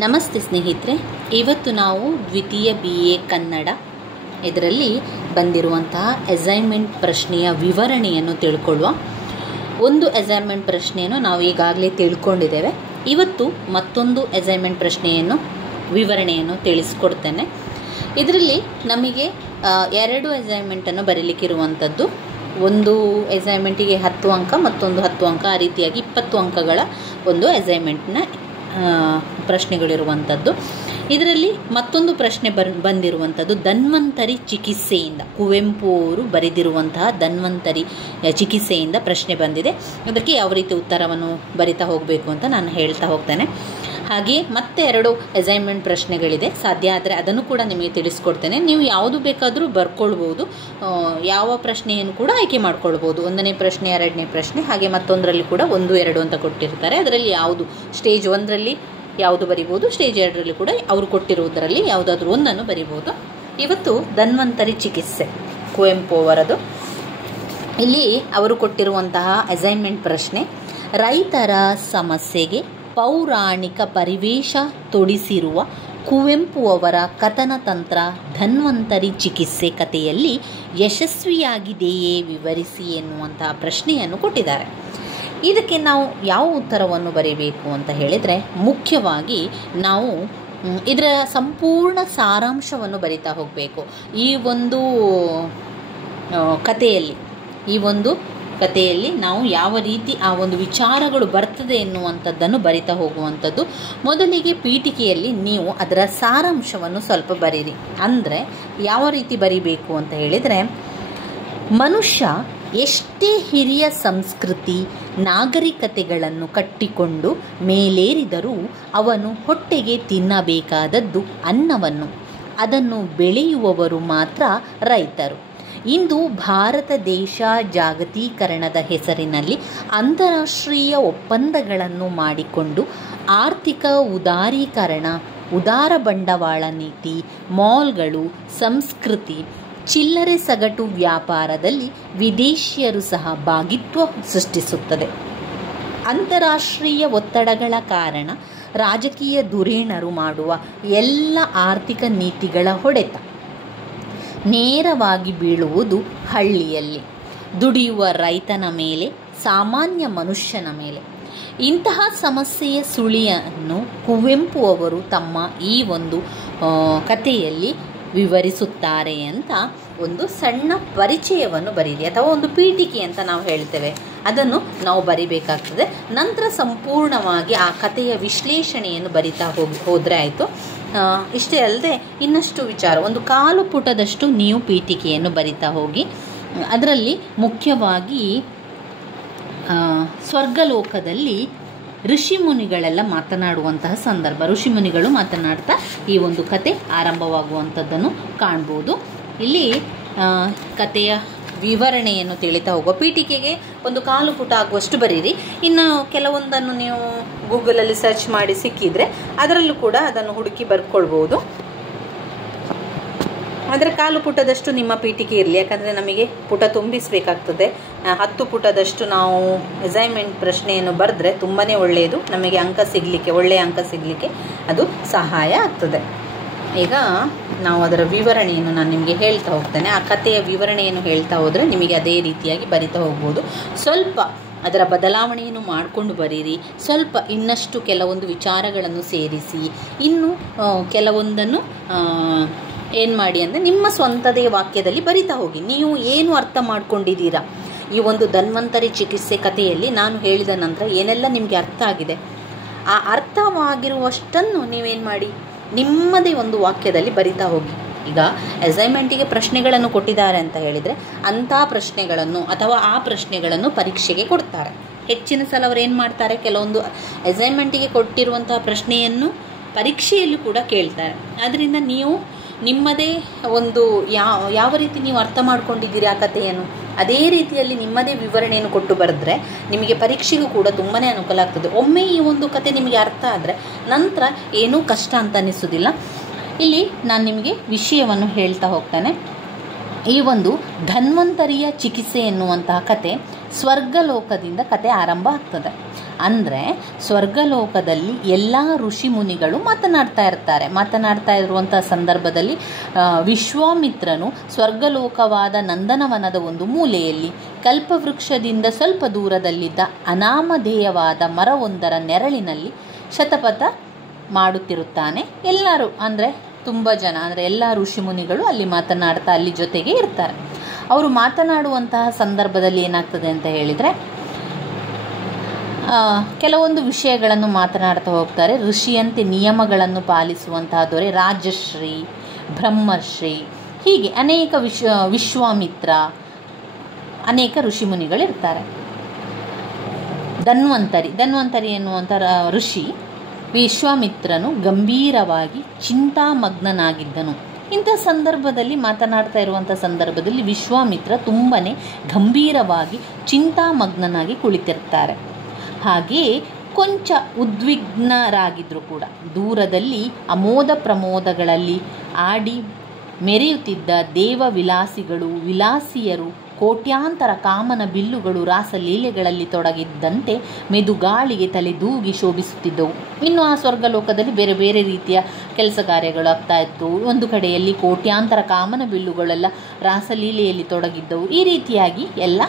ನಮಸ್ತೆ ಸ್ನೇಹಿತರೆ, ಇವತ್ತು ನಾವು ದ್ವಿತೀಯ BA ಕನ್ನಡ ಇದರಲ್ಲಿ ಬಂದಿರುವಂತಹ ಅಸೈನ್ಮೆಂಟ್ ಪ್ರಶ್ನೆಯ ವಿವರಣೆಯನ್ನು ತಿಳ್ಕೊಳ್ಳುವ. ಒಂದು ಅಸೈನ್ಮೆಂಟ್ ಪ್ರಶ್ನೆಯನ್ನು ನಾವು ಈಗಾಗಲೇ ತಿಳ್ಕೊಂಡಿದ್ದೇವೆ. ಇವತ್ತು ಮತ್ತೊಂದು ಅಸೈನ್ಮೆಂಟ್ ಪ್ರಶ್ನೆಯನ್ನು ವಿವರಣೆಯನ್ನು ತಿಳಿಸ್ಕೊಡ್ತೇನೆ. ಇದರಲ್ಲಿ ನಮಗೆ 2 ಅಸೈನ್ಮೆಂಟನ್ನು ಬರೀಲಿಕ್ಕಿರುವಂಥದ್ದು. ಒಂದು ಅಸೈನ್ಮೆಂಟಿಗೆ 10 ಅಂಕ, ಮತ್ತೊಂದು 10 ಅಂಕ, ಆ ರೀತಿಯಾಗಿ 20 ಅಂಕಗಳ ಒಂದು ಅಸೈನ್ಮೆಂಟ್ನ ಪ್ರಶ್ನೆಗಳಿರುವಂಥದ್ದು. ಇದರಲ್ಲಿ ಮತ್ತೊಂದು ಪ್ರಶ್ನೆ ಬಂದಿರುವಂಥದ್ದು ಧನ್ವಂತರಿ ಚಿಕಿತ್ಸೆಯಿಂದ. ಕುವೆಂಪು ಅವರು ಬರೆದಿರುವಂತಹ ಧನ್ವಂತರಿ ಚಿಕಿತ್ಸೆಯಿಂದ ಪ್ರಶ್ನೆ ಬಂದಿದೆ. ಅದಕ್ಕೆ ಯಾವ ರೀತಿ ಉತ್ತರವನ್ನು ಬರಿತಾ ಹೋಗಬೇಕು ಅಂತ ನಾನು ಹೇಳ್ತಾ ಹೋಗ್ತೇನೆ. ಹಾಗೆ ಮತ್ತೆ 2 ಅಸೈನ್ಮೆಂಟ್ ಪ್ರಶ್ನೆಗಳಿದೆ. ಸಾಧ್ಯ ಆದರೆ ಅದನ್ನು ಕೂಡ ನಿಮಗೆ ತಿಳಿಸ್ಕೊಡ್ತೇನೆ. ನೀವು ಯಾವುದು ಬೇಕಾದರೂ ಬರ್ಕೊಳ್ಬೋದು, ಯಾವ ಪ್ರಶ್ನೆಯನ್ನು ಕೂಡ ಆಯ್ಕೆ ಮಾಡ್ಕೊಳ್ಬೋದು. 1ನೇ ಪ್ರಶ್ನೆ, 2ನೇ ಪ್ರಶ್ನೆ, ಹಾಗೆ ಮತ್ತೊಂದರಲ್ಲಿ ಕೂಡ 1, 2 ಅಂತ ಕೊಟ್ಟಿರ್ತಾರೆ. ಅದರಲ್ಲಿ ಯಾವುದು ಸ್ಟೇಜ್ 1ರಲ್ಲಿ ಯಾವುದು ಬರಿಬೋದು, ಸ್ಟೇಜ್ 2ರಲ್ಲಿ ಕೂಡ ಅವರು ಕೊಟ್ಟಿರುವುದರಲ್ಲಿ ಯಾವುದಾದ್ರೂ ಒಂದನ್ನು ಬರಿಬೋದು. ಇವತ್ತು ಧನ್ವಂತರಿ ಚಿಕಿತ್ಸೆ ಕುವೆಂಪು ಅವರದು. ಇಲ್ಲಿ ಅವರು ಕೊಟ್ಟಿರುವಂತಹ ಅಸೈನ್ಮೆಂಟ್ ಪ್ರಶ್ನೆ, ರೈತರ ಸಮಸ್ಯೆಗೆ ಪೌರಾಣಿಕ ಪರಿವೇಶ ತೊಡಿಸಿರುವ ಕುವೆಂಪು ಅವರ ಕಥನ ತಂತ್ರ ಧನ್ವಂತರಿ ಚಿಕಿತ್ಸೆ ಕಥೆಯಲ್ಲಿ ಯಶಸ್ವಿಯಾಗಿದೆಯೇ ವಿವರಿಸಿ ಎನ್ನುವಂತಹ ಪ್ರಶ್ನೆಯನ್ನು ಕೊಟ್ಟಿದ್ದಾರೆ. ಇದಕ್ಕೆ ನಾವು ಯಾವ ಉತ್ತರವನ್ನು ಬರೀಬೇಕು ಅಂತ ಹೇಳಿದರೆ, ಮುಖ್ಯವಾಗಿ ನಾವು ಇದರ ಸಂಪೂರ್ಣ ಸಾರಾಂಶವನ್ನು ಬರಿತಾ ಹೋಗಬೇಕು. ಈ ಒಂದು ಕಥೆಯಲ್ಲಿ ನಾವು ಯಾವ ರೀತಿ ಆ ಒಂದು ವಿಚಾರಗಳು ಬರ್ತದೆ ಎನ್ನುವಂಥದ್ದನ್ನು ಬರಿತಾ ಹೋಗುವಂಥದ್ದು. ಮೊದಲಿಗೆ ಪೀಠಿಕೆಯಲ್ಲಿ ನೀವು ಅದರ ಸಾರಾಂಶವನ್ನು ಸ್ವಲ್ಪ ಬರೀರಿ. ಅಂದರೆ ಯಾವ ರೀತಿ ಬರಿಬೇಕು ಅಂತ ಹೇಳಿದರೆ, ಮನುಷ್ಯ ಎಷ್ಟೇ ಹಿರಿಯ ಸಂಸ್ಕೃತಿ ನಾಗರಿಕತೆಗಳನ್ನು ಕಟ್ಟಿಕೊಂಡು ಮೇಲೇರಿದರೂ ಅವನು ಹೊಟ್ಟೆಗೆ ತಿನ್ನಬೇಕಾದದ್ದು ಅನ್ನವನ್ನು. ಅದನ್ನು ಬೆಳೆಯುವವರು ಮಾತ್ರ ರೈತರು. ಇಂದು ಭಾರತ ದೇಶ ಜಾಗತೀಕರಣದ ಹೆಸರಿನಲ್ಲಿ ಅಂತಾರಾಷ್ಟ್ರೀಯ ಒಪ್ಪಂದಗಳನ್ನು ಮಾಡಿಕೊಂಡು ಆರ್ಥಿಕ ಉದಾರೀಕರಣ, ಉದಾರ ಬಂಡವಾಳ ನೀತಿ, ಮಾಲ್ಗಳು, ಸಂಸ್ಕೃತಿ, ಚಿಲ್ಲರೆ ಸಗಟು ವ್ಯಾಪಾರದಲ್ಲಿ ವಿದೇಶಿಯರು ಸಹ ಭಾಗಿತ್ವ ಸೃಷ್ಟಿಸುತ್ತದೆ. ಅಂತಾರಾಷ್ಟ್ರೀಯ ಒತ್ತಡಗಳ ಕಾರಣ ರಾಜಕೀಯ ಧುರೀಣರು ಮಾಡುವ ಎಲ್ಲ ಆರ್ಥಿಕ ನೀತಿಗಳ ಹೊಡೆತ ನೇರವಾಗಿ ಬೀಳುವುದು ಹಳ್ಳಿಯಲ್ಲಿ ದುಡಿಯುವ ರೈತನ ಮೇಲೆ, ಸಾಮಾನ್ಯ ಮನುಷ್ಯನ ಮೇಲೆ. ಇಂತಹ ಸಮಸ್ಯೆಯ ಸುಳಿಯನ್ನು ಕುವೆಂಪು ಅವರು ತಮ್ಮ ಈ ಒಂದು ಕಥೆಯಲ್ಲಿ ವಿವರಿಸುತ್ತಾರೆ ಅಂತ ಒಂದು ಸಣ್ಣ ಪರಿಚಯವನ್ನು ಬರೀರಿ, ಅಥವಾ ಒಂದು ಪೀಠಿಕೆ ಅಂತ ನಾವು ಹೇಳ್ತೇವೆ, ಅದನ್ನು ನಾವು ಬರಿಬೇಕಾಗ್ತದೆ. ನಂತರ ಸಂಪೂರ್ಣವಾಗಿ ಆ ಕಥೆಯ ವಿಶ್ಲೇಷಣೆಯನ್ನು ಬರಿತಾ ಹೋದರೆ ಆಯಿತು. ಇಷ್ಟೇ ಅಲ್ಲದೆ ಇನ್ನಷ್ಟು ವಿಚಾರ, ಒಂದು 1/4 ಪುಟದಷ್ಟು ನೀವು ಪೀಠಿಕೆಯನ್ನು ಬರಿತಾ ಹೋಗಿ. ಅದರಲ್ಲಿ ಮುಖ್ಯವಾಗಿ ಸ್ವರ್ಗಲೋಕದಲ್ಲಿ ಋಷಿಮುನಿಗಳೆಲ್ಲ ಮಾತನಾಡುವಂತಹ ಸಂದರ್ಭ, ಋಷಿಮುನಿಗಳು ಮಾತನಾಡ್ತಾ ಈ ಒಂದು ಕತೆ ಆರಂಭವಾಗುವಂಥದ್ದನ್ನು ಕಾಣ್ಬೋದು. ಇಲ್ಲಿ ಕಥೆಯ ವಿವರಣೆಯನ್ನು ತಿಳಿತಾ ಹೋಗುವ. ಪೀಠಿಕೆಗೆ ಒಂದು 1/4 ಪುಟ ಆಗುವಷ್ಟು ಬರೀರಿ. ಇನ್ನು ಕೆಲವೊಂದನ್ನು ನೀವು ಗೂಗಲಲ್ಲಿ ಸರ್ಚ್ ಮಾಡಿ ಸಿಕ್ಕಿದರೆ ಅದರಲ್ಲೂ ಕೂಡ ಅದನ್ನು ಹುಡುಕಿ ಬರ್ಕೊಳ್ಬೋದು. ಆದರೆ 1/4 ಪುಟದಷ್ಟು ನಿಮ್ಮ ಪೀಠಿಕೆ ಇರಲಿ, ಯಾಕಂದರೆ ನಮಗೆ ಪುಟ ತುಂಬಿಸಬೇಕಾಗ್ತದೆ. 10 ಪುಟದಷ್ಟು ನಾವು ಅಸೈನ್ಮೆಂಟ್ ಪ್ರಶ್ನೆಯನ್ನು ಬರೆದ್ರೆ ತುಂಬಾ ಒಳ್ಳೆಯದು, ನಮಗೆ ಒಳ್ಳೆಯ ಅಂಕ ಸಿಗಲಿಕ್ಕೆ ಅದು ಸಹಾಯ ಆಗ್ತದೆ. ಈಗ ನಾವು ಅದರ ವಿವರಣೆಯನ್ನು ನಾನು ನಿಮಗೆ ಹೇಳ್ತಾ ಹೋಗ್ತೇನೆ. ಆ ಕಥೆಯ ವಿವರಣೆಯನ್ನು ಹೇಳ್ತಾ ಹೋದರೆ ನಿಮಗೆ ಅದೇ ರೀತಿಯಾಗಿ ಬರಿತಾ ಹೋಗ್ಬೋದು. ಸ್ವಲ್ಪ ಅದರ ಬದಲಾವಣೆಯನ್ನು ಮಾಡಿಕೊಂಡು ಬರೀರಿ. ಸ್ವಲ್ಪ ಇನ್ನಷ್ಟು ಕೆಲವೊಂದು ವಿಚಾರಗಳನ್ನು ಸೇರಿಸಿ, ಇನ್ನು ಕೆಲವೊಂದನ್ನು ಏನು ಮಾಡಿ ಅಂದರೆ ನಿಮ್ಮ ಸ್ವಂತದೇ ವಾಕ್ಯದಲ್ಲಿ ಬರಿತಾ ಹೋಗಿ. ನೀವು ಏನು ಅರ್ಥ ಮಾಡ್ಕೊಂಡಿದ್ದೀರಾ ಈ ಒಂದು ಧನ್ವಂತರಿ ಚಿಕಿತ್ಸೆ ಕಥೆಯಲ್ಲಿ ನಾನು ಹೇಳಿದ ನಂತರ ಏನೆಲ್ಲ ನಿಮಗೆ ಅರ್ಥ ಆಗಿದೆ, ಆ ಅರ್ಥವಾಗಿರುವಷ್ಟನ್ನು ನೀವೇನು ಮಾಡಿ ನಿಮ್ಮದೇ ಒಂದು ವಾಕ್ಯದಲ್ಲಿ ಬರಿತಾ ಹೋಗಿ. ಈಗ ಅಸೈನ್ಮೆಂಟಿಗೆ ಪ್ರಶ್ನೆಗಳನ್ನು ಕೊಟ್ಟಿದ್ದಾರೆ ಅಂತ ಹೇಳಿದರೆ ಅಂಥ ಪ್ರಶ್ನೆಗಳನ್ನು ಅಥವಾ ಆ ಪ್ರಶ್ನೆಗಳನ್ನು ಪರೀಕ್ಷೆಗೆ ಕೊಡ್ತಾರೆ. ಹೆಚ್ಚಿನ ಸಲ ಅವರು ಏನು ಮಾಡ್ತಾರೆ, ಕೆಲವೊಂದು ಅಸೈನ್ಮೆಂಟಿಗೆ ಕೊಟ್ಟಿರುವಂತಹ ಪ್ರಶ್ನೆಯನ್ನು ಪರೀಕ್ಷೆಯಲ್ಲೂ ಕೂಡ ಕೇಳ್ತಾರೆ. ಆದ್ದರಿಂದ ನೀವು ನಿಮ್ಮದೇ ಒಂದು ಯಾವ ರೀತಿ ನೀವು ಅರ್ಥ ಮಾಡ್ಕೊಂಡಿದ್ದೀರಿ ಆ ಕಥೆಯನ್ನು, ಅದೇ ರೀತಿಯಲ್ಲಿ ನಿಮ್ಮದೇ ವಿವರಣೆಯನ್ನು ಕೊಟ್ಟು ಬರೆದ್ರೆ ನಿಮಗೆ ಪರೀಕ್ಷೆಗೂ ಕೂಡ ತುಂಬಾ ಅನುಕೂಲ ಆಗ್ತದೆ. ಒಮ್ಮೆ ಈ ಒಂದು ಕಥೆ ನಿಮಗೆ ಅರ್ಥ ಆದರೆ ನಂತರ ಏನೂ ಕಷ್ಟ ಅಂತ ಅನಿಸೋದಿಲ್ಲ. ಇಲ್ಲಿ ನಾನು ನಿಮಗೆ ವಿಷಯವನ್ನು ಹೇಳ್ತಾ ಹೋಗ್ತಾನೆ. ಈ ಒಂದು ಧನ್ವಂತರಿಯ ಚಿಕಿತ್ಸೆ ಎನ್ನುವಂತಹ ಕತೆ ಸ್ವರ್ಗಲೋಕದಿಂದ ಕತೆ ಆರಂಭ ಆಗ್ತದೆ. ಅಂದರೆ ಸ್ವರ್ಗಲೋಕದಲ್ಲಿ ಎಲ್ಲ ಋಷಿ ಮುನಿಗಳು ಮಾತನಾಡ್ತಾ ಇರುವಂಥ ಸಂದರ್ಭದಲ್ಲಿ ವಿಶ್ವಾಮಿತ್ರನು ಸ್ವರ್ಗಲೋಕವಾದ ನಂದನವನದ ಒಂದು ಮೂಲೆಯಲ್ಲಿ ಕಲ್ಪವೃಕ್ಷದಿಂದ ಸ್ವಲ್ಪ ದೂರದಲ್ಲಿದ್ದ ಅನಾಮಧೇಯವಾದ ಮರವೊಂದರ ನೆರಳಿನಲ್ಲಿ ಶತಪಥ ಮಾಡುತ್ತಿರುತ್ತಾನೆ. ಎಲ್ಲರೂ ಅಂದರೆ ತುಂಬ ಜನ ಅಂದರೆ ಎಲ್ಲ ಋಷಿಮುನಿಗಳು ಅಲ್ಲಿ ಮಾತನಾಡ್ತಾ ಅಲ್ಲಿ ಜೊತೆಗೆ ಇರ್ತಾರೆ. ಅವರು ಮಾತನಾಡುವಂತಹ ಸಂದರ್ಭದಲ್ಲಿ ಏನಾಗ್ತದೆ ಅಂತ ಹೇಳಿದರೆ ಕೆಲವೊಂದು ವಿಷಯಗಳನ್ನು ಮಾತನಾಡ್ತಾ ಹೋಗ್ತಾರೆ. ಋಷಿಯಂತೆ ನಿಯಮಗಳನ್ನು ಪಾಲಿಸುವಂತಹ ದೊರೆ ರಾಜಶ್ರೀ, ಬ್ರಹ್ಮಶ್ರೀ, ಹೀಗೆ ಅನೇಕ ವಿಶ್ವಾಮಿತ್ರ, ಅನೇಕ ಋಷಿಮುನಿಗಳಿರ್ತಾರೆ. ಧನ್ವಂತರಿ ಎನ್ನುವಂಥ ಋಷಿ ವಿಶ್ವಾಮಿತ್ರನು ಗಂಭೀರವಾಗಿ ಚಿಂತಾಮಗ್ನನಾಗಿದ್ದನು. ಇಂಥ ಸಂದರ್ಭದಲ್ಲಿ ಮಾತನಾಡ್ತಾ ಇರುವಂಥ ಸಂದರ್ಭದಲ್ಲಿ ವಿಶ್ವಾಮಿತ್ರ ತುಂಬನೇ ಗಂಭೀರವಾಗಿ ಚಿಂತಾಮಗ್ನನಾಗಿ ಕುಳಿತಿರ್ತಾರೆ. ಹಾಗೆಯೇ ಕೊಂಚ ಉದ್ವಿಗ್ನರಾಗಿದ್ದರೂ ಕೂಡ ದೂರದಲ್ಲಿ ಅಮೋದ ಪ್ರಮೋದಗಳಲ್ಲಿ ಆಡಿ ಮೆರೆಯುತ್ತಿದ್ದ ದೇವವಿಲಾಸಿಗಳು, ವಿಲಾಸಿಯರು, ಕೋಟ್ಯಾಂತರ ಕಾಮನ ಬಿಲ್ಲುಗಳು ರಾಸಲೀಲೆಗಳಲ್ಲಿ ತೊಡಗಿದ್ದಂತೆ ಮೆದುಗಾಳಿಗೆ ತಲೆದೂಗಿ ಶೋಭಿಸುತ್ತಿದ್ದವು. ಇನ್ನು ಆ ಸ್ವರ್ಗಲೋಕದಲ್ಲಿ ಬೇರೆ ಬೇರೆ ರೀತಿಯ ಕೆಲಸ ಕಾರ್ಯಗಳು ಆಗ್ತಾ ಇತ್ತು. ಒಂದು ಕಡೆಯಲ್ಲಿ ಕೋಟ್ಯಾಂತರ ಕಾಮನ ಬಿಲ್ಲುಗಳೆಲ್ಲ ರಾಸಲೀಲೆಯಲ್ಲಿ ತೊಡಗಿದ್ದವು. ಈ ರೀತಿಯಾಗಿ ಎಲ್ಲ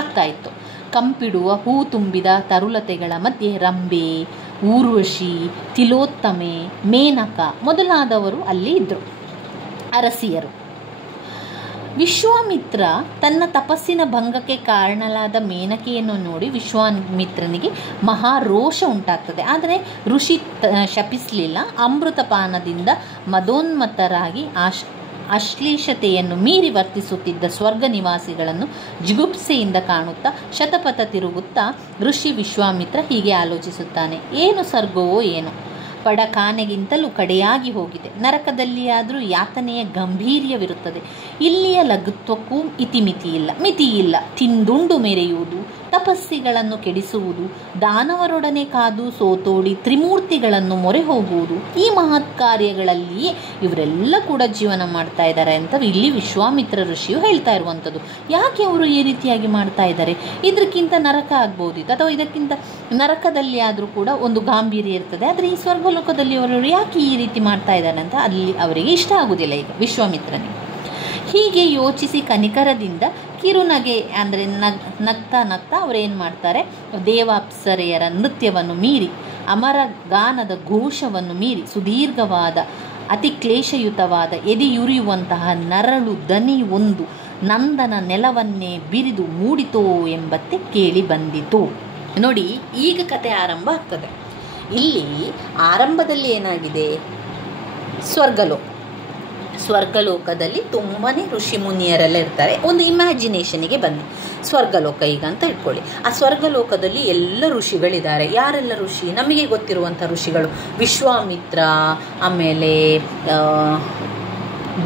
ಆಗ್ತಾ ಇತ್ತು. ಕಂಪಿಡುವ ಹೂ ತುಂಬಿದ ತರುಲತೆಗಳ ಮಧ್ಯೆ ರಂಬೆ, ಊರ್ವಶಿ, ತಿಲೋತ್ತಮೆ, ಮೇನಕ ಮೊದಲಾದವರು ಅಲ್ಲಿ ಇದ್ದರು, ಅರಸಿಯರು. ವಿಶ್ವಾಮಿತ್ರ ತನ್ನ ತಪಸ್ಸಿನ ಭಂಗಕ್ಕೆ ಕಾರಣಲಾದ ಮೇನಕೆಯನ್ನು ನೋಡಿ ವಿಶ್ವಾಮಿತ್ರನಿಗೆ ಮಹಾರೋಷ ಉಂಟಾಗ್ತದೆ. ಆದರೆ ಋಷಿ ಶಪಿಸಲಿಲ್ಲ. ಅಮೃತಪಾನದಿಂದ ಮದೋನ್ಮತ್ತರಾಗಿ ಅಶ್ಲೀಷತೆಯನ್ನು ಮೀರಿ ವರ್ತಿಸುತ್ತಿದ್ದ ಸ್ವರ್ಗ ನಿವಾಸಿಗಳನ್ನು ಜಿಗುಪ್ಸೆಯಿಂದ ಕಾಣುತ್ತಾ ಶತಪಥ ತಿರುಗುತ್ತಾ ಋಷಿ ವಿಶ್ವಾಮಿತ್ರ ಹೀಗೆ ಆಲೋಚಿಸುತ್ತಾನೆ. ಏನು ಸ್ವರ್ಗವೋ ಏನು, ಪಡಖಾನೆಗಿಂತಲೂ ಕಡೆಯಾಗಿ ಹೋಗಿದೆ. ನರಕದಲ್ಲಿಯಾದರೂ ಯಾತನೆಯ ಗಂಭೀರ್ಯವಿರುತ್ತದೆ. ಇಲ್ಲಿಯ ಲಘುತ್ವಕ್ಕೂ ಮಿತಿಯಿಲ್ಲ. ತಿಂದುಂಡು ಮೆರೆಯುವುದು, ತಪಸ್ಸಿಗಳನ್ನು ಕೆಡಿಸುವುದು, ದಾನವರೊಡನೆ ಕಾದು ಸೋತೋಡಿ ತ್ರಿಮೂರ್ತಿಗಳನ್ನು ಮೊರೆ ಹೋಗುವುದು, ಈ ಮಹತ್ ಕಾರ್ಯಗಳಲ್ಲಿಯೇ ಇವರೆಲ್ಲ ಕೂಡ ಜೀವನ ಮಾಡ್ತಾ ಇದ್ದಾರೆ ಅಂತ ಇಲ್ಲಿ ವಿಶ್ವಾಮಿತ್ರ ಋಷಿಯು ಹೇಳ್ತಾ ಇರುವಂಥದ್ದು. ಯಾಕೆ ಅವರು ಈ ರೀತಿಯಾಗಿ ಮಾಡ್ತಾ ಇದ್ದಾರೆ? ಇದಕ್ಕಿಂತ ನರಕ ಆಗ್ಬೋದಿತ್ತು, ಅಥವಾ ಇದಕ್ಕಿಂತ ನರಕದಲ್ಲಿ ಆದರೂ ಕೂಡ ಒಂದು ಗಾಂಭೀರ್ಯ ಇರ್ತದೆ. ಆದರೆ ಈ ಸ್ವರ್ಗಲೋಕದಲ್ಲಿ ಅವರು ಯಾಕೆ ಈ ರೀತಿ ಮಾಡ್ತಾ ಇದ್ದಾರೆ ಅಂತ ಅಲ್ಲಿ ಅವರಿಗೆ ಇಷ್ಟ ಆಗುವುದಿಲ್ಲ ಈಗ ವಿಶ್ವಾಮಿತ್ರನಿಗೆ. ಹೀಗೆ ಯೋಚಿಸಿ ಕನಿಕರದಿಂದ ಕಿರುನಗೆ ಅಂದರೆ ನಗ್ತಾ ಅವರೇನು ಮಾಡ್ತಾರೆ, ದೇವಾಪ್ಸರೆಯರ ನೃತ್ಯವನ್ನು ಮೀರಿ, ಅಮರ ಗಾನದ ಘೋಷವನ್ನು ಮೀರಿ ಸುದೀರ್ಘವಾದ ಅತಿ ಕ್ಲೇಶಯುತವಾದ ಎದೆಯುರಿಯುವಂತಹ ನರಳು ದನಿ ಒಂದು ನಂದನ ನೆಲವನ್ನೇ ಬಿರಿದು ಮೂಡಿತೋ ಎಂಬಂತೆ ಕೇಳಿ ಬಂದಿತು. ನೋಡಿ, ಈಗ ಕತೆ ಆರಂಭ ಆಗ್ತದೆ. ಇಲ್ಲಿ ಆರಂಭದಲ್ಲಿ ಏನಾಗಿದೆ, ಸ್ವರ್ಗಲೋಕದಲ್ಲಿ ತುಂಬಾ ಋಷಿ ಮುನಿಯರೆಲ್ಲ ಇರ್ತಾರೆ. ಒಂದು ಇಮ್ಯಾಜಿನೇಷನಿಗೆ ಬನ್ನಿ, ಸ್ವರ್ಗಲೋಕ ಈಗ ಅಂತ ಇಟ್ಕೊಳ್ಳಿ. ಆ ಸ್ವರ್ಗಲೋಕದಲ್ಲಿ ಎಲ್ಲ ಋಷಿಗಳಿದ್ದಾರೆ. ಯಾರೆಲ್ಲ ಋಷಿ? ನಮಗೆ ಗೊತ್ತಿರುವಂಥ ಋಷಿಗಳು ವಿಶ್ವಾಮಿತ್ರ, ಆಮೇಲೆ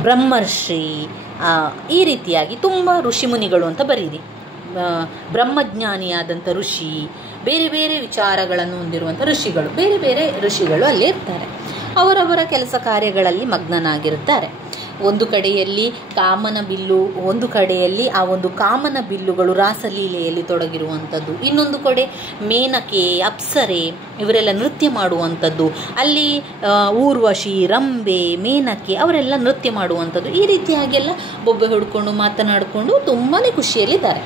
ಬ್ರಹ್ಮರ್ಷಿ, ಈ ರೀತಿಯಾಗಿ ತುಂಬ ಋಷಿಮುನಿಗಳು ಅಂತ ಬರೀರಿ. ಬ್ರಹ್ಮಜ್ಞಾನಿಯಾದಂಥ ಋಷಿ, ಬೇರೆ ಬೇರೆ ವಿಚಾರಗಳನ್ನು ಹೊಂದಿರುವಂಥ ಋಷಿಗಳು, ಬೇರೆ ಬೇರೆ ಋಷಿಗಳು ಅಲ್ಲಿ ಇರ್ತಾರೆ. ಅವರವರ ಕೆಲಸ ಕಾರ್ಯಗಳಲ್ಲಿ ಮಗ್ನನಾಗಿರುತ್ತಾರೆ. ಒಂದು ಕಡೆಯಲ್ಲಿ ಕಾಮನ ಬಿಲ್ಲು, ಒಂದು ಕಡೆಯಲ್ಲಿ ಆ ಒಂದು ಕಾಮನ ಬಿಲ್ಲುಗಳು ರಾಸಲೀಲೆಯಲ್ಲಿ ತೊಡಗಿರುವಂಥದ್ದು, ಇನ್ನೊಂದು ಕಡೆ ಮೇನಕೆ, ಅಪ್ಸರೆ ಇವರೆಲ್ಲ ನೃತ್ಯ ಮಾಡುವಂಥದ್ದು, ಅಲ್ಲಿ ಊರ್ವಶಿ, ರಂಬೆ, ಮೇನಕೆ ಅವರೆಲ್ಲ ನೃತ್ಯ ಮಾಡುವಂಥದ್ದು. ಈ ರೀತಿಯಾಗೆಲ್ಲ ಬೊಬ್ಬೆ ಹೊಡ್ಕೊಂಡು ಮಾತನಾಡಿಕೊಂಡು ತುಂಬಾ ಖುಷಿಯಲ್ಲಿದ್ದಾರೆ.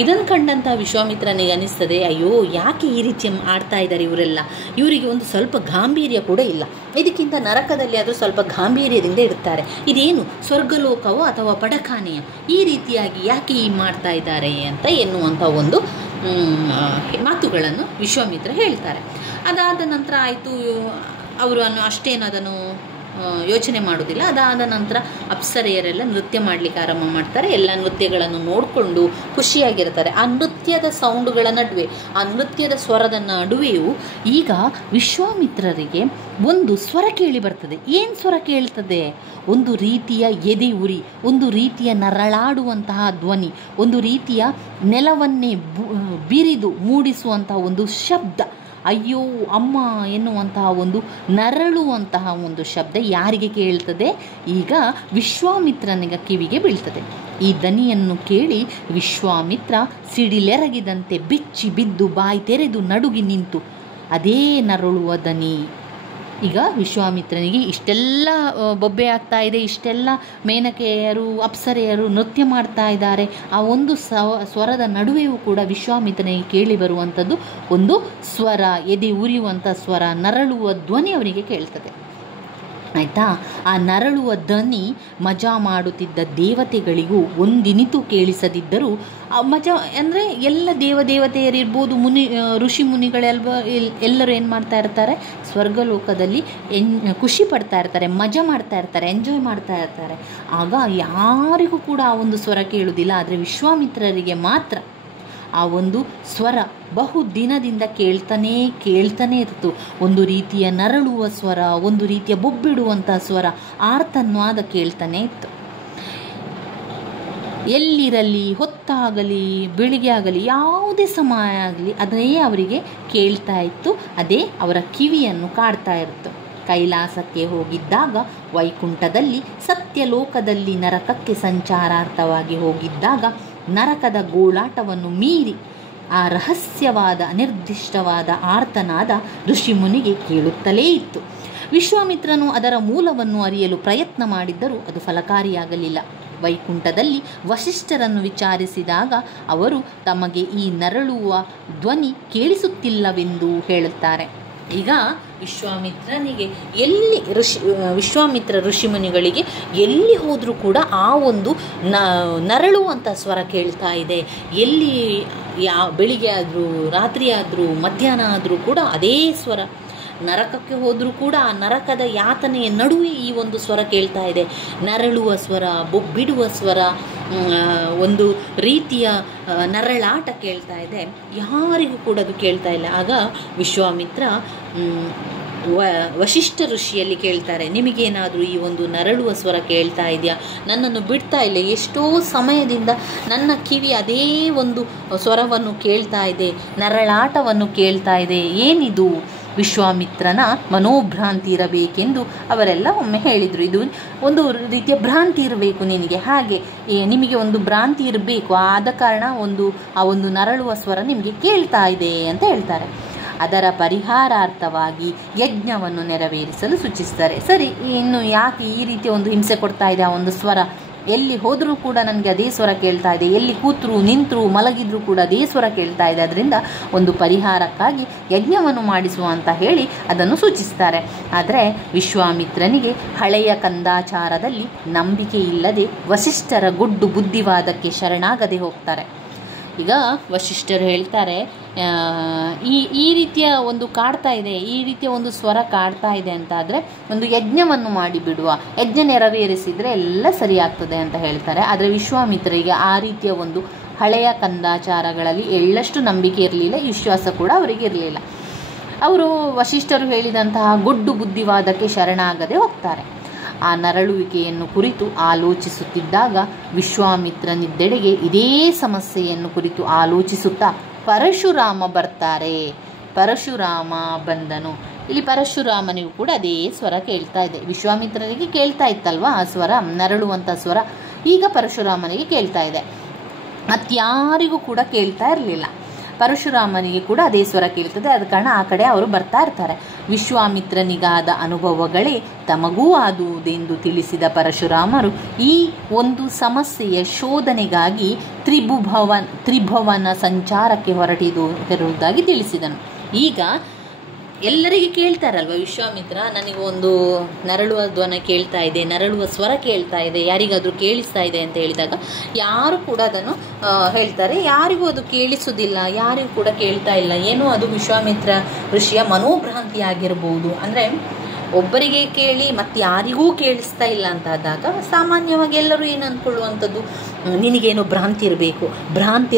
ಇದನ್ನು ಕಂಡಂಥ ವಿಶ್ವಾಮಿತ್ರನಿಗೆ ಅನಿಸ್ತದೆ, ಅಯ್ಯೋ ಯಾಕೆ ಈ ರೀತಿ ಆಡ್ತಾ ಇದ್ದಾರೆ ಇವರೆಲ್ಲ, ಇವರಿಗೆ ಒಂದು ಸ್ವಲ್ಪ ಗಾಂಭೀರ್ಯ ಕೂಡ ಇಲ್ಲ. ಇದಕ್ಕಿಂತ ನರಕದಲ್ಲಿ ಆದರೂ ಸ್ವಲ್ಪ ಗಾಂಭೀರ್ಯದಿಂದ ಇರ್ತಾರೆ. ಇದೇನು ಸ್ವರ್ಗಲೋಕವೋ ಅಥವಾ ಪಡಖಾನೆಯೋ, ಈ ರೀತಿಯಾಗಿ ಯಾಕೆ ಮಾಡ್ತಾ ಇದ್ದಾರೆ ಅಂತ ಎನ್ನುವಂಥ ಒಂದು ಮಾತುಗಳನ್ನು ವಿಶ್ವಾಮಿತ್ರ ಹೇಳ್ತಾರೆ. ಅದಾದ ನಂತರ ಆಯಿತು, ಅವರು ಅಷ್ಟೇನು ಅದನ್ನು ಯೋಚನೆ ಮಾಡೋದಿಲ್ಲ. ಅದಾದ ನಂತರ ಅಪ್ಸರೆಯರೆಲ್ಲ ನೃತ್ಯ ಮಾಡಲಿಕ್ಕೆ ಆರಂಭ ಮಾಡ್ತಾರೆ. ಎಲ್ಲ ನೃತ್ಯಗಳನ್ನು ನೋಡಿಕೊಂಡು ಖುಷಿಯಾಗಿರ್ತಾರೆ. ಆ ನೃತ್ಯದ ಸೌಂಡುಗಳ ನಡುವೆ, ಆ ನೃತ್ಯದ ಸ್ವರದ ನಡುವೆಯೂ ಈಗ ವಿಶ್ವಾಮಿತ್ರರಿಗೆ ಒಂದು ಸ್ವರ ಕೇಳಿ ಬರ್ತದೆ. ಏನು ಸ್ವರ ಕೇಳ್ತದೆ? ಒಂದು ರೀತಿಯ ಎದೆ ಉರಿ, ಒಂದು ರೀತಿಯ ನರಳಾಡುವಂತಹ ಧ್ವನಿ, ಒಂದು ರೀತಿಯ ನೆಲವನ್ನೇ ಬಿರಿದು ಮೂಡಿಸುವಂತಹ ಒಂದು ಶಬ್ದ. ಅಯ್ಯೋ ಅಮ್ಮ ಎನ್ನುವಂತಹ ಒಂದು ನರಳುವಂತಹ ಒಂದು ಶಬ್ದ ಯಾರಿಗೆ ಕೇಳ್ತದೆ? ಈಗ ವಿಶ್ವಾಮಿತ್ರನಿಗೆ ಕಿವಿಗೆ ಬೀಳ್ತದೆ. ಈ ದನಿಯನ್ನು ಕೇಳಿ ವಿಶ್ವಾಮಿತ್ರ ಸಿಡಿಲೆರಗಿದಂತೆ ಬೆಚ್ಚಿ ಬಿದ್ದು ಬಾಯಿ ತೆರೆದು ನಡುಗಿ ನಿಂತು, ಅದೇ ನರಳುವ ದನಿ. ಈಗ ವಿಶ್ವಾಮಿತ್ರನಿಗೆ ಇಷ್ಟೆಲ್ಲ ಬೊಬ್ಬೆ ಆಗ್ತಾ ಇದೆ, ಇಷ್ಟೆಲ್ಲ ಮೇನಕೆಯರು ಅಪ್ಸರೆಯರು ನೃತ್ಯ ಮಾಡ್ತಾ ಇದ್ದಾರೆ. ಆ ಒಂದು ಸ್ವರದ ನಡುವೆಯೂ ಕೂಡ ವಿಶ್ವಾಮಿತ್ರನಿಗೆ ಕೇಳಿ ಬರುವಂಥದ್ದು ಒಂದು ಸ್ವರ, ಎದೆ ಉರಿಯುವಂಥ ಸ್ವರ, ನರಳುವ ಧ್ವನಿ ಅವನಿಗೆ ಕೇಳ್ತದೆ. ಆಯಿತಾ? ಆ ನರಳುವ ಧ್ವನಿ ಮಜಾ ಮಾಡುತ್ತಿದ್ದ ದೇವತೆಗಳಿಗೂ ಒಂದಿನಿತೂ ಕೇಳಿಸದಿದ್ದರೂ, ಮಜಾ ಅಂದರೆ ಎಲ್ಲ ದೇವತೆಯರಿರ್ಬೋದು, ಋಷಿ ಮುನಿಗಳೆಲ್ಲ ಎಲ್ಲರೂ ಏನು ಮಾಡ್ತಾ ಇರ್ತಾರೆ, ಸ್ವರ್ಗಲೋಕದಲ್ಲಿ ಖುಷಿ ಪಡ್ತಾ ಇರ್ತಾರೆ, ಮಜಾ ಮಾಡ್ತಾ ಇರ್ತಾರೆ, ಎಂಜಾಯ್ ಮಾಡ್ತಾ ಇರ್ತಾರೆ. ಆಗ ಯಾರಿಗೂ ಕೂಡ ಆ ಒಂದು ಸ್ವರ ಕೇಳುವುದಿಲ್ಲ. ಆದರೆ ವಿಶ್ವಾಮಿತ್ರರಿಗೆ ಮಾತ್ರ ಆ ಒಂದು ಸ್ವರ ಬಹು ದಿನದಿಂದ ಕೇಳ್ತಾನೇ ಇರ್ತು. ಒಂದು ರೀತಿಯ ನರಳುವ ಸ್ವರ, ಒಂದು ರೀತಿಯ ಬೊಬ್ಬಿಡುವಂಥ ಸ್ವರ, ಆರ್ತನ್ವಾದ ಕೇಳ್ತಾನೆ ಇತ್ತು. ಎಲ್ಲಿರಲಿ, ಹೊತ್ತಾಗಲಿ, ಬೆಳಿಗ್ಗೆ ಆಗಲಿ, ಯಾವುದೇ ಸಮಯ ಆಗಲಿ ಅದೇ ಅವರಿಗೆ ಕೇಳ್ತಾ ಇತ್ತು. ಅದೇ ಅವರ ಕಿವಿಯನ್ನು ಕಾಡ್ತಾ ಇತ್ತು. ಕೈಲಾಸಕ್ಕೆ ಹೋಗಿದ್ದಾಗ, ವೈಕುಂಠದಲ್ಲಿ ಸತ್ಯಲೋಕದಲ್ಲಿ ನರಕಕ್ಕೆ ಸಂಚಾರಾರ್ಥವಾಗಿ ಹೋಗಿದ್ದಾಗ, ನರಕದ ಗೋಳಾಟವನ್ನು ಮೀರಿ ಆ ರಹಸ್ಯವಾದ ಅನಿರ್ದಿಷ್ಟವಾದ ಆರ್ತನಾದ ಋಷಿಮುನಿಗೆ ಕೇಳುತ್ತಲೇ ಇತ್ತು. ವಿಶ್ವಾಮಿತ್ರನು ಅದರ ಮೂಲವನ್ನು ಅರಿಯಲು ಪ್ರಯತ್ನ ಮಾಡಿದ್ದರೂ ಅದು ಫಲಕಾರಿಯಾಗಲಿಲ್ಲ. ವೈಕುಂಠದಲ್ಲಿ ವಸಿಷ್ಠರನ್ನು ವಿಚಾರಿಸಿದಾಗ ಅವರು ತಮಗೆ ಈ ನರಳುವ ಧ್ವನಿ ಕೇಳಿಸುತ್ತಿಲ್ಲವೆಂದು ಹೇಳುತ್ತಾರೆ. ಈಗ ವಿಶ್ವಾಮಿತ್ರ ಋಷಿಮುನಿಗಳಿಗೆ ಎಲ್ಲಿ ಹೋದರೂ ಕೂಡ ಆ ಒಂದು ನರಳುವಂಥ ಸ್ವರ ಕೇಳ್ತಾ ಇದೆ. ಎಲ್ಲಿ ಬೆಳಿಗ್ಗೆ ಆದರೂ, ರಾತ್ರಿ ಆದರೂ, ಮಧ್ಯಾಹ್ನ ಆದರೂ ಕೂಡ ಅದೇ ಸ್ವರ. ನರಕಕ್ಕೆ ಹೋದರೂ ಕೂಡ ಆ ನರಕದ ಯಾತನೆಯ ನಡುವೆ ಈ ಒಂದು ಸ್ವರ ಕೇಳ್ತಾ ಇದೆ. ನರಳುವ ಸ್ವರ, ಬೊಬ್ಬಿಡುವ ಸ್ವರ, ಒಂದು ರೀತಿಯ ನರಳಾಟ ಕೇಳ್ತಾ ಇದೆ. ಯಾರಿಗೂ ಕೂಡ ಅದು ಕೇಳ್ತಾ ಇಲ್ಲ. ಆಗ ವಿಶ್ವಾಮಿತ್ರ ವಸಿಷ್ಠ ಋಷಿಯಲ್ಲಿ ಕೇಳ್ತಾರೆ, ನಿಮಗೇನಾದರೂ ಈ ಒಂದು ನರಳುವ ಸ್ವರ ಕೇಳ್ತಾ ಇದೆಯಾ? ನನ್ನನ್ನು ಬಿಡ್ತಾ ಇಲ್ಲ, ಎಷ್ಟೋ ಸಮಯದಿಂದ ನನ್ನ ಕಿವಿ ಅದೇ ಒಂದು ಸ್ವರವನ್ನು ಕೇಳ್ತಾ ಇದೆ, ನರಳಾಟವನ್ನು ಕೇಳ್ತಾ ಇದೆ, ಏನಿದು? ವಿಶ್ವಾಮಿತ್ರನ ಮನೋಭ್ರಾಂತಿ ಇರಬೇಕೆಂದು ಅವರೆಲ್ಲ ಒಮ್ಮೆ ಹೇಳಿದರು. ಇದು ಒಂದು ರೀತಿಯ ಭ್ರಾಂತಿ ಇರಬೇಕು ನಿನಗೆ, ಹಾಗೆ ನಿಮಗೆ ಒಂದು ಭ್ರಾಂತಿ ಇರಬೇಕು, ಆದ ಕಾರಣ ಆ ಒಂದು ನರಳುವ ಸ್ವರ ನಿಮಗೆ ಕೇಳ್ತಾ ಇದೆ ಅಂತ ಹೇಳ್ತಾರೆ. ಅದರ ಪರಿಹಾರಾರ್ಥವಾಗಿ ಯಜ್ಞವನ್ನು ನೆರವೇರಿಸಲು ಸೂಚಿಸ್ತಾರೆ. ಸರಿ, ಇನ್ನು ಯಾಕೆ ಈ ರೀತಿಯ ಒಂದು ಹಿಂಸೆ ಕೊಡ್ತಾ ಇದೆ ಆ ಒಂದು ಸ್ವರ? ಎಲ್ಲಿ ಹೋದರೂ ಕೂಡ ನನಗೆ ಅದೇ ಸ್ವರ ಕೇಳ್ತಾ ಇದೆ, ಎಲ್ಲಿ ಕೂತರು, ನಿಂತರು, ಮಲಗಿದ್ರು ಕೂಡ ಅದೇ ಸ್ವರ ಕೇಳ್ತಾ ಇದೆ. ಅದರಿಂದ ಒಂದು ಪರಿಹಾರಕ್ಕಾಗಿ ಯಜ್ಞವನ್ನು ಮಾಡಿಸುವ ಅಂತ ಹೇಳಿ ಅದನ್ನು ಸೂಚಿಸ್ತಾರೆ. ಆದರೆ ವಿಶ್ವಾಮಿತ್ರನಿಗೆ ಹಳೆಯ ಕಂದಾಚಾರದಲ್ಲಿ ನಂಬಿಕೆ ಇಲ್ಲದೆ ವಸಿಷ್ಠರ ಗೊಡ್ಡು ಬುದ್ಧಿವಾದಕ್ಕೆ ಶರಣಾಗದೆ ಹೋಗ್ತಾರೆ. ಈಗ ವಸಿಷ್ಠರು ಹೇಳ್ತಾರೆ, ಈ ರೀತಿಯ ಒಂದು ಕಾಡ್ತಾ ಇದೆ, ಈ ರೀತಿಯ ಒಂದು ಸ್ವರ ಕಾಡ್ತಾ ಇದೆ ಅಂತ ಆದರೆ ಒಂದು ಯಜ್ಞವನ್ನು ಮಾಡಿಬಿಡುವ, ಯಜ್ಞ ನೆರವೇರಿಸಿದರೆ ಎಲ್ಲ ಸರಿಯಾಗ್ತದೆ ಅಂತ ಹೇಳ್ತಾರೆ. ಆದರೆ ವಿಶ್ವಾಮಿತ್ರರಿಗೆ ಆ ರೀತಿಯ ಒಂದು ಹಳೆಯ ಕಂದಾಚಾರಗಳಲ್ಲಿ ಎಳ್ಳಷ್ಟು ನಂಬಿಕೆ ಇರಲಿಲ್ಲ, ವಿಶ್ವಾಸ ಕೂಡ ಅವರಿಗೆ ಇರಲಿಲ್ಲ. ಅವರು ವಸಿಷ್ಠರು ಹೇಳಿದಂತಹ ಗೊಡ್ಡು ಬುದ್ಧಿವಾದಕ್ಕೆ ಶರಣಾಗದೆ ಹೋಗ್ತಾರೆ. ಆ ನರಳುವಿಕೆಯನ್ನು ಕುರಿತು ಆಲೋಚಿಸುತ್ತಿದ್ದಾಗ ವಿಶ್ವಾಮಿತ್ರನಿದ್ದೆಡೆಗೆ ಇದೇ ಸಮಸ್ಯೆಯನ್ನು ಕುರಿತು ಆಲೋಚಿಸುತ್ತಾ ಪರಶುರಾಮ ಬರ್ತಾರೆ. ಪರಶುರಾಮ ಬಂದನು. ಇಲ್ಲಿ ಪರಶುರಾಮನಿಗೂ ಕೂಡ ಅದೇ ಸ್ವರ ಕೇಳ್ತಾ ಇದೆ. ವಿಶ್ವಾಮಿತ್ರನಿಗೆ ಕೇಳ್ತಾ ಇತ್ತಲ್ವ ಆ ಸ್ವರ, ನರಳುವಂಥ ಸ್ವರ, ಈಗ ಪರಶುರಾಮನಿಗೆ ಕೇಳ್ತಾ ಇದೆ. ಮತ್ತಾರಿಗೂ ಕೂಡ ಕೇಳ್ತಾ ಇರಲಿಲ್ಲ. ಪರಶುರಾಮನಿಗೆ ಕೂಡ ಅದೇ ಸ್ವರ ಕೇಳ್ತದೆ. ಆದ ಕಾರಣ ಆ ಕಡೆ ಅವರು ಬರ್ತಾ ಇರ್ತಾರೆ. ವಿಶ್ವಾಮಿತ್ರನಿಗಾದ ಅನುಭವಗಳೇ ತಮಗೂ ಆದುದೆಂದು ತಿಳಿಸಿದ ಪರಶುರಾಮರು ಈ ಒಂದು ಸಮಸ್ಯೆಯ ಶೋಧನೆಗಾಗಿ ತ್ರಿಭುವನ ಸಂಚಾರಕ್ಕೆ ಹೊರಟಿರುವುದಾಗಿ ತಿಳಿಸಿದನು. ಈಗ ಎಲ್ಲರಿಗೆ ಕೇಳ್ತಾರಲ್ವ ವಿಶ್ವಾಮಿತ್ರ, ನನಗೆ ಒಂದು ನರಳುವ ಧ್ವನಿ ಕೇಳ್ತಾ ಇದೆ, ನರಳುವ ಸ್ವರ ಕೇಳ್ತಾ ಇದೆ, ಯಾರಿಗಾದರೂ ಕೇಳಿಸ್ತಾ ಇದೆ ಅಂತ ಹೇಳಿದಾಗ ಯಾರು ಕೂಡ ಅದನ್ನು ಹೇಳ್ತಾರೆ, ಯಾರಿಗೂ ಅದು ಕೇಳಿಸುವುದಿಲ್ಲ, ಯಾರಿಗೂ ಕೂಡ ಕೇಳ್ತಾ ಇಲ್ಲ. ಏನೋ ಅದು ವಿಶ್ವಾಮಿತ್ರ ಋಷಿಯ ಮನೋಭ್ರಾಂತಿ ಆಗಿರ್ಬೋದು. ಅಂದರೆ ಒಬ್ಬರಿಗೆ ಕೇಳಿ ಮತ್ತು ಯಾರಿಗೂ ಕೇಳಿಸ್ತಾ ಇಲ್ಲ ಅಂತ ಆದಾಗ ಸಾಮಾನ್ಯವಾಗಿ ಎಲ್ಲರೂ ಏನು ಅಂದ್ಕೊಳ್ಳುವಂಥದ್ದು, ನಿನಗೇನೋ ಭ್ರಾಂತಿ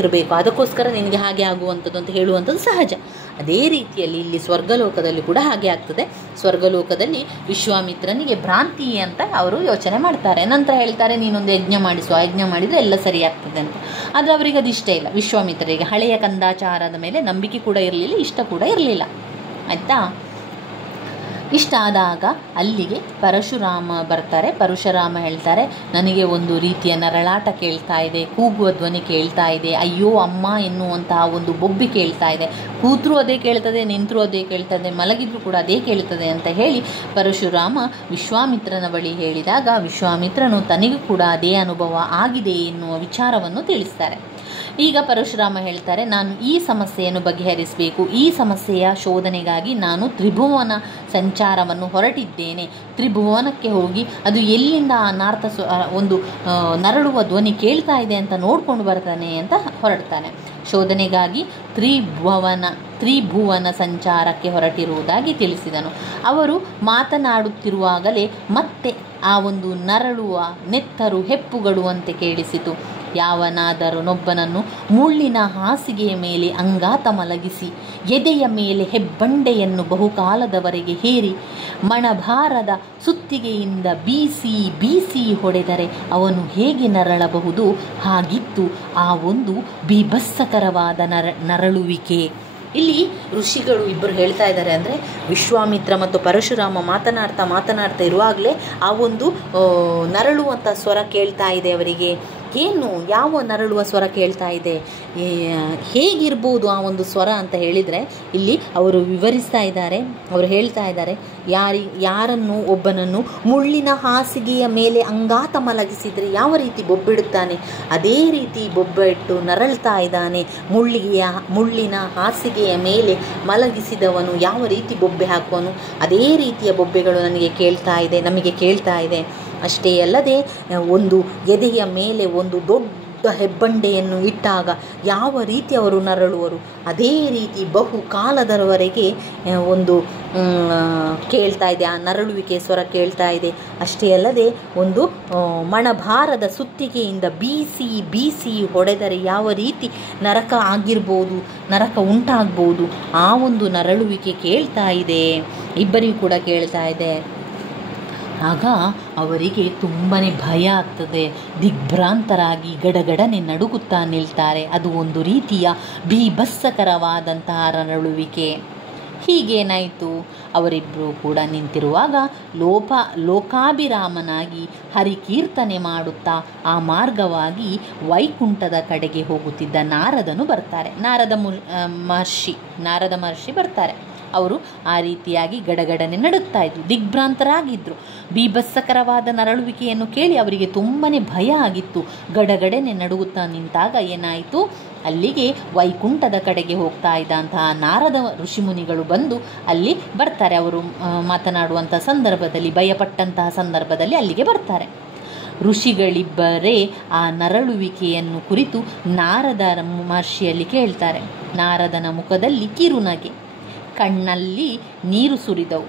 ಇರಬೇಕು, ಅದಕ್ಕೋಸ್ಕರ ನಿನಗೆ ಹಾಗೆ ಆಗುವಂಥದ್ದು ಅಂತ ಹೇಳುವಂಥದ್ದು ಸಹಜ. ಅದೇ ರೀತಿಯಲ್ಲಿ ಇಲ್ಲಿ ಸ್ವರ್ಗಲೋಕದಲ್ಲಿ ಕೂಡ ಹಾಗೆ ಆಗ್ತದೆ. ಸ್ವರ್ಗಲೋಕದಲ್ಲಿ ವಿಶ್ವಾಮಿತ್ರನಿಗೆ ಭ್ರಾಂತಿ ಅಂತ ಅವರು ಯೋಚನೆ ಮಾಡ್ತಾರೆ. ನಂತರ ಹೇಳ್ತಾರೆ, ನೀನೊಂದು ಯಜ್ಞ ಮಾಡಿಸುವ, ಯಜ್ಞ ಮಾಡಿದರೆ ಎಲ್ಲ ಸರಿಯಾಗ್ತದೆ ಅಂತ. ಆದರೆ ಅವರಿಗೆ ಅದು ಇಷ್ಟ ಇಲ್ಲ. ವಿಶ್ವಾಮಿತ್ರರಿಗೆ ಹಳೆಯ ಕಂದಾಚಾರದ ಮೇಲೆ ನಂಬಿಕೆ ಕೂಡ ಇರಲಿಲ್ಲ, ಇಷ್ಟ ಕೂಡ ಇರಲಿಲ್ಲ. ಆಯಿತಾ? ಇಷ್ಟಾದಾಗ ಅಲ್ಲಿಗೆ ಪರಶುರಾಮ ಬರ್ತಾರೆ. ಪರಶುರಾಮ ಹೇಳ್ತಾರೆ, ನನಗೆ ಒಂದು ರೀತಿಯ ನರಳಾಟ ಕೇಳ್ತಾ ಇದೆ, ಕೂಗುವ ಧ್ವನಿ ಕೇಳ್ತಾ ಇದೆ, ಅಯ್ಯೋ ಅಮ್ಮ ಎನ್ನುವಂತಹ ಒಂದು ಬೊಬ್ಬಿ ಕೇಳ್ತಾ ಇದೆ. ಕೂತ್ರೂ ಅದೇ ಕೇಳ್ತದೆ, ನಿಂತರೂ ಅದೇ ಕೇಳ್ತದೆ, ಮಲಗಿದ್ರು ಕೂಡ ಅದೇ ಕೇಳ್ತದೆ ಅಂತ ಹೇಳಿ ಪರಶುರಾಮ ವಿಶ್ವಾಮಿತ್ರನ ಬಳಿ ಹೇಳಿದಾಗ ವಿಶ್ವಾಮಿತ್ರನು ತನಗೂ ಕೂಡ ಅದೇ ಅನುಭವ ಆಗಿದೆ ಎನ್ನುವ ವಿಚಾರವನ್ನು ತಿಳಿಸ್ತಾರೆ. ಈಗ ಪರಶುರಾಮ ಹೇಳ್ತಾರೆ, ನಾನು ಈ ಸಮಸ್ಯೆಯನ್ನು ಬಗೆಹರಿಸಬೇಕು, ಈ ಸಮಸ್ಯೆಯ ಶೋಧನೆಗಾಗಿ ನಾನು ತ್ರಿಭುವನ ಸಂಚಾರವನ್ನು ಹೊರಟಿದ್ದೇನೆ. ತ್ರಿಭುವನಕ್ಕೆ ಹೋಗಿ ಅದು ಎಲ್ಲಿಂದ ಅನಾರ್ಥ ಒಂದು ನರಳುವ ಧ್ವನಿ ಕೇಳ್ತಾ ಇದೆ ಅಂತ ನೋಡ್ಕೊಂಡು ಬರ್ತಾನೆ ಅಂತ ಹೊರಡ್ತಾನೆ. ಶೋಧನೆಗಾಗಿ ತ್ರಿಭುವನ ಸಂಚಾರಕ್ಕೆ ಹೊರಟಿರುವುದಾಗಿ ತಿಳಿಸಿದನು. ಅವರು ಮಾತನಾಡುತ್ತಿರುವಾಗಲೇ ಮತ್ತೆ ಆ ಒಂದು ನರಳುವ ನೆತ್ತರು ಹೆಪ್ಪುಗಡುವಂತೆ ಕೇಳಿಸಿತು. ಯಾವನಾದರನೊಬ್ಬನನ್ನು ಮುಳ್ಳಿನ ಹಾಸಿಗೆಯ ಮೇಲೆ ಅಂಗಾತ ಮಲಗಿಸಿ ಎದೆಯ ಮೇಲೆ ಹೆಬ್ಬಂಡೆಯನ್ನು ಬಹುಕಾಲದವರೆಗೆ ಹೇರಿ ಮಣಭಾರದ ಸುತ್ತಿಗೆಯಿಂದ ಬೀಸಿ ಹೊಡೆದರೆ ಅವನು ಹೇಗೆ ನರಳಬಹುದು? ಹಾಗಿತ್ತು ಆ ಒಂದು ಬೀಭತ್ಸಕರವಾದ ನರಳುವಿಕೆ. ಇಲ್ಲಿ ಋಷಿಗಳು ಇಬ್ಬರು ಹೇಳ್ತಾ ಇದ್ದಾರೆ, ಅಂದರೆ ವಿಶ್ವಾಮಿತ್ರ ಮತ್ತು ಪರಶುರಾಮ ಮಾತನಾಡ್ತಾ ಇರುವಾಗಲೇ ಆ ಒಂದು ನರಳುವಂಥ ಸ್ವರ ಕೇಳ್ತಾ ಇದೆ ಅವರಿಗೆ. ಏನು, ಯಾವ ನರಳುವ ಸ್ವರ ಕೇಳ್ತಾ ಇದೆ, ಹೇಗಿರ್ಬೋದು ಆ ಒಂದು ಸ್ವರ ಅಂತ ಹೇಳಿದರೆ ಇಲ್ಲಿ ಅವರು ವಿವರಿಸ್ತಾ ಇದ್ದಾರೆ. ಅವರು ಹೇಳ್ತಾ ಇದ್ದಾರೆ, ಯಾರನ್ನು ಒಬ್ಬನನ್ನು ಮುಳ್ಳಿನ ಹಾಸಿಗೆಯ ಮೇಲೆ ಅಂಗಾತ ಮಲಗಿಸಿದರೆ ಯಾವ ರೀತಿ ಬೊಬ್ಬಿಡುತ್ತಾನೆ ಅದೇ ರೀತಿ ಬೊಬ್ಬೆಟ್ಟು ನರಳ್ತಾ ಇದ್ದಾನೆ. ಮುಳ್ಳಿನ ಹಾಸಿಗೆಯ ಮೇಲೆ ಮಲಗಿಸಿದವನು ಯಾವ ರೀತಿ ಬೊಬ್ಬೆ ಹಾಕುವನು ಅದೇ ರೀತಿಯ ಬೊಬ್ಬೆಗಳು ನಮಗೆ ಕೇಳ್ತಾ ಇದೆ. ಅಷ್ಟೇ ಅಲ್ಲದೆ ಒಂದು ಎದೆಯ ಮೇಲೆ ಒಂದು ದೊಡ್ಡ ಹೆಬ್ಬಂಡೆಯನ್ನು ಇಟ್ಟಾಗ ಯಾವ ರೀತಿ ಅವರು ನರಳುವರು ಅದೇ ರೀತಿ ಬಹು ಕಾಲದವರೆಗೆ ಒಂದು ಕೇಳ್ತಾ ಇದೆ, ಆ ನರಳುವಿಕೆ ಸ್ವರ ಕೇಳ್ತಾ ಇದೆ. ಅಷ್ಟೇ ಅಲ್ಲದೆ ಒಂದು ಮಣಭಾರದ ಸುತ್ತಿಗೆಯಿಂದ ಬೀಸಿ ಹೊಡೆದರೆ ಯಾವ ರೀತಿ ನರಕ ಉಂಟಾಗ್ಬೋದು ಆ ಒಂದು ನರಳುವಿಕೆ ಕೇಳ್ತಾ ಇದೆ. ಇಬ್ಬರಿಗೂ ಕೂಡ ಕೇಳ್ತಾ ಇದೆ. ಆಗ ಅವರಿಗೆ ತುಂಬಾ ಭಯ ಆಗ್ತದೆ. ದಿಗ್ಭ್ರಾಂತರಾಗಿ ಗಡಗಡನೆ ನಡುಗುತ್ತಾ ನಿಲ್ತಾರೆ. ಅದು ಒಂದು ರೀತಿಯ ಬೀಭತ್ಸಕರವಾದಂತಹ ನರಳುವಿಕೆ. ಹೀಗೇನಾಯಿತು? ಅವರಿಬ್ಬರು ಕೂಡ ನಿಂತಿರುವಾಗ ಲೋಕಾಭಿರಾಮನಾಗಿ ಹರಿಕೀರ್ತನೆ ಮಾಡುತ್ತಾ ಆ ಮಾರ್ಗವಾಗಿ ವೈಕುಂಠದ ಕಡೆಗೆ ಹೋಗುತ್ತಿದ್ದ ನಾರದನು ಬರ್ತಾರೆ. ನಾರದ ಮಹರ್ಷಿ ಬರ್ತಾರೆ. ಅವರು ಆ ರೀತಿಯಾಗಿ ಗಡಗಡನೆ ನಡುತ್ತಾ ಇದ್ರು, ದಿಗ್ಭ್ರಾಂತರಾಗಿದ್ದರು. ಬೀಭತ್ಸಕರವಾದ ನರಳುವಿಕೆಯನ್ನು ಕೇಳಿ ಅವರಿಗೆ ತುಂಬಾ ಭಯ ಆಗಿತ್ತು. ಗಡಗಡನೆ ನಡುಗುತ್ತಾ ನಿಂತಾಗ ಏನಾಯಿತು? ಅಲ್ಲಿಗೆ ವೈಕುಂಠದ ಕಡೆಗೆ ಹೋಗ್ತಾ ಇದ್ದಂತಹ ನಾರದ ಋಷಿಮುನಿಗಳು ಬಂದು ಅಲ್ಲಿ ಬರ್ತಾರೆ. ಅವರು ಮಾತನಾಡುವಂಥ ಸಂದರ್ಭದಲ್ಲಿ, ಭಯಪಟ್ಟಂತಹ ಸಂದರ್ಭದಲ್ಲಿ ಅಲ್ಲಿಗೆ ಬರ್ತಾರೆ. ಋಷಿಗಳಿಬ್ಬರೇ ಆ ನರಳುವಿಕೆಯನ್ನು ಕುರಿತು ನಾರದ ಮಹರ್ಷಿಯಲ್ಲಿ ಕೇಳ್ತಾರೆ. ನಾರದನ ಮುಖದಲ್ಲಿ ಕಿರುನಗೆ, ಕಣ್ಣಲ್ಲಿ ನೀರು ಸುರಿದವು.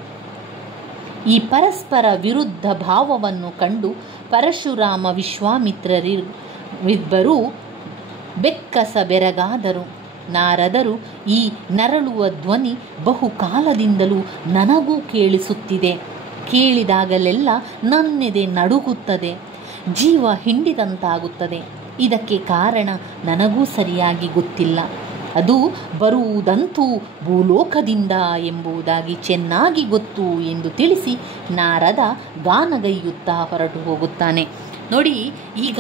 ಈ ಪರಸ್ಪರ ವಿರುದ್ಧ ಭಾವವನ್ನು ಕಂಡು ಪರಶುರಾಮ ವಿಶ್ವಾಮಿತ್ರರಿಬ್ಬರೂ ಬೆಕ್ಕಸ ಬೆರಗಾದರು. ನಾರದರು, ಈ ನರಳುವ ಧ್ವನಿ ಬಹುಕಾಲದಿಂದಲೂ ನನಗೂ ಕೇಳಿಸುತ್ತಿದೆ. ಕೇಳಿದಾಗಲೆಲ್ಲ ನನ್ನೆದೆ ನಡುಗುತ್ತದೆ, ಜೀವ ಹಿಂಡಿದಂತಾಗುತ್ತದೆ. ಇದಕ್ಕೆ ಕಾರಣ ನನಗೂ ಸರಿಯಾಗಿ ಗೊತ್ತಿಲ್ಲ. ಅದು ಬರುವುದಂತೂ ಭೂಲೋಕದಿಂದ ಎಂಬುದಾಗಿ ಚೆನ್ನಾಗಿ ಗೊತ್ತು ಎಂದು ತಿಳಿಸಿ ನಾರದ ಗಾನಗೈಯುತ್ತಾ ಹೊರಟು ಹೋಗುತ್ತಾನೆ. ನೋಡಿ, ಈಗ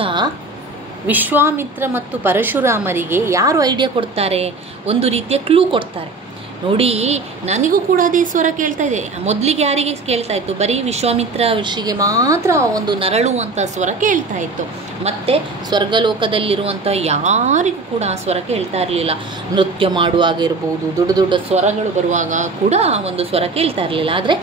ವಿಶ್ವಾಮಿತ್ರ ಮತ್ತು ಪರಶುರಾಮರಿಗೆ ಯಾರು ಐಡಿಯಾ ಕೊಡ್ತಾರೆ? ಒಂದು ರೀತಿಯ ಕ್ಲೂ ಕೊಡ್ತಾರೆ. ನೋಡಿ, ನನಗೂ ಕೂಡ ಅದೇ ಸ್ವರ ಕೇಳ್ತಾ ಇದೆ. ಮೊದಲಿಗೆ ಯಾರಿಗೆ ಕೇಳ್ತಾ ಇತ್ತು? ಬರೀ ವಿಶ್ವಾಮಿತ್ರ ಋಷಿಗೆ ಮಾತ್ರ ಒಂದು ನರಳುವಂಥ ಸ್ವರ ಕೇಳ್ತಾ ಇತ್ತು. ಮತ್ತು ಸ್ವರ್ಗಲೋಕದಲ್ಲಿರುವಂಥ ಯಾರಿಗೂ ಕೂಡ ಆ ಸ್ವರ ಕೇಳ್ತಾ ಇರಲಿಲ್ಲ. ನೃತ್ಯ ಮಾಡುವಾಗ ಇರ್ಬೋದು, ದೊಡ್ಡ ದೊಡ್ಡ ಸ್ವರಗಳು ಬರುವಾಗ ಕೂಡ ಒಂದು ಸ್ವರ ಕೇಳ್ತಾ ಇರಲಿಲ್ಲ. ಆದರೆ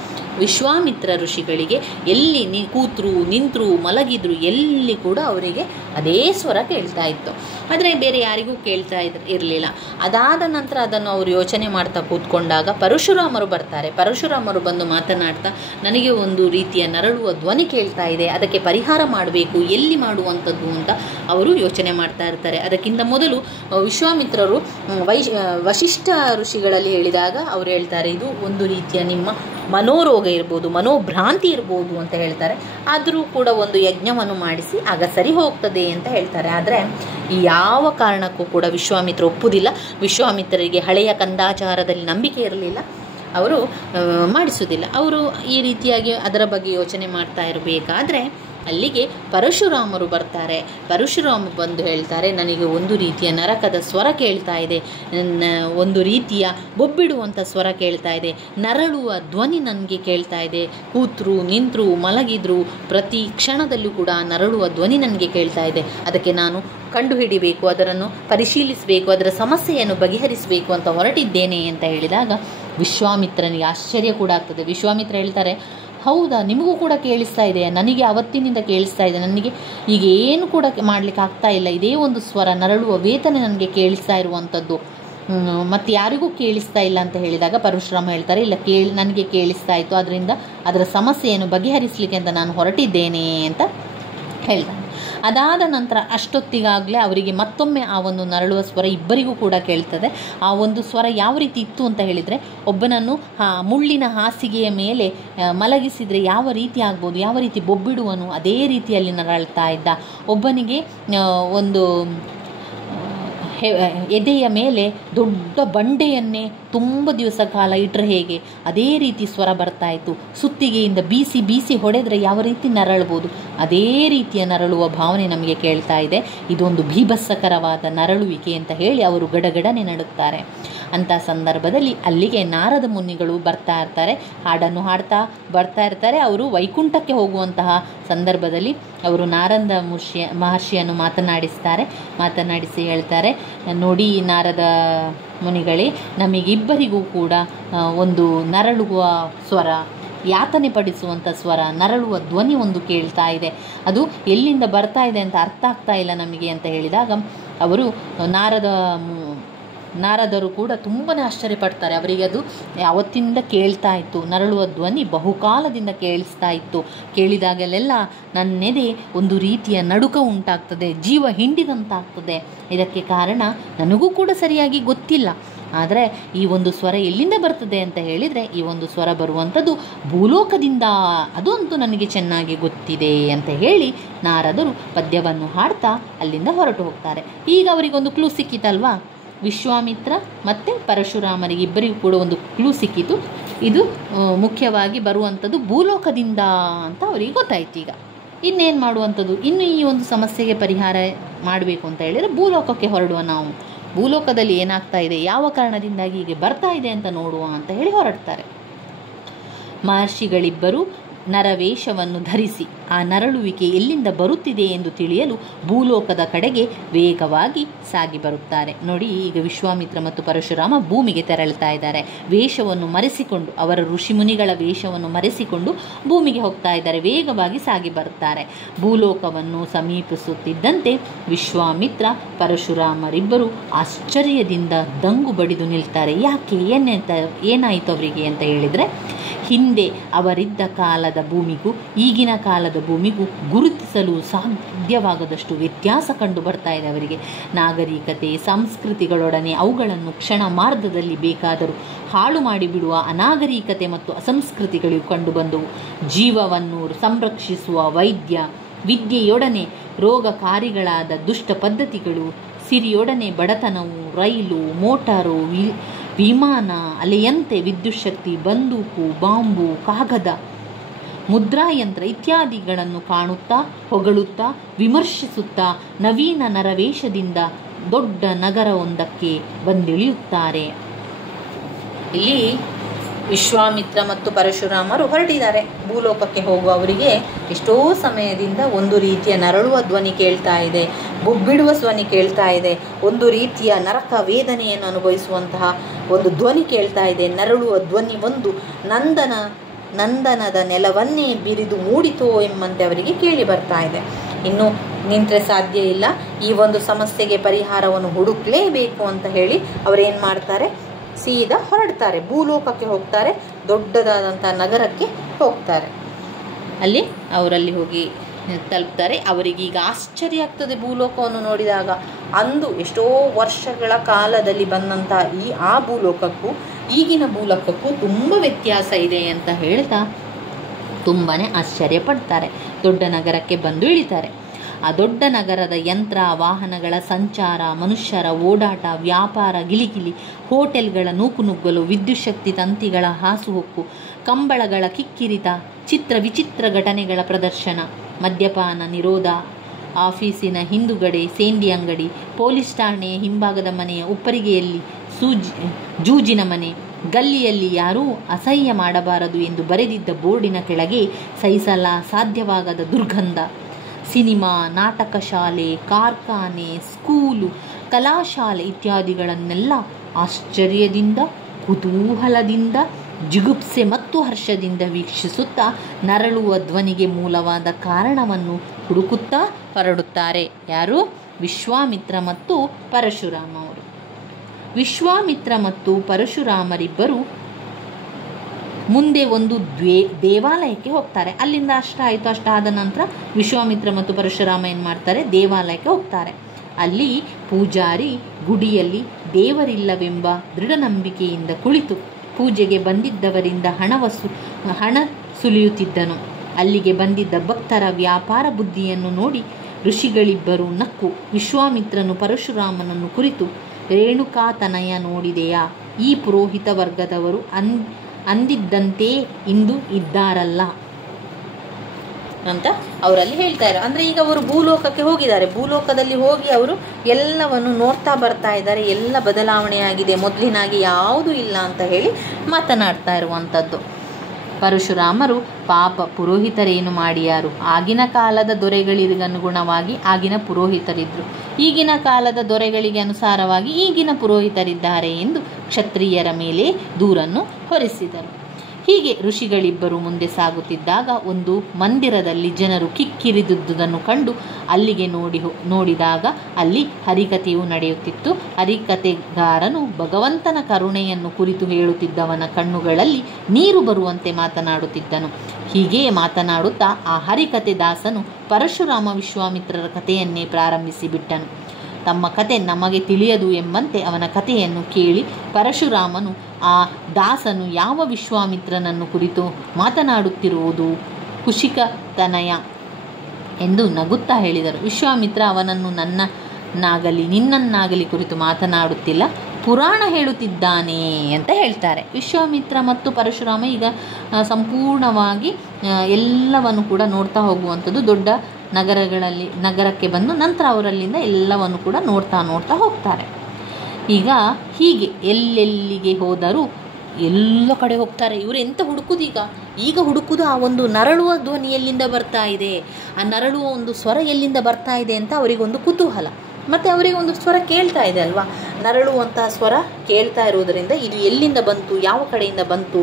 ವಿಶ್ವಾಮಿತ್ರ ಋಷಿಗಳಿಗೆ ಎಲ್ಲಿ ಕೂತ್ರು, ನಿಂತರು, ಮಲಗಿದ್ರು, ಎಲ್ಲಿ ಕೂಡ ಅವರಿಗೆ ಅದೇ ಸ್ವರ ಕೇಳ್ತಾ ಇತ್ತು. ಆದರೆ ಬೇರೆ ಯಾರಿಗೂ ಕೇಳ್ತಾ ಇರಲಿಲ್ಲ. ಅದಾದ ನಂತರ ಅದನ್ನು ಅವರು ಯೋಚನೆ ಮಾಡ್ತಾ ಕೂತ್ಕೊಂಡಾಗ ಪರಶುರಾಮರು ಬರ್ತಾರೆ. ಪರಶುರಾಮರು ಬಂದು ಮಾತನಾಡ್ತಾ, ನನಗೆ ಒಂದು ರೀತಿಯ ನರಳುವ ಧ್ವನಿ ಕೇಳ್ತಾ ಇದೆ, ಅದಕ್ಕೆ ಪರಿಹಾರ ಮಾಡಬೇಕು, ಎಲ್ಲಿ ಮಾಡುವಂಥದ್ದು ಅಂತ ಅವರು ಯೋಚನೆ ಮಾಡ್ತಾ ಇರ್ತಾರೆ. ಅದಕ್ಕಿಂತ ಮೊದಲು ವಿಶ್ವಾಮಿತ್ರರು ವಶಿಷ್ಠ ಋಷಿಗಳಲ್ಲಿ ಹೇಳಿದಾಗ ಅವರು ಹೇಳ್ತಾರೆ, ಇದು ಒಂದು ರೀತಿಯ ನಿಮ್ಮ ಮನೋರೋಗ ಇರ್ಬೋದು, ಮನೋಭ್ರಾಂತಿ ಇರ್ಬೋದು ಅಂತ ಹೇಳ್ತಾರೆ. ಆದರೂ ಕೂಡ ಒಂದು ಯಜ್ಞವನ್ನು ಮಾಡಿಸಿ ಆಗ ಸರಿ ಹೋಗ್ತದೆ ಅಂತ ಹೇಳ್ತಾರೆ. ಆದರೆ ಯಾವ ಕಾರಣಕ್ಕೂ ಕೂಡ ವಿಶ್ವಾಮಿತ್ರ ಒಪ್ಪುವುದಿಲ್ಲ. ವಿಶ್ವಾಮಿತ್ರರಿಗೆ ಹಳೆಯ ಕಂದಾಚಾರದಲ್ಲಿ ನಂಬಿಕೆ ಇರಲಿಲ್ಲ. ಅವರು ಮಾಡಿಸೋದಿಲ್ಲ. ಅವರು ಈ ರೀತಿಯಾಗಿ ಅದರ ಬಗ್ಗೆ ಯೋಚನೆ ಮಾಡ್ತಾ ಇರಬೇಕಾದ್ರೆ ಅಲ್ಲಿಗೆ ಪರಶುರಾಮರು ಬರ್ತಾರೆ. ಪರಶುರಾಮ ಬಂದು ಹೇಳ್ತಾರೆ, ನನಗೆ ಒಂದು ರೀತಿಯ ನರಕದ ಸ್ವರ ಕೇಳ್ತಾ ಇದೆ, ಒಂದು ರೀತಿಯ ಬೊಬ್ಬಿಡುವಂಥ ಸ್ವರ ಕೇಳ್ತಾ ಇದೆ, ನರಳುವ ಧ್ವನಿ ನನಗೆ ಕೇಳ್ತಾ ಇದೆ. ಕೂತ್ರು, ನಿಂತರು, ಮಲಗಿದ್ರು, ಪ್ರತಿ ಕ್ಷಣದಲ್ಲೂ ಕೂಡ ನರಳುವ ಧ್ವನಿ ನನಗೆ ಕೇಳ್ತಾ ಇದೆ. ಅದಕ್ಕೆ ನಾನು ಕಂಡುಹಿಡಿಬೇಕು, ಅದನ್ನು ಪರಿಶೀಲಿಸಬೇಕು, ಅದರ ಸಮಸ್ಯೆಯನ್ನು ಬಗೆಹರಿಸಬೇಕು ಅಂತ ಹೊರಟಿದ್ದೇನೆ ಅಂತ ಹೇಳಿದಾಗ ವಿಶ್ವಾಮಿತ್ರನಿಗೆ ಆಶ್ಚರ್ಯ ಕೂಡ ಆಗ್ತದೆ. ವಿಶ್ವಾಮಿತ್ರ ಹೇಳ್ತಾರೆ, ಹೌದಾ, ನಿಮಗೂ ಕೂಡ ಕೇಳಿಸ್ತಾ ಇದೆ? ನನಗೆ ಅವತ್ತಿನಿಂದ ಕೇಳಿಸ್ತಾ ಇದೆ, ನನಗೆ ಈಗ ಏನು ಕೂಡ ಮಾಡಲಿಕ್ಕೆ ಆಗ್ತಾ ಇಲ್ಲ, ಇದೇ ಒಂದು ಸ್ವರ, ನರಳುವ ವೇದನೆ ನನಗೆ ಕೇಳಿಸ್ತಾ ಇರುವಂಥದ್ದು, ಮತ್ತು ಯಾರಿಗೂ ಕೇಳಿಸ್ತಾ ಇಲ್ಲ ಅಂತ ಹೇಳಿದಾಗ ಪರಶುರಾಮ ಹೇಳ್ತಾರೆ, ಇಲ್ಲ ನನಗೆ ಕೇಳಿಸ್ತಾ ಇತ್ತು, ಅದರಿಂದ ಅದರ ಸಮಸ್ಯೆಯನ್ನು ಬಗೆಹರಿಸಲಿಕ್ಕೆ ಅಂತ ನಾನು ಹೊರಟಿದ್ದೇನೆ ಅಂತ ಹೇಳ್ತಾನೆ. ಅದಾದ ನಂತರ ಅಷ್ಟೊತ್ತಿಗಾಗಲೇ ಅವರಿಗೆ ಮತ್ತೊಮ್ಮೆ ಆ ಒಂದು ನರಳುವ ಸ್ವರ ಇಬ್ಬರಿಗೂ ಕೂಡ ಕೇಳ್ತದೆ. ಆ ಒಂದು ಸ್ವರ ಯಾವ ರೀತಿ ಇತ್ತು ಅಂತ ಹೇಳಿದರೆ, ಒಬ್ಬನನ್ನು ಮುಳ್ಳಿನ ಹಾಸಿಗೆಯ ಮೇಲೆ ಮಲಗಿಸಿದರೆ ಯಾವ ರೀತಿ ಆಗ್ಬೋದು, ಯಾವ ರೀತಿ ಬೊಬ್ಬಿಡುವನು ಅದೇ ರೀತಿಯಲ್ಲಿ ನರಳ್ತಾ ಇದ್ದ. ಒಬ್ಬನಿಗೆ ಒಂದು ಎದೆಯ ಮೇಲೆ ದೊಡ್ಡ ಬಂಡೆಯನ್ನೇ ತುಂಬ ದಿವಸ ಕಾಲ ಇಟ್ಟರೆ ಹೇಗೆ ಅದೇ ರೀತಿ ಸ್ವರ ಬರ್ತಾ ಇತ್ತು. ಸುತ್ತಿಗೆಯಿಂದ ಬೀಸಿ ಬೀಸಿ ಹೊಡೆದರೆ ಯಾವ ರೀತಿ ನರಳ್ಬೋದು ಅದೇ ರೀತಿಯ ನರಳುವ ಭಾವನೆ ನಮಗೆ ಕೇಳ್ತಾ ಇದೆ. ಇದೊಂದು ಭೀಭತ್ಸಕರವಾದ ನರಳುವಿಕೆ ಅಂತ ಹೇಳಿ ಅವರು ಗಡಗಡನೆ ನಡುತ್ತಾರೆ. ಅಂಥ ಸಂದರ್ಭದಲ್ಲಿ ಅಲ್ಲಿಗೆ ನಾರದ ಮುನಿಗಳು ಬರ್ತಾ ಇರ್ತಾರೆ, ಹಾಡನ್ನು ಹಾಡ್ತಾ ಬರ್ತಾ ಇರ್ತಾರೆ. ಅವರು ವೈಕುಂಠಕ್ಕೆ ಹೋಗುವಂತಹ ಸಂದರ್ಭದಲ್ಲಿ ಅವರು ನಾರದ ಮಹರ್ಷಿಯನ್ನು ಮಾತನಾಡಿಸಿ ಹೇಳ್ತಾರೆ, ನೋಡಿ ನಾರದ ಮುನಿಗಳೇ, ನಮಗಿಬ್ಬರಿಗೂ ಕೂಡ ಒಂದು ನರಳುವ ಸ್ವರ, ಯಾತನೆ ಪಡಿಸುವಂಥ ಸ್ವರ, ನರಳುವ ಧ್ವನಿ ಒಂದು ಕೇಳ್ತಾ ಇದೆ, ಅದು ಎಲ್ಲಿಂದ ಬರ್ತಾ ಇದೆ ಅಂತ ಅರ್ಥ ಆಗ್ತಾ ಇಲ್ಲ ನಮಗೆ ಅಂತ ಹೇಳಿದಾಗ ಅವರು ನಾರದರು ಕೂಡ ತುಂಬಾ ಆಶ್ಚರ್ಯಪಡ್ತಾರೆ. ಅವರಿಗೆ ಅದು ಯಾವತ್ತಿಂದ ಕೇಳ್ತಾ ಇತ್ತು, ನರಳುವ ಧ್ವನಿ ಬಹುಕಾಲದಿಂದ ಕೇಳಿಸ್ತಾ ಇತ್ತು. ಕೇಳಿದಾಗಲೆಲ್ಲ ನನ್ನೆದೆ ಒಂದು ರೀತಿಯ ನಡುಕ ಉಂಟಾಗ್ತದೆ, ಜೀವ ಹಿಂಡಿದಂತಾಗ್ತದೆ. ಇದಕ್ಕೆ ಕಾರಣ ನನಗೂ ಕೂಡ ಸರಿಯಾಗಿ ಗೊತ್ತಿಲ್ಲ. ಆದರೆ ಈ ಒಂದು ಸ್ವರ ಎಲ್ಲಿಂದ ಬರ್ತದೆ ಅಂತ ಹೇಳಿದರೆ, ಈ ಒಂದು ಸ್ವರ ಬರುವಂಥದ್ದು ಭೂಲೋಕದಿಂದ, ಅದು ಅಂತೂ ನನಗೆ ಚೆನ್ನಾಗಿ ಗೊತ್ತಿದೆ ಅಂತ ಹೇಳಿ ನಾರದರು ಪದ್ಯವನ್ನು ಹಾಡ್ತಾ ಅಲ್ಲಿಂದ ಹೊರಟು ಹೋಗ್ತಾರೆ. ಈಗ ಅವರಿಗೊಂದು ಕ್ಲೂ ಸಿಕ್ಕಿತಲ್ವಾ, ವಿಶ್ವಾಮಿತ್ರ ಮತ್ತು ಪರಶುರಾಮರಿಗೆ ಇಬ್ಬರಿಗೂ ಕೂಡ ಒಂದು ಕ್ಲೂ ಸಿಕ್ಕಿತು. ಇದು ಮುಖ್ಯವಾಗಿ ಬರುವಂಥದ್ದು ಭೂಲೋಕದಿಂದ ಅಂತ ಅವರಿಗೆ ಗೊತ್ತಾಯ್ತು. ಈಗ ಇನ್ನೇನು ಮಾಡುವಂಥದ್ದು, ಇನ್ನು ಈ ಒಂದು ಸಮಸ್ಯೆಗೆ ಪರಿಹಾರ ಮಾಡಬೇಕು ಅಂತ ಹೇಳಿದರೆ ಭೂಲೋಕಕ್ಕೆ ಹೊರಡುವ, ನಾವು ಭೂಲೋಕದಲ್ಲಿ ಏನಾಗ್ತಾ ಇದೆ, ಯಾವ ಕಾರಣದಿಂದಾಗಿ ಹೀಗೆ ಬರ್ತಾ ಇದೆ ಅಂತ ನೋಡುವ ಅಂತ ಹೇಳಿ ಹೊರಡ್ತಾರೆ. ಮಹರ್ಷಿಗಳಿಬ್ಬರು ನರವೇಷವನ್ನು ಧರಿಸಿ ಆ ನರಳುವಿಕೆ ಎಲ್ಲಿಂದ ಬರುತ್ತಿದೆ ಎಂದು ತಿಳಿಯಲು ಭೂಲೋಕದ ಕಡೆಗೆ ವೇಗವಾಗಿ ಸಾಗಿ ಬರುತ್ತಾರೆ. ನೋಡಿ, ಈಗ ವಿಶ್ವಾಮಿತ್ರ ಮತ್ತು ಪರಶುರಾಮ ಭೂಮಿಗೆ ತೆರಳುತ್ತಾ ಇದ್ದಾರೆ. ವೇಷವನ್ನು ಮರೆಸಿಕೊಂಡು, ಅವರ ಋಷಿಮುನಿಗಳ ವೇಷವನ್ನು ಮರೆಸಿಕೊಂಡು ಭೂಮಿಗೆ ಹೋಗ್ತಾ ಇದ್ದಾರೆ. ವೇಗವಾಗಿ ಸಾಗಿ ಬರುತ್ತಾರೆ. ಭೂಲೋಕವನ್ನು ಸಮೀಪಿಸುತ್ತಿದ್ದಂತೆ ವಿಶ್ವಾಮಿತ್ರ ಪರಶುರಾಮರಿಬ್ಬರು ಆಶ್ಚರ್ಯದಿಂದ ದಂಗು ಬಡಿದು ನಿಲ್ತಾರೆ. ಯಾಕೆ, ಏನಾಯಿತು ಅವರಿಗೆ ಅಂತ ಹೇಳಿದರೆ, ಹಿಂದೆ ಅವರಿದ್ದ ಕಾಲದ ಭೂಮಿಗೂ ಈಗಿನ ಕಾಲದ ಭೂಮಿಗೂ ಗುರುತಿಸಲು ಸಾಧ್ಯವಾಗದಷ್ಟು ವ್ಯತ್ಯಾಸ ಕಂಡು ಬರ್ತಾ ಇದೆ ಅವರಿಗೆ. ನಾಗರಿಕತೆ, ಸಂಸ್ಕೃತಿಗಳೊಡನೆ ಅವುಗಳನ್ನು ಕ್ಷಣ ಮಾರ್ಗದಲ್ಲಿ ಬೇಕಾದರೂ ಹಾಳು ಮಾಡಿಬಿಡುವ ಅನಾಗರಿಕತೆ ಮತ್ತು ಅಸಂಸ್ಕೃತಿಗಳು ಕಂಡುಬಂದವು. ಜೀವವನ್ನು ಸಂರಕ್ಷಿಸುವ ವಿದ್ಯೆಯೊಡನೆ ರೋಗಕಾರಿಗಳಾದ ದುಷ್ಟ ಪದ್ಧತಿಗಳು, ಸಿರಿಯೊಡನೆ ಬಡತನವು, ರೈಲು, ಮೋಟಾರು, ವಿಮಾನ, ಅಲೆಯಂತೆ ವಿದ್ಯುತ್ ಶಕ್ತಿ, ಬಂದೂಕು, ಬಾಂಬು, ಕಾಗದ, ಮುದ್ರಾಯಂತ್ರ ಇತ್ಯಾದಿಗಳನ್ನು ಕಾಣುತ್ತಾ, ಹೊಗಳುತ್ತಾ, ವಿಮರ್ಶಿಸುತ್ತಾ ನವೀನ ನರವೇಷದಿಂದ ದೊಡ್ಡ ನಗರವೊಂದಕ್ಕೆ ಬಂದಿಳಿಯುತ್ತಾರೆ. ಇಲ್ಲಿ ವಿಶ್ವಾಮಿತ್ರ ಮತ್ತು ಪರಶುರಾಮರು ಹೊರಟಿದ್ದಾರೆ ಭೂಲೋಕಕ್ಕೆ ಹೋಗುವ. ಅವರಿಗೆ ಎಷ್ಟೋ ಸಮಯದಿಂದ ಒಂದು ರೀತಿಯ ನರಳುವ ಧ್ವನಿ ಕೇಳ್ತಾ ಇದೆ, ಬೊಬ್ಬಿಡುವ ಧ್ವನಿ ಕೇಳ್ತಾ ಇದೆ, ಒಂದು ರೀತಿಯ ನರಕ ವೇದನೆಯನ್ನು ಅನುಭವಿಸುವಂತಹ ಒಂದು ಧ್ವನಿ ಕೇಳ್ತಾ ಇದೆ. ನರಳುವ ಧ್ವನಿ ಒಂದು ನಂದನದ ನೆಲವನ್ನೇ ಬಿರಿದು ಮೂಡಿತೋ ಎಂಬಂತೆ ಅವರಿಗೆ ಕೇಳಿ ಬರ್ತಾ ಇದೆ. ಇನ್ನು ನಿಂತರೆ ಸಾಧ್ಯ ಇಲ್ಲ, ಈ ಒಂದು ಸಮಸ್ಯೆಗೆ ಪರಿಹಾರವನ್ನು ಹುಡುಕ್ಲೇಬೇಕು ಅಂತ ಹೇಳಿ ಅವರೇನು ಮಾಡ್ತಾರೆ, ಸೀದಾ ಹೊರಡ್ತಾರೆ, ಭೂಲೋಕಕ್ಕೆ ಹೋಗ್ತಾರೆ, ದೊಡ್ಡದಾದಂಥ ನಗರಕ್ಕೆ ಹೋಗ್ತಾರೆ. ಅವರಲ್ಲಿ ಹೋಗಿ ತಲುಪ್ತಾರೆ. ಅವರಿಗೀಗ ಆಶ್ಚರ್ಯ ಆಗ್ತದೆ ಭೂಲೋಕವನ್ನು ನೋಡಿದಾಗ. ಅಂದು ಎಷ್ಟೋ ವರ್ಷಗಳ ಕಾಲದಲ್ಲಿ ಬಂದಂಥ ಆ ಭೂಲೋಕಕ್ಕೂ ಈಗಿನ ಭೂಲೋಕಕ್ಕೂ ತುಂಬ ವ್ಯತ್ಯಾಸ ಇದೆ ಅಂತ ಹೇಳ್ತಾ ತುಂಬಾ ಆಶ್ಚರ್ಯ ಪಡ್ತಾರೆ. ದೊಡ್ಡ ನಗರಕ್ಕೆ ಬಂದು ಇಳಿತಾರೆ. ಆ ದೊಡ್ಡ ನಗರದ ಯಂತ್ರ ವಾಹನಗಳ ಸಂಚಾರ, ಮನುಷ್ಯರ ಓಡಾಟ, ವ್ಯಾಪಾರ ಗಿಲಿಗಿಲಿ, ಹೋಟೆಲ್ಗಳ ನೂಕುನುಗ್ಗಲು, ವಿದ್ಯುತ್ ಶಕ್ತಿ ತಂತಿಗಳ ಹಾಸುಹೊಕ್ಕು, ಕಂಬಳಗಳ ಕಿಕ್ಕಿರಿತ, ಚಿತ್ರ ವಿಚಿತ್ರ ಘಟನೆಗಳ ಪ್ರದರ್ಶನ, ಮದ್ಯಪಾನ ನಿರೋಧ, ಆಫೀಸಿನ ಹಿಂದುಗಡೆ ಸೇಂದಿ ಅಂಗಡಿ, ಪೊಲೀಸ್ ಠಾಣೆಯ ಹಿಂಭಾಗದ ಮನೆಯ ಉಪ್ಪರಿಗೆಯಲ್ಲಿ ಜೂಜಿನ ಮನೆ, ಗಲ್ಲಿಯಲ್ಲಿ ಯಾರೂ ಅಸಹ್ಯ ಮಾಡಬಾರದು ಎಂದು ಬರೆದಿದ್ದ ಬೋರ್ಡಿನ ಕೆಳಗೆ ಸಹಿಸಲ ಸಾಧ್ಯವಾಗದ ದುರ್ಗಂಧ, ಸಿನಿಮಾ, ನಾಟಕ ಶಾಲೆ, ಕಾರ್ಖಾನೆ, ಸ್ಕೂಲು, ಕಲಾಶಾಲೆ ಇತ್ಯಾದಿಗಳನ್ನೆಲ್ಲ ಆಶ್ಚರ್ಯದಿಂದ, ಕುತೂಹಲದಿಂದ, ಜಿಗುಪ್ಸೆ ಮತ್ತು ಹರ್ಷದಿಂದ ವೀಕ್ಷಿಸುತ್ತಾ ನರಳುವ ಧ್ವನಿಗೆ ಮೂಲವಾದ ಕಾರಣವನ್ನು ಹುಡುಕುತ್ತಾ ಹೊರಡುತ್ತಾರೆ. ಯಾರು? ವಿಶ್ವಾಮಿತ್ರ ಮತ್ತು ಪರಶುರಾಮ ಅವರು. ವಿಶ್ವಾಮಿತ್ರ ಮತ್ತು ಪರಶುರಾಮರಿಬ್ಬರು ಮುಂದೆ ಒಂದು ದೇವಾಲಯಕ್ಕೆ ಹೋಗ್ತಾರೆ. ಅಲ್ಲಿಂದ ಅಷ್ಟಾಯಿತು. ಅಷ್ಟಾದ ನಂತರ ವಿಶ್ವಾಮಿತ್ರ ಮತ್ತು ಪರಶುರಾಮ ಏನು ಮಾಡ್ತಾರೆ? ದೇವಾಲಯಕ್ಕೆ ಹೋಗ್ತಾರೆ. ಅಲ್ಲಿ ಪೂಜಾರಿ ಗುಡಿಯಲ್ಲಿ ದೇವರಿಲ್ಲವೆಂಬ ದೃಢ ನಂಬಿಕೆಯಿಂದ ಕುಳಿತು ಪೂಜೆಗೆ ಬಂದಿದ್ದವರಿಂದ ಹಣ ಸುಲಿಯುತ್ತಿದ್ದನು. ಅಲ್ಲಿಗೆ ಬಂದಿದ್ದ ಭಕ್ತರ ವ್ಯಾಪಾರ ಬುದ್ಧಿಯನ್ನು ನೋಡಿ ಋಷಿಗಳಿಬ್ಬರು ನಕ್ಕು ವಿಶ್ವಾಮಿತ್ರನು ಪರಶುರಾಮನನ್ನು ಕುರಿತು, ರೇಣುಕಾತನಯ ನೋಡಿದೆಯಾ? ಈ ಪುರೋಹಿತ ವರ್ಗದವರು ಅಂದಿದ್ದಂತೆ ಇಂದು ಇದ್ದಾರಲ್ಲ ಅಂತ ಅವರಲ್ಲಿ ಹೇಳ್ತಾರೆ. ಅಂದರೆ ಈಗ ಅವರು ಭೂಲೋಕಕ್ಕೆ ಹೋಗಿದ್ದಾರೆ. ಭೂಲೋಕದಲ್ಲಿ ಹೋಗಿ ಅವರು ಎಲ್ಲವನ್ನು ನೋಡ್ತಾ ಬರ್ತಾ ಇದ್ದಾರೆ. ಎಲ್ಲ ಬದಲಾವಣೆಯಾಗಿದೆ, ಮೊದಲಿನಾಗಿ ಯಾವುದೂ ಇಲ್ಲ ಅಂತ ಹೇಳಿ ಮಾತನಾಡ್ತಾ ಇರುವಂಥದ್ದು. ಪರಶುರಾಮರು, ಪಾಪ ಪುರೋಹಿತರೇನು ಮಾಡಿಯಾರು? ಆಗಿನ ಕಾಲದ ದೊರೆಗಳಿಗನುಗುಣವಾಗಿ ಆಗಿನ ಪುರೋಹಿತರಿದ್ದರು, ಈಗಿನ ಕಾಲದ ದೊರೆಗಳಿಗೆ ಅನುಸಾರವಾಗಿ ಈಗಿನ ಪುರೋಹಿತರಿದ್ದಾರೆ ಎಂದು ಕ್ಷತ್ರಿಯರ ಮೇಲೆ ದೂರನ್ನು ಹೊರಿಸಿದರು. ಹೀಗೆ ಋಷಿಗಳಿಬ್ಬರು ಮುಂದೆ ಸಾಗುತ್ತಿದ್ದಾಗ ಒಂದು ಮಂದಿರದಲ್ಲಿ ಜನರು ಕಿಕ್ಕಿರಿದುದನ್ನು ಕಂಡು ಅಲ್ಲಿಗೆ ನೋಡಿದಾಗ ಅಲ್ಲಿ ಹರಿಕಥೆಯು ನಡೆಯುತ್ತಿತ್ತು. ಹರಿಕಥೆಗಾರನು ಭಗವಂತನ ಕರುಣೆಯನ್ನು ಕುರಿತು ಹೇಳುತ್ತಿದ್ದವನ ಕಣ್ಣುಗಳಲ್ಲಿ ನೀರು ಬರುವಂತೆ ಮಾತನಾಡುತ್ತಿದ್ದನು. ಹೀಗೆ ಮಾತನಾಡುತ್ತಾ ಆ ಹರಿಕಥೆ ದಾಸನು ಪರಶುರಾಮ ವಿಶ್ವಾಮಿತ್ರರ ಕಥೆಯನ್ನೇ ಪ್ರಾರಂಭಿಸಿಬಿಟ್ಟನು. ತಮ್ಮ ಕತೆ ನಮಗೆ ತಿಳಿಯದು ಎಂಬಂತೆ ಅವನ ಕಥೆಯನ್ನು ಕೇಳಿ ಪರಶುರಾಮನು, ಆ ದಾಸನು ಯಾವ ವಿಶ್ವಾಮಿತ್ರನನ್ನು ಕುರಿತು ಮಾತನಾಡುತ್ತಿರುವುದು ಕುಶಿಕತನಯ ಎಂದು ನಗುತ್ತಾ ಹೇಳಿದರು. ವಿಶ್ವಾಮಿತ್ರ ಅವನನ್ನು ನನ್ನನ್ನಾಗಲಿ ನಿನ್ನನ್ನಾಗಲಿ ಕುರಿತು ಮಾತನಾಡುತ್ತಿಲ್ಲ, ಪುರಾಣ ಹೇಳುತ್ತಿದ್ದಾನೆ ಅಂತ ಹೇಳ್ತಾರೆ. ವಿಶ್ವಾಮಿತ್ರ ಮತ್ತು ಪರಶುರಾಮ ಈಗ ಸಂಪೂರ್ಣವಾಗಿ ಎಲ್ಲವನ್ನು ಕೂಡ ನೋಡ್ತಾ ಹೋಗುವಂಥದ್ದು. ದೊಡ್ಡ ನಗರಕ್ಕೆ ಬಂದು ನಂತರ ಅವರಲ್ಲಿಂದ ಎಲ್ಲವನ್ನು ಕೂಡ ನೋಡ್ತಾ ಹೋಗ್ತಾರೆ. ಈಗ ಹೀಗೆ ಎಲ್ಲೆಲ್ಲಿಗೆ ಹೋದರೂ ಎಲ್ಲ ಕಡೆ ಹೋಗ್ತಾರೆ. ಇವರು ಎಂತ ಹುಡುಕುದು? ಈಗ ಹುಡುಕುದು ಆ ಒಂದು ನರಳುವ ಧ್ವನಿ ಎಲ್ಲಿಂದ ಬರ್ತಾ ಇದೆ, ಆ ನರಳುವ ಒಂದು ಸ್ವರ ಎಲ್ಲಿಂದ ಬರ್ತಾ ಇದೆ ಅಂತ ಅವರಿಗೊಂದು ಕುತೂಹಲ. ಮತ್ತು ಅವರಿಗೆ ಒಂದು ಸ್ವರ ಕೇಳ್ತಾ ಇದೆ ಅಲ್ವಾ, ನರಳುವಂತಹ ಸ್ವರ ಕೇಳ್ತಾ ಇರುವುದರಿಂದ ಇದು ಎಲ್ಲಿಂದ ಬಂತು, ಯಾವ ಕಡೆಯಿಂದ ಬಂತು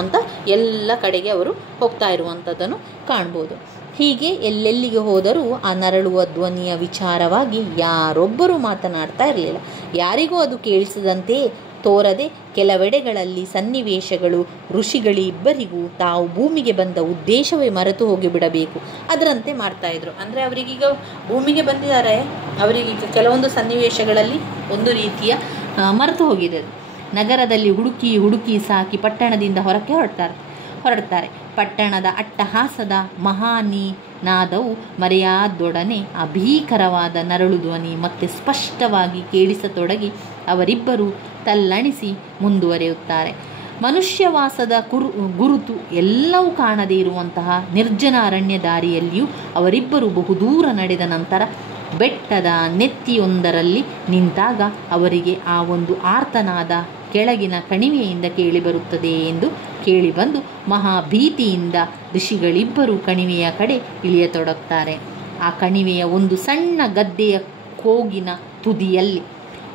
ಅಂತ ಎಲ್ಲ ಕಡೆಗೆ ಅವರು ಹೋಗ್ತಾ ಇರುವಂಥದ್ದನ್ನು ಕಾಣ್ಬೋದು. ಹೀಗೆ ಎಲ್ಲೆಲ್ಲಿಗೆ ಹೋದರೂ ಆ ನರಳುವ ಧ್ವನಿಯ ವಿಚಾರವಾಗಿ ಯಾರೊಬ್ಬರೂ ಮಾತನಾಡ್ತಾ ಇರಲಿಲ್ಲ. ಯಾರಿಗೂ ಅದು ಕೇಳಿಸದಂತೆ ತೋರದೆ ಕೆಲವೆಡೆಗಳಲ್ಲಿ ಸನ್ನಿವೇಶಗಳು ಋಷಿಗಳಿಬ್ಬರಿಗೂ ತಾವು ಭೂಮಿಗೆ ಬಂದ ಉದ್ದೇಶವೇ ಮರೆತು ಹೋಗಿಬಿಡಬೇಕು ಅದರಂತೆ ಮಾಡ್ತಾಯಿದ್ರು. ಅಂದರೆ ಅವರಿಗೀಗ ಭೂಮಿಗೆ ಬಂದಿದ್ದಾರೆ, ಅವರಿಗೆ ಕೆಲವೊಂದು ಸನ್ನಿವೇಶಗಳಲ್ಲಿ ಒಂದು ರೀತಿಯ ಮರೆತು ಹೋಗಿದೆ. ನಗರದಲ್ಲಿ ಹುಡುಕಿ ಸಾಕಿ ಪಟ್ಟಣದಿಂದ ಹೊರಕ್ಕೆ ಹೊರಡ್ತಾರೆ. ಪಟ್ಟಣದ ಅಟ್ಟಹಾಸದ ಮಹಾನಿನಾದವು ಮರೆಯಾದೊಡನೆ ಆ ಭೀಕರವಾದ ನರಳು ಧ್ವನಿ ಮತ್ತೆ ಸ್ಪಷ್ಟವಾಗಿ ಕೇಳಿಸತೊಡಗಿ ಅವರಿಬ್ಬರು ತಲ್ಲಣಿಸಿ ಮುಂದುವರಿಯುತ್ತಾರೆ. ಮನುಷ್ಯವಾಸದ ಗುರುತು ಎಲ್ಲವೂ ಕಾಣದೇ ಇರುವಂತಹ ನಿರ್ಜನ ಅರಣ್ಯ ದಾರಿಯಲ್ಲಿಯೂ ಅವರಿಬ್ಬರು ಬಹುದೂರ ನಡೆದ ನಂತರ ಬೆಟ್ಟದ ನೆತ್ತಿಯೊಂದರಲ್ಲಿ ನಿಂತಾಗ ಅವರಿಗೆ ಆ ಒಂದು ಆರ್ತನಾದ ಕೆಳಗಿನ ಕಣಿವೆಯಿಂದ ಕೇಳಿಬರುತ್ತದೆ ಎಂದು ಕೇಳಿಬಂದು ಮಹಾಭೀತಿಯಿಂದ ಋಷಿಗಳಿಬ್ಬರು ಕಣಿವೆಯ ಕಡೆ ಇಳಿಯತೊಡಗುತ್ತಾರೆ. ಆ ಕಣಿವೆಯ ಒಂದು ಸಣ್ಣ ಗದ್ದೆಯ ಕೋಗಿನ ತುದಿಯಲ್ಲಿ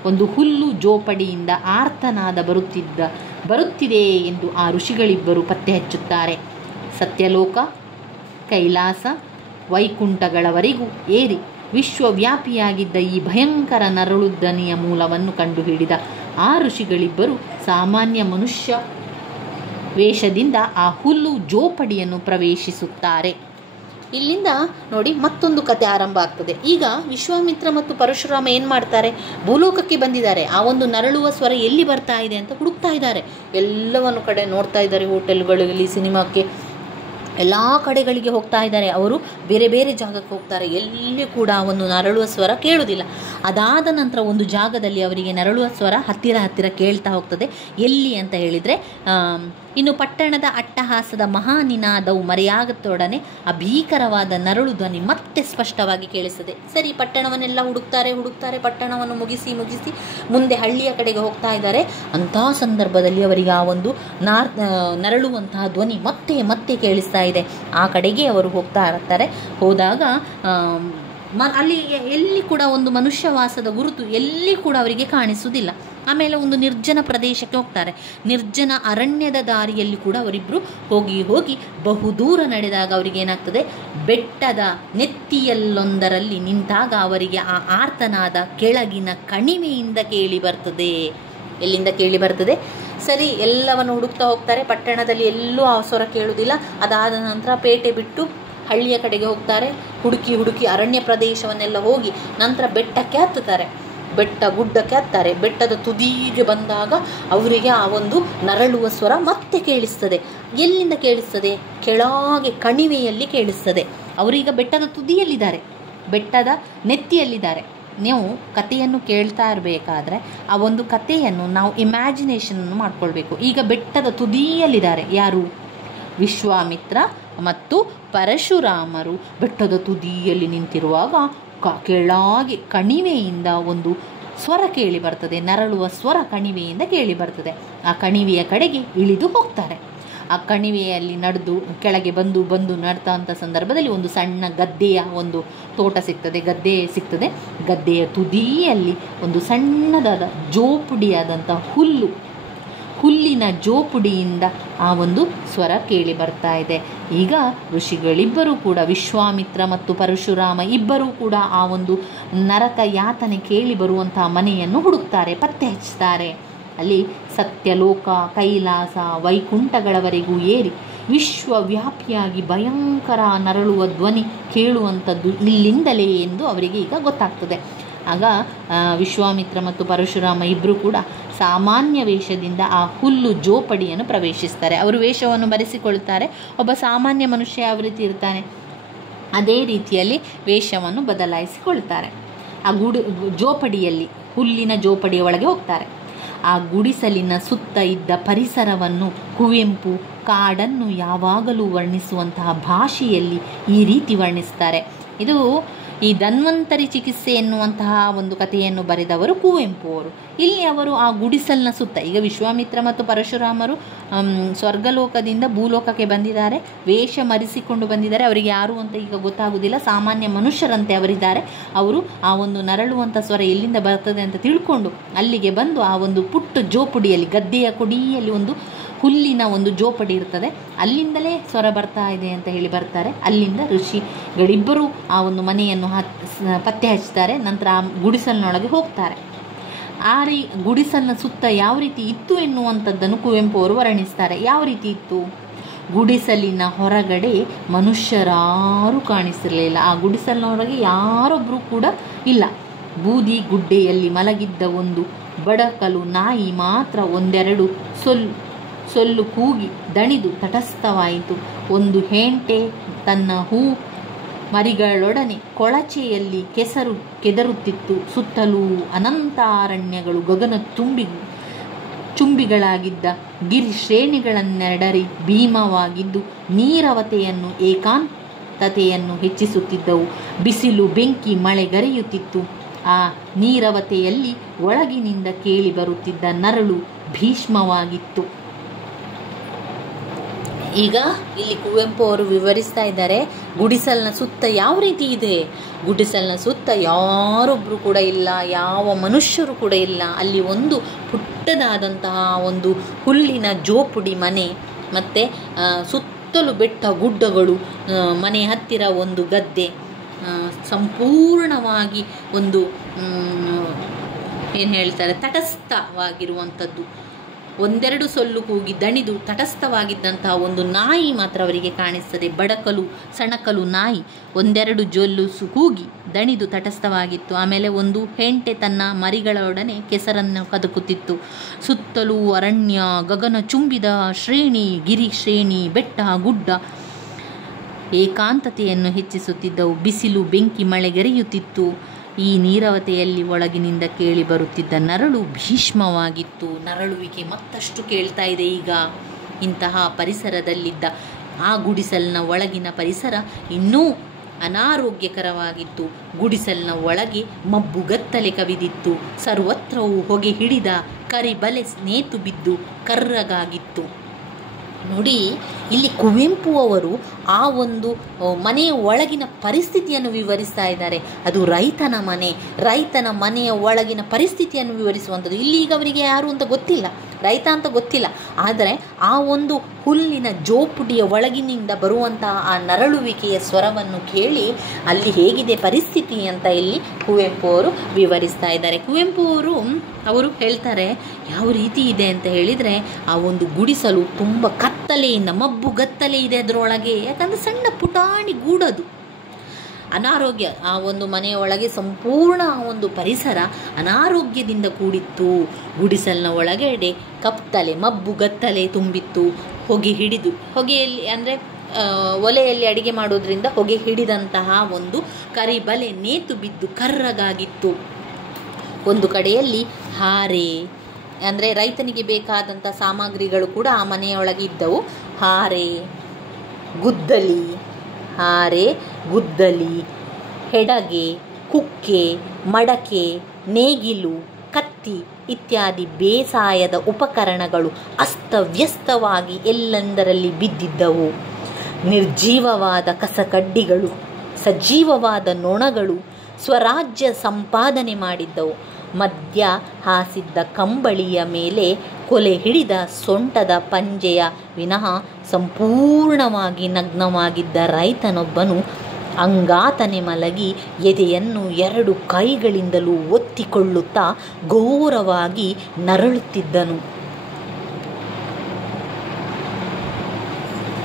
ಒಂದು ಹುಲ್ಲು ಜೋಪಡಿಯಿಂದ ಆರ್ತನಾದ ಬರುತ್ತಿದೆ ಎಂದು ಆ ಋಷಿಗಳಿಬ್ಬರು ಪತ್ತೆ ಹಚ್ಚುತ್ತಾರೆ. ಸತ್ಯಲೋಕ, ಕೈಲಾಸ, ವೈಕುಂಠಗಳವರೆಗೂ ಏರಿ ವಿಶ್ವವ್ಯಾಪಿಯಾಗಿದ್ದ ಈ ಭಯಂಕರ ನರಳು ಧ್ವನಿಯ ಮೂಲವನ್ನು ಕಂಡುಹಿಡಿದ ಆ ಋಷಿಗಳಿಬ್ಬರು ಸಾಮಾನ್ಯ ಮನುಷ್ಯ ವೇಷದಿಂದ ಆ ಹುಲ್ಲು ಜೋಪಡಿಯನ್ನು ಪ್ರವೇಶಿಸುತ್ತಾರೆ. ಇಲ್ಲಿಂದ ನೋಡಿ ಮತ್ತೊಂದು ಕತೆ ಆರಂಭ ಆಗ್ತದೆ. ಈಗ ವಿಶ್ವಾಮಿತ್ರ ಮತ್ತು ಪರಶುರಾಮ ಏನು ಮಾಡ್ತಾರೆ? ಭೂಲೋಕಕ್ಕೆ ಬಂದಿದ್ದಾರೆ. ಆ ಒಂದು ನರಳುವ ಸ್ವರ ಎಲ್ಲಿ ಬರ್ತಾ ಇದೆ ಅಂತ ಹುಡುಕ್ತಾ ಇದ್ದಾರೆ. ಎಲ್ಲವನ್ನು ಕಡೆ ನೋಡ್ತಾ ಇದ್ದಾರೆ. ಹೋಟೆಲ್ಗಳಲ್ಲಿ, ಸಿನಿಮಾಕ್ಕೆ ಎಲ್ಲ ಕಡೆಗಳಿಗೆ ಹೋಗ್ತಾ ಇದ್ದಾರೆ. ಅವರು ಬೇರೆ ಬೇರೆ ಜಾಗಕ್ಕೆ ಹೋಗ್ತಾರೆ. ಎಲ್ಲಿ ಕೂಡ ಒಂದು ನರಳುವ ಸ್ವರ ಕೇಳುವುದಿಲ್ಲ. ಅದಾದ ನಂತರ ಒಂದು ಜಾಗದಲ್ಲಿ ಅವರಿಗೆ ನರಳುವ ಸ್ವರ ಹತ್ತಿರ ಕೇಳ್ತಾ ಹೋಗ್ತದೆ. ಎಲ್ಲಿ ಅಂತ ಹೇಳಿದರೆ, ಇನ್ನು ಪಟ್ಟಣದ ಅಟ್ಟಹಾಸದ ಮಹಾನಿನಾದವು ಮರೆಯಾಗತೊಡನೆ ಆ ಭೀಕರವಾದ ನರಳು ಧ್ವನಿ ಮತ್ತೆ ಸ್ಪಷ್ಟವಾಗಿ ಕೇಳಿಸ್ತದೆ. ಸರಿ, ಪಟ್ಟಣವನ್ನೆಲ್ಲ ಹುಡುಕ್ತಾರೆ. ಪಟ್ಟಣವನ್ನು ಮುಗಿಸಿ ಮುಂದೆ ಹಳ್ಳಿಯ ಕಡೆಗೆ ಹೋಗ್ತಾ ಇದ್ದಾರೆ. ಅಂತಹ ಸಂದರ್ಭದಲ್ಲಿ ಅವರಿಗೆ ಆ ಒಂದು ನರಳುವಂತಹ ಧ್ವನಿ ಮತ್ತೆ ಕೇಳಿಸ್ತಾ ಇದೆ. ಆ ಕಡೆಗೆ ಅವರು ಹೋಗ್ತಾ ಇರ್ತಾರೆ. ಹೋದಾಗ ಅಲ್ಲಿ ಎಲ್ಲಿ ಕೂಡ ಒಂದು ಮನುಷ್ಯವಾಸದ ಗುರುತು ಎಲ್ಲಿ ಕೂಡ ಅವರಿಗೆ ಕಾಣಿಸುವುದಿಲ್ಲ. ಆಮೇಲೆ ಒಂದು ನಿರ್ಜನ ಪ್ರದೇಶಕ್ಕೆ ಹೋಗ್ತಾರೆ. ನಿರ್ಜನ ಅರಣ್ಯದ ದಾರಿಯಲ್ಲಿ ಕೂಡ ಅವರಿಬ್ಬರು ಹೋಗಿ ಬಹುದೂರ ನಡೆದಾಗ ಅವರಿಗೆ ಏನಾಗ್ತದೆ, ಬೆಟ್ಟದ ನೆತ್ತಿಯಲ್ಲೊಂದರಲ್ಲಿ ನಿಂತಾಗ ಅವರಿಗೆ ಆ ಆರ್ತನಾದ ಕೆಳಗಿನ ಕಣಿವೆಯಿಂದ ಕೇಳಿ ಬರ್ತದೆ. ಎಲ್ಲಿಂದ ಕೇಳಿ ಬರ್ತದೆ? ಸರಿ, ಎಲ್ಲವನ್ನು ಹುಡುಕ್ತಾ ಹೋಗ್ತಾರೆ. ಪಟ್ಟಣದಲ್ಲಿ ಎಲ್ಲೂ ಆ ಸ್ವರ ಕೇಳುವುದಿಲ್ಲ. ಅದಾದ ನಂತರ ಪೇಟೆ ಬಿಟ್ಟು ಹಳ್ಳಿಯ ಕಡೆಗೆ ಹೋಗ್ತಾರೆ. ಹುಡುಕಿ ಅರಣ್ಯ ಪ್ರದೇಶವನ್ನೆಲ್ಲ ಹೋಗಿ ನಂತರ ಬೆಟ್ಟಕ್ಕೆ ಹತ್ತುತ್ತಾರೆ. ಗುಡ್ಡಕ್ಕೆ ಹತ್ತಾರೆ. ಬೆಟ್ಟದ ತುದಿಗೆ ಬಂದಾಗ ಅವರಿಗೆ ಆ ಒಂದು ನರಳುವ ಸ್ವರ ಮತ್ತೆ ಕೇಳಿಸ್ತದೆ. ಎಲ್ಲಿಂದ ಕೇಳಿಸ್ತದೆ? ಕೆಳಗೆ ಕಣಿವೆಯಲ್ಲಿ ಕೇಳಿಸ್ತದೆ. ಅವರೀಗ ಬೆಟ್ಟದ ತುದಿಯಲ್ಲಿದ್ದಾರೆ, ಬೆಟ್ಟದ ನೆತ್ತಿಯಲ್ಲಿದ್ದಾರೆ. ನೀವು ಕಥೆಯನ್ನು ಕೇಳ್ತಾ ಇರಬೇಕಾದ್ರೆ ಆ ಒಂದು ಕಥೆಯನ್ನು ನಾವು ಇಮ್ಯಾಜಿನೇಷನನ್ನು ಮಾಡ್ಕೊಳ್ಬೇಕು. ಈಗ ಬೆಟ್ಟದ ತುದಿಯಲ್ಲಿದ್ದಾರೆ. ಯಾರು? ವಿಶ್ವಾಮಿತ್ರ ಮತ್ತು ಪರಶುರಾಮರು ಬೆಟ್ಟದ ತುದಿಯಲ್ಲಿ ನಿಂತಿರುವಾಗ ಕೆಳಗೆ ಕಣಿವೆಯಿಂದ ಒಂದು ಸ್ವರ ಕೇಳಿ ಬರ್ತದೆ. ನರಳುವ ಸ್ವರ ಕಣಿವೆಯಿಂದ ಕೇಳಿ ಬರ್ತದೆ. ಆ ಕಣಿವೆಯ ಕಡೆಗೆ ಇಳಿದು ಹೋಗ್ತಾರೆ. ಆ ಕಣಿವೆಯಲ್ಲಿ ನಡೆದು ಕೆಳಗೆ ಬಂದು ನಡ್ತಾ ಸಂದರ್ಭದಲ್ಲಿ ಒಂದು ಸಣ್ಣ ಗದ್ದೆಯ ಒಂದು ತೋಟ ಸಿಗ್ತದೆ, ಗದ್ದೆಯ ತುದಿಯಲ್ಲಿ ಒಂದು ಸಣ್ಣದಾದ ಜೋಪುಡಿಯಾದಂಥ ಹುಲ್ಲಿನ ಜೋಪುಡಿಯಿಂದ ಆ ಒಂದು ಸ್ವರ ಕೇಳಿ ಬರ್ತಾ ಇದೆ. ಈಗ ಋಷಿಗಳಿಬ್ಬರೂ ಕೂಡ, ವಿಶ್ವಾಮಿತ್ರ ಮತ್ತು ಪರಶುರಾಮ ಇಬ್ಬರೂ ಕೂಡ ಆ ಒಂದು ನರಕ ಯಾತನೆ ಕೇಳಿ ಬರುವಂತಹ ಮನೆಯನ್ನು ಹುಡುಕ್ತಾರೆ, ಪತ್ತೆ ಹಚ್ತಾರೆ. ಅಲ್ಲಿ ಸತ್ಯಲೋಕ, ಕೈಲಾಸ, ವೈಕುಂಠಗಳವರೆಗೂ ಏರಿ ವಿಶ್ವವ್ಯಾಪಿಯಾಗಿ ಭಯಂಕರ ನರಳುವ ಧ್ವನಿ ಕೇಳುವಂಥದ್ದು ಇಲ್ಲಿಂದಲೇ ಎಂದು ಅವರಿಗೆ ಈಗ ಗೊತ್ತಾಗ್ತದೆ. ಆಗ ವಿಶ್ವಾಮಿತ್ರ ಮತ್ತು ಪರಶುರಾಮ ಇಬ್ಬರು ಕೂಡ ಸಾಮಾನ್ಯ ವೇಷದಿಂದ ಆ ಹುಲ್ಲು ಜೋಪಡಿಯನ್ನು ಪ್ರವೇಶಿಸ್ತಾರೆ. ಅವರು ವೇಷವನ್ನು ಬರೆಸಿಕೊಳ್ತಾರೆ. ಒಬ್ಬ ಸಾಮಾನ್ಯ ಮನುಷ್ಯ ಯಾವ ರೀತಿ ಇರ್ತಾನೆ ಅದೇ ರೀತಿಯಲ್ಲಿ ವೇಷವನ್ನು ಬದಲಾಯಿಸಿಕೊಳ್ತಾರೆ. ಆ ಜೋಪಡಿಯಲ್ಲಿ, ಹುಲ್ಲಿನ ಜೋಪಡಿಯ ಒಳಗೆ ಹೋಗ್ತಾರೆ. ಆ ಗುಡಿಸಲಿನ ಸುತ್ತ ಇದ್ದ ಪರಿಸರವನ್ನು ಕುವೆಂಪು ಕಾಡನ್ನು ಯಾವಾಗಲೂ ವರ್ಣಿಸುವಂತಹ ಭಾಷೆಯಲ್ಲಿ ಈ ರೀತಿ ವರ್ಣಿಸ್ತಾರೆ. ಇದು ಈ ಧನ್ವಂತರಿ ಚಿಕಿತ್ಸೆ ಎನ್ನುವಂತಹ ಒಂದು ಕಥೆಯನ್ನು ಬರೆದವರು ಕುವೆಂಪು ಅವರು. ಇಲ್ಲಿ ಅವರು ಆ ಗುಡಿಸಲಿನ ಸುತ್ತ, ಈಗ ವಿಶ್ವಾಮಿತ್ರ ಮತ್ತು ಪರಶುರಾಮರು ಸ್ವರ್ಗಲೋಕದಿಂದ ಭೂಲೋಕಕ್ಕೆ ಬಂದಿದ್ದಾರೆ, ವೇಷ ಮರೆಸಿಕೊಂಡು ಬಂದಿದ್ದಾರೆ. ಅವರಿಗೆ ಯಾರು ಅಂತ ಈಗ ಗೊತ್ತಾಗುವುದಿಲ್ಲ, ಸಾಮಾನ್ಯ ಮನುಷ್ಯರಂತೆ ಅವರಿದ್ದಾರೆ. ಅವರು ಆ ಒಂದು ನರಳುವಂಥ ಸ್ವರ ಎಲ್ಲಿಂದ ಬರ್ತದೆ ಅಂತ ತಿಳ್ಕೊಂಡು ಅಲ್ಲಿಗೆ ಬಂದು ಆ ಒಂದು ಪುಟ್ಟ ಜೋಪುಡಿಯಲ್ಲಿ, ಗದ್ದೆಯ ಕೊಡಿಯಲ್ಲಿ ಒಂದು ಹುಲ್ಲಿನ ಒಂದು ಜೋಪಡಿ ಇರ್ತದೆ, ಅಲ್ಲಿಂದಲೇ ಸ್ವರ ಬರ್ತಾ ಇದೆ ಅಂತ ಹೇಳಿ ಬರ್ತಾರೆ. ಅಲ್ಲಿಂದ ಋಷಿಗಳಿಬ್ಬರೂ ಆ ಒಂದು ಮನೆಯನ್ನು ಪತ್ತೆ ಹಚ್ತಾರೆ. ನಂತರ ಆ ಗುಡಿಸಲಿನೊಳಗೆ ಹೋಗ್ತಾರೆ. ಗುಡಿಸಲಿನ ಸುತ್ತ ಯಾವ ರೀತಿ ಇತ್ತು ಎನ್ನುವಂಥದ್ದನ್ನು ಕುವೆಂಪು ಅವರು ವರ್ಣಿಸ್ತಾರೆ. ಯಾವ ರೀತಿ ಇತ್ತು? ಗುಡಿಸಲಿನ ಹೊರಗಡೆ ಮನುಷ್ಯರಾರೂ ಕಾಣಿಸಿರಲಿಲ್ಲ. ಆ ಗುಡಿಸಲಿನೊಳಗೆ ಯಾರೊಬ್ಬರು ಕೂಡ ಇಲ್ಲ. ಬೂದಿ ಗುಡ್ಡೆಯಲ್ಲಿ ಮಲಗಿದ್ದ ಒಂದು ಬಡಕಲು ನಾಯಿ ಮಾತ್ರ ಒಂದೆರಡು ಸೊಲ್ಲು ಕೂಗಿ ದಣಿದು ತಟಸ್ಥವಾಯಿತು. ಒಂದು ಹೆಂಟೆ ತನ್ನ ಹೂ ಮರಿಗಳೊಡನೆ ಕೊಳಚೆಯಲ್ಲಿ ಕೆದರುತ್ತಿತ್ತು. ಸುತ್ತಲೂ ಅನಂತಾರಣ್ಯಗಳು, ಗಗನ ಚುಂಬಿಗಳಾಗಿದ್ದ ಗಿರಿ ಶ್ರೇಣಿಗಳನ್ನೆಡರಿ ಭೀಮವಾಗಿದ್ದು ನೀರವತೆಯನ್ನು, ಏಕಾಂತತೆಯನ್ನು ಹೆಚ್ಚಿಸುತ್ತಿದ್ದವು. ಬಿಸಿಲು, ಬೆಂಕಿ, ಮಳೆಗರೆಯುತ್ತಿತ್ತು. ಆ ನೀರವತೆಯಲ್ಲಿ ಒಳಗಿನಿಂದ ಕೇಳಿ ಬರುತ್ತಿದ್ದ ನರಳು ಭೀಷ್ಮವಾಗಿತ್ತು. ಈಗ ಇಲ್ಲಿ ಕುವೆಂಪು ಅವರು ವಿವರಿಸ್ತಾ ಇದ್ದಾರೆ, ಗುಡಿಸಲಿನ ಸುತ್ತ ಯಾವ ರೀತಿ ಇದೆ. ಗುಡಿಸಲಿನ ಸುತ್ತ ಯಾರೊಬ್ಬರು ಕೂಡ ಇಲ್ಲ, ಯಾವ ಮನುಷ್ಯರು ಕೂಡ ಇಲ್ಲ. ಅಲ್ಲಿ ಒಂದು ಪುಟ್ಟದಾದಂತಹ ಒಂದು ಹುಲ್ಲಿನ ಜೋಪುಡಿ ಮನೆ, ಮತ್ತು ಸುತ್ತಲೂ ಬೆಟ್ಟ ಗುಡ್ಡಗಳು, ಮನೆ ಹತ್ತಿರ ಒಂದು ಗದ್ದೆ, ಸಂಪೂರ್ಣವಾಗಿ ಒಂದು ಏನು ಹೇಳ್ತಾರೆ, ತಟಸ್ಥವಾಗಿರುವಂಥದ್ದು. ಒಂದೆರಡು ಸೊಲ್ಲು ಕೂಗಿ ದಣಿದು ತಟಸ್ಥವಾಗಿದ್ದಂತಹ ಒಂದು ನಾಯಿ ಮಾತ್ರ ಅವರಿಗೆ ಕಾಣಿಸ್ತದೆ. ಬಡಕಲು, ಸಣಕಲು ನಾಯಿ ಒಂದೆರಡು ಜೊಲ್ಲು ಕೂಗಿ ದಣಿದು ತಟಸ್ಥವಾಗಿತ್ತು. ಆಮೇಲೆ ಒಂದು ಹೆಂಟೆ ತನ್ನ ಮರಿಗಳೊಡನೆ ಕೆಸರನ್ನು ಕದಕುತ್ತಿತ್ತು. ಸುತ್ತಲೂ ಅರಣ್ಯ, ಗಗನ ಚುಂಬಿದ ಶ್ರೇಣಿ, ಗಿರಿ ಶ್ರೇಣಿ, ಬೆಟ್ಟ ಗುಡ್ಡ, ಏಕಾಂತತೆಯನ್ನು ಹೆಚ್ಚಿಸುತ್ತಿದ್ದವು. ಬಿಸಿಲು, ಬೆಂಕಿ, ಮಳೆಗೆರೆಯುತ್ತಿತ್ತು. ಈ ನೀರವತೆಯಲ್ಲಿ ಒಳಗಿನಿಂದ ಕೇಳಿ ಬರುತ್ತಿದ್ದ ನರಳು ಭೀಷ್ಮವಾಗಿತ್ತು. ನರಳುವಿಕೆ ಮತ್ತಷ್ಟು ಕೇಳ್ತಾ ಇದೆ ಈಗ. ಇಂತಹ ಪರಿಸರದಲ್ಲಿದ್ದ ಆ ಗುಡಿಸಲಿನ ಒಳಗಿನ ಪರಿಸರ ಇನ್ನೂ ಅನಾರೋಗ್ಯಕರವಾಗಿತ್ತು. ಗುಡಿಸಲಿನ ಒಳಗೆ ಮಬ್ಬುಗತ್ತಲೆ ಕವಿದಿತ್ತು. ಸರ್ವತ್ರವೂ ಹೊಗೆ ಹಿಡಿದ ಕರಿಬಲೆ ನೇತು ಬಿದ್ದು ಕರ್ರಗಾಗಿತ್ತು. ನೋಡಿ, ಇಲ್ಲಿ ಕುವೆಂಪು ಅವರು ಆ ಒಂದು ಮನೆಯ ಒಳಗಿನ ಪರಿಸ್ಥಿತಿಯನ್ನು ವಿವರಿಸ್ತಾ ಇದ್ದಾರೆ. ಅದು ರೈತನ ಮನೆಯ ಒಳಗಿನ ಪರಿಸ್ಥಿತಿಯನ್ನು ವಿವರಿಸುವಂಥದ್ದು. ಇಲ್ಲಿ ಈಗ ಅವರಿಗೆ ಯಾರು ಅಂತ ಗೊತ್ತಿಲ್ಲ, ರೈತ ಅಂತ ಗೊತ್ತಿಲ್ಲ. ಆದರೆ ಆ ಒಂದು ಹುಲ್ಲಿನ ಜೋಪುಡಿಯ ಒಳಗಿನಿಂದ ಬರುವಂತಹ ಆ ನರಳುವಿಕೆಯ ಸ್ವರವನ್ನು ಕೇಳಿ ಅಲ್ಲಿ ಹೇಗಿದೆ ಪರಿಸ್ಥಿತಿ ಅಂತ ಇಲ್ಲಿ ಕುವೆಂಪು ಅವರು ವಿವರಿಸ್ತಾ ಇದ್ದಾರೆ. ಕುವೆಂಪು ಅವರು ಹೇಳ್ತಾರೆ ಯಾವ ರೀತಿ ಇದೆ ಅಂತ ಹೇಳಿದರೆ, ಆ ಒಂದು ಗುಡಿಸಲು ತುಂಬ ಕತ್ತಲೆಯಿಂದ, ಮಬ್ಬುಗತ್ತಲೆ ಇದೆ ಅದರೊಳಗೆ. ಯಾಕಂದರೆ ಸಣ್ಣ ಪುಟಾಣಿ ಗೂಡದು. ಅನಾರೋಗ್ಯ, ಆ ಒಂದು ಮನೆಯ ಒಳಗೆ ಸಂಪೂರ್ಣ ಒಂದು ಪರಿಸರ ಅನಾರೋಗ್ಯದಿಂದ ಕೂಡಿತ್ತು. ಗುಡಿಸಲಿನ ಒಳಗಡೆ ಕತ್ತಲೆ, ಮಬ್ಬುಗತ್ತಲೆ ತುಂಬಿತ್ತು. ಹೊಗೆಯಲ್ಲಿ ಅಂದರೆ ಒಲೆಯಲ್ಲಿ ಅಡಿಗೆ ಮಾಡೋದ್ರಿಂದ ಹೊಗೆ ಹಿಡಿದಂತಹ ಒಂದು ಕರಿಬಲೆ ನೇತು ಬಿದ್ದು ಕರ್ರಗಾಗಿತ್ತು. ಒಂದು ಕಡೆಯಲ್ಲಿ ಹಾರೆ, ಅಂದರೆ ರೈತನಿಗೆ ಬೇಕಾದಂಥ ಸಾಮಗ್ರಿಗಳು ಕೂಡ ಆ ಮನೆಯೊಳಗೆ ಇದ್ದವು. ಹಾರೆ, ಗುದ್ದಲಿ, ಹೆಡಗೆ, ಕುಕ್ಕೆ, ಮಡಕೆ, ನೇಗಿಲು, ಕತ್ತಿ ಇತ್ಯಾದಿ ಬೇಸಾಯದ ಉಪಕರಣಗಳು ಅಸ್ತವ್ಯಸ್ತವಾಗಿ ಎಲ್ಲೆಂದರಲ್ಲಿ ಬಿದ್ದಿದ್ದವು. ನಿರ್ಜೀವವಾದ ಕಸಕಡ್ಡಿಗಳು, ಸಜೀವವಾದ ನೊಣಗಳು ಸ್ವರಾಜ್ಯ ಸಂಪಾದನೆ ಮಾಡಿದ್ದವು. ಮಧ್ಯ ಹಾಸಿದ್ದ ಕಂಬಳಿಯ ಮೇಲೆ ಕೊಲೆ ಹಿಡಿದ ಸೊಂಟದ ಪಂಜೆಯ ವಿನಃ ಸಂಪೂರ್ಣವಾಗಿ ನಗ್ನವಾಗಿದ್ದ ರೈತನೊಬ್ಬನು ಅಂಗಾತನೆ ಮಲಗಿ ಎದೆಯನ್ನು 2 ಕೈಗಳಿಂದಲೂ ಒತ್ತಿಕೊಳ್ಳುತ್ತಾ ಘೋರವಾಗಿ ನರಳುತ್ತಿದ್ದನು.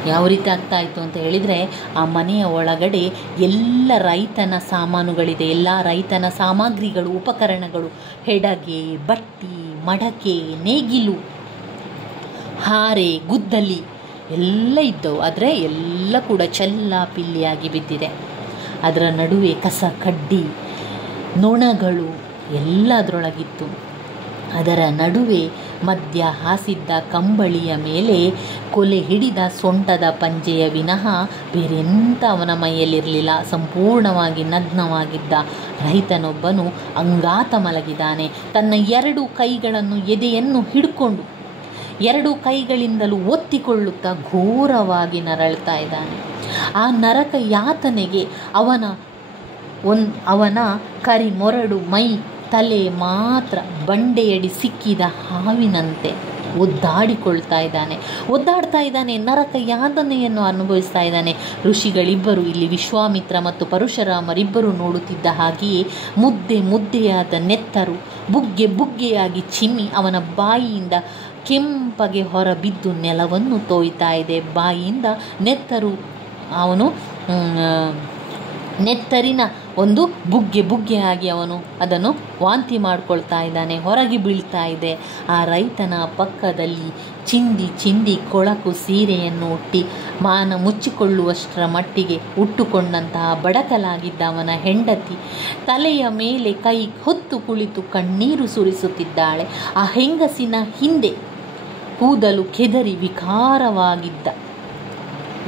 ಯಾವ ರೀತಿ ಆಗ್ತಾ ಇತ್ತು ಅಂತ ಹೇಳಿದರೆ, ಆ ಮನೆಯ ಒಳಗಡೆ ಎಲ್ಲ ರೈತನ ಸಾಮಾನುಗಳಿದೆ, ಎಲ್ಲ ರೈತನ ಸಾಮಗ್ರಿಗಳು, ಉಪಕರಣಗಳು, ಹೆಡಗೆ, ಬಟ್ಟಿ, ಮಡಕೆ, ನೇಗಿಲು, ಹಾರೆ, ಗುದ್ದಲಿ ಎಲ್ಲ ಇದ್ದವು. ಆದರೆ ಎಲ್ಲ ಕೂಡ ಚೆಲ್ಲಾಪಿಲ್ಲಿಯಾಗಿ ಬಿದ್ದಿದೆ. ಅದರ ನಡುವೆ ಕಸ ಕಡ್ಡಿ, ನೊಣಗಳು ಎಲ್ಲ ಅದರೊಳಗಿತ್ತು. ಅದರ ನಡುವೆ ಮಧ್ಯ ಹಾಸಿದ್ದ ಕಂಬಳಿಯ ಮೇಲೆ ಕೊಲೆ ಹಿಡಿದ ಸೊಂಟದ ಪಂಜೆಯ ವಿನಃ ಬೇರೆಂಥ ಅವನ ಮೈಯಲ್ಲಿರಲಿಲ್ಲ. ಸಂಪೂರ್ಣವಾಗಿ ನಗ್ನವಾಗಿದ್ದ ರೈತನೊಬ್ಬನು ಅಂಗಾತ ಮಲಗಿದ್ದಾನೆ. ತನ್ನ 2 ಕೈಗಳನ್ನು ಎದೆಯನ್ನು ಹಿಡ್ಕೊಂಡು 2 ಕೈಗಳಿಂದಲೂ ಒತ್ತಿಕೊಳ್ಳುತ್ತಾ ಘೋರವಾಗಿ ನರಳ್ತಾ ಇದ್ದಾನೆ. ಆ ನರಕ ಯಾತನೆಗೆ ಅವನ ಕರಿಮೊರಡು ಮೈ, ತಲೆ ಮಾತ್ರ ಬಂಡೆಯಡಿ ಸಿಕ್ಕಿದ ಹಾವಿನಂತೆ ಒದ್ದಾಡ್ತಾ ಇದ್ದಾನೆ. ನರಕ ಯಾತನೆಯನ್ನು ಅನುಭವಿಸ್ತಾ ಇದ್ದಾನೆ. ಋಷಿಗಳಿಬ್ಬರು ಇಲ್ಲಿ, ವಿಶ್ವಾಮಿತ್ರ ಮತ್ತು ಪರಶುರಾಮರಿಬ್ಬರು ನೋಡುತ್ತಿದ್ದ ಹಾಗೆಯೇ ಮುದ್ದೆಯಾದ ನೆತ್ತರು ಬುಗ್ಗೆಯಾಗಿ ಚಿಮ್ಮಿ ಅವನ ಬಾಯಿಯಿಂದ ಕೆಂಪಗೆ ಹೊರಬಿದ್ದು ನೆಲವನ್ನು ತೋಯ್ತಾ ಇದೆ. ಬಾಯಿಯಿಂದ ನೆತ್ತರಿನ ಒಂದು ಬುಗ್ಗೆಯಾಗಿ ಅವನು ಅದನ್ನು ವಾಂತಿ ಮಾಡಿಕೊಳ್ತಾ ಇದ್ದಾನೆ. ಹೊರಗೆ ಬೀಳ್ತಾ ಇದೆ. ಆ ರೈತನ ಪಕ್ಕದಲ್ಲಿ ಚಿಂದಿ ಕೊಳಕು ಸೀರೆಯನ್ನು ಉಟ್ಟಿ ಮಾನ ಮುಚ್ಚಿಕೊಳ್ಳುವಷ್ಟರ ಮಟ್ಟಿಗೆ ಉಟ್ಟುಕೊಂಡಂತಹ ಬಡಕಲಾಗಿದ್ದ ಅವನ ಹೆಂಡತಿ ತಲೆಯ ಮೇಲೆ ಕೈ ಹೊತ್ತು ಕುಳಿತು ಕಣ್ಣೀರು ಸುರಿಸುತ್ತಿದ್ದಾಳೆ. ಆ ಹೆಂಗಸಿನ ಹಿಂದೆ ಕೂದಲು ಕೆದರಿ ವಿಕಾರವಾಗಿದ್ದ,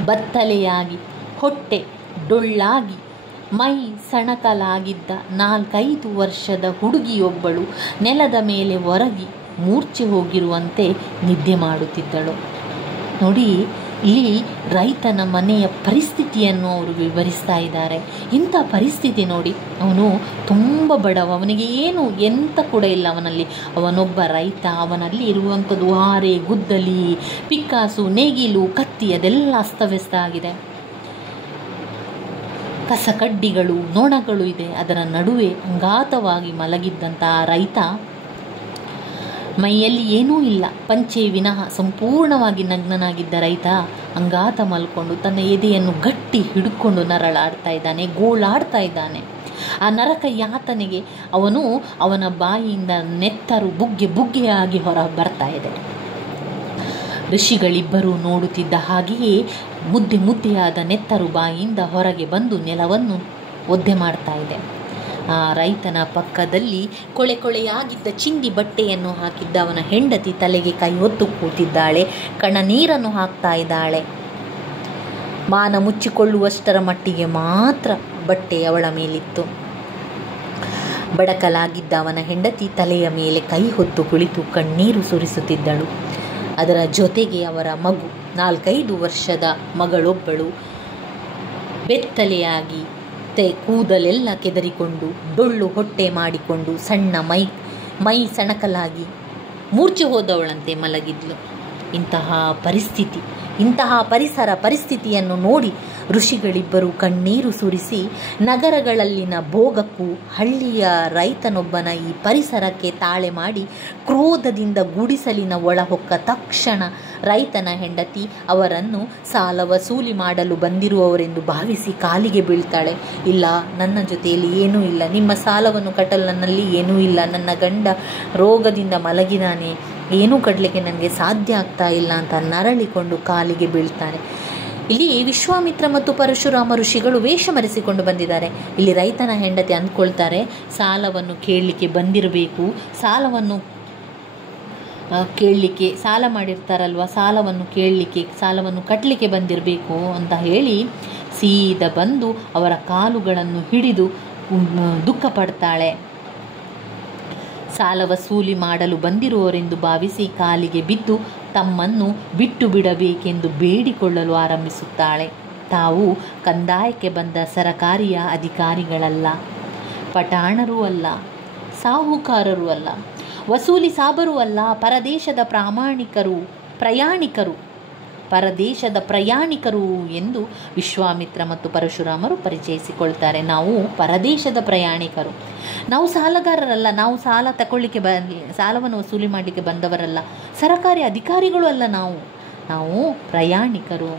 ಬತ್ತಲೆಯಾಗಿ, ಹೊಟ್ಟೆ ಡೊಳ್ಳಾಗಿ, ಮೈ ಸಣಕಲಾಗಿದ್ದ 4-5 ವರ್ಷದ ಹುಡುಗಿಯೊಬ್ಬಳು ನೆಲದ ಮೇಲೆ ಒರಗಿ ಮೂರ್ಛೆ ಹೋಗಿರುವಂತೆ ನಿದ್ದೆ ಮಾಡುತ್ತಿದ್ದಳು. ನೋಡಿ, ಇಲ್ಲಿ ರೈತನ ಮನೆಯ ಪರಿಸ್ಥಿತಿಯನ್ನು ಅವರು ವಿವರಿಸ್ತಾ ಇದ್ದಾರೆ. ಇಂಥ ಪರಿಸ್ಥಿತಿ ನೋಡಿ, ಅವನು ತುಂಬ ಬಡವ, ಅವನಿಗೆ ಎಂತ ಕೂಡ ಇಲ್ಲ ಅವನಲ್ಲಿ. ಅವನೊಬ್ಬ ರೈತ. ಅವನಲ್ಲಿ ಇರುವಂಥದ್ದು ಹಾರೆ, ಗುದ್ದಲಿ, ಪಿಕ್ಕಾಸು, ನೇಗಿಲು, ಕತ್ತಿ ಅದೆಲ್ಲ ಅಸ್ತವ್ಯಸ್ತ ಆಗಿದೆ. ಕಸಕಡ್ಡಿಗಳು, ನೊಣಗಳು ಇದೆ. ಅದರ ನಡುವೆ ಅಂಗಾತವಾಗಿ ಮಲಗಿದ್ದಂತಹ ರೈತ ಮೈಯಲ್ಲಿ ಏನೂ ಇಲ್ಲ, ಪಂಚೆ ವಿನಃ ಸಂಪೂರ್ಣವಾಗಿ ನಗ್ನನಾಗಿದ್ದ ರೈತ ಅಂಗಾತ ಮಲ್ಕೊಂಡು ತನ್ನ ಎದೆಯನ್ನು ಗಟ್ಟಿ ಹಿಡ್ಕೊಂಡು ನರಳಾಡ್ತಾ ಇದ್ದಾನೆ, ಗೋಳಾಡ್ತಾ ಇದ್ದಾನೆ. ಆ ನರಕ ಯಾತನೆಗೆ ಅವನ ಬಾಯಿಯಿಂದ ನೆತ್ತರು ಬುಗ್ಗೆಯಾಗಿ ಹೊರ ಬರ್ತಾ ಇದೆ. ಋಷಿಗಳಿಬ್ಬರೂ ನೋಡುತ್ತಿದ್ದ ಹಾಗೆಯೇ ಮುದ್ದೆ ಮುದ್ದೆಯಾದ ನೆತ್ತರು ಬಾಯಿಯಿಂದ ಹೊರಗೆ ಬಂದು ನೆಲವನ್ನು ಒದ್ದೆ ಮಾಡ್ತಾ ಇದೆ. ಆ ರೈತನ ಪಕ್ಕದಲ್ಲಿ ಕೊಳೆ ಕೊಳೆಯಾಗಿದ್ದ ಚಿಂದಿ ಬಟ್ಟೆಯನ್ನು ಹಾಕಿದ್ದ ಅವನ ಹೆಂಡತಿ ತಲೆಗೆ ಕೈ ಹೊತ್ತು ಕೂತಿದ್ದಾಳೆ. ಕಣ್ಣನೀರನ್ನು ಹಾಕ್ತಾ ಇದ್ದಾಳೆ. ಮಾನ ಮುಚ್ಚಿಕೊಳ್ಳುವಷ್ಟರ ಮಟ್ಟಿಗೆ ಮಾತ್ರ ಬಟ್ಟೆ ಅವಳ ಮೇಲಿತ್ತು. ಬಡಕಲಾಗಿದ್ದ ಅವನ ಹೆಂಡತಿ ತಲೆಯ ಮೇಲೆ ಕೈ ಹೊತ್ತು ಕುಳಿತು ಕಣ್ಣೀರು ಸುರಿಸುತ್ತಿದ್ದಳು. ಅದರ ಜೊತೆಗೆ ಅವರ ಮಗು, 4-5 ವರ್ಷದ ಮಗಳೊಬ್ಬಳು ಬೆತ್ತಲೆಯಾಗಿ ಕೂದಲೆಲ್ಲ ಕೆದರಿಕೊಂಡು ಡೊಳ್ಳು ಹೊಟ್ಟೆ ಮಾಡಿಕೊಂಡು ಸಣ್ಣ ಮೈ ಸಣಕಲಾಗಿ ಮೂರ್ಛೆ ಹೋದವಳಂತೆ ಮಲಗಿದ್ಲು. ಇಂತಹ ಪರಿಸ್ಥಿತಿಯನ್ನು ನೋಡಿ ಋಷಿಗಳಿಬ್ಬರು ಕಣ್ಣೀರು ಸುರಿಸಿ ನಗರಗಳಲ್ಲಿನ ಭೋಗಕ್ಕೂ ಹಳ್ಳಿಯ ರೈತನೊಬ್ಬನ ಈ ಪರಿಸರಕ್ಕೆ ತಾಳೆ ಮಾಡಿ ಕ್ರೋಧದಿಂದ ಗುಡಿಸಲಿನ ಒಳಹೊಕ್ಕ ತಕ್ಷಣ ರೈತನ ಹೆಂಡತಿ ಅವರನ್ನು ಸಾಲ ವಸೂಲಿ ಮಾಡಲು ಬಂದಿರುವವರೆಂದು ಭಾವಿಸಿ ಕಾಲಿಗೆ ಬೀಳ್ತಾಳೆ. ಇಲ್ಲ, ನನ್ನ ಜೊತೆಯಲ್ಲಿ ಏನೂ ಇಲ್ಲ, ನಿಮ್ಮ ಸಾಲವನ್ನು ಕಟ್ಟಲು ನನ್ನಲ್ಲಿ ಏನೂ ಇಲ್ಲ, ನನ್ನ ಗಂಡ ರೋಗದಿಂದ ಮಲಗಿದಾನೆ, ಏನೂ ಕಟ್ಟಲಿಕ್ಕೆ ನನಗೆ ಸಾಧ್ಯ ಆಗ್ತಾ ಇಲ್ಲ ಅಂತ ನರಳಿಕೊಂಡು ಕಾಲಿಗೆ ಬೀಳ್ತಾನೆ. ಇಲ್ಲಿ ವಿಶ್ವಾಮಿತ್ರ ಮತ್ತು ಪರಶುರಾಮ ಋಷಿಗಳು ವೇಷ ಮರೆಸಿಕೊಂಡು ಬಂದಿದ್ದಾರೆ. ಇಲ್ಲಿ ರೈತನ ಹೆಂಡತಿ ಅಂದ್ಕೊಳ್ತಾರೆ, ಸಾಲವನ್ನು ಕೇಳಲಿಕ್ಕೆ ಬಂದಿರಬೇಕು, ಸಾಲವನ್ನು ಕೇಳಲಿಕ್ಕೆ, ಸಾಲ ಮಾಡಿರ್ತಾರಲ್ವ, ಸಾಲವನ್ನು ಕಟ್ಟಲಿಕ್ಕೆ ಬಂದಿರಬೇಕು ಅಂತ ಹೇಳಿ ಸೀದಾ ಬಂದು ಅವರ ಕಾಲುಗಳನ್ನು ಹಿಡಿದು ದುಃಖ ಪಡ್ತಾಳೆ. ಸಾಲ ವಸೂಲಿ ಮಾಡಲು ಬಂದಿರುವವರೆಂದು ಭಾವಿಸಿ ಕಾಲಿಗೆ ಬಿದ್ದು ತಮ್ಮನ್ನು ಬಿಟ್ಟು ಬಿಡಬೇಕೆಂದು ಬೇಡಿಕೊಳ್ಳಲು ಆರಂಭಿಸುತ್ತಾಳೆ. ತಾವು ಕಂದಾಯಕ್ಕೆ ಬಂದ ಸರಕಾರಿಯ ಅಧಿಕಾರಿಗಳಲ್ಲ, ಪಠಾಣರೂ ಅಲ್ಲ, ಸಾಹುಕಾರರೂ ಅಲ್ಲ, ವಸೂಲಿ ಸಾಬರೂ ಅಲ್ಲ, ಪರದೇಶದ ಪ್ರಯಾಣಿಕರು ಎಂದು ವಿಶ್ವಾಮಿತ್ರ ಮತ್ತು ಪರಶುರಾಮರು ಪರಿಚಯಿಸಿಕೊಳ್ತಾರೆ. ನಾವು ಪರದೇಶದ ಪ್ರಯಾಣಿಕರು, ನಾವು ಸಾಲಗಾರರಲ್ಲ, ನಾವು ಸಾಲವನ್ನು ವಸೂಲಿ ಮಾಡಲಿಕ್ಕೆ ಬಂದವರಲ್ಲ, ಸರಕಾರಿ ಅಧಿಕಾರಿಗಳು ಅಲ್ಲ, ನಾವು ಪ್ರಯಾಣಿಕರು.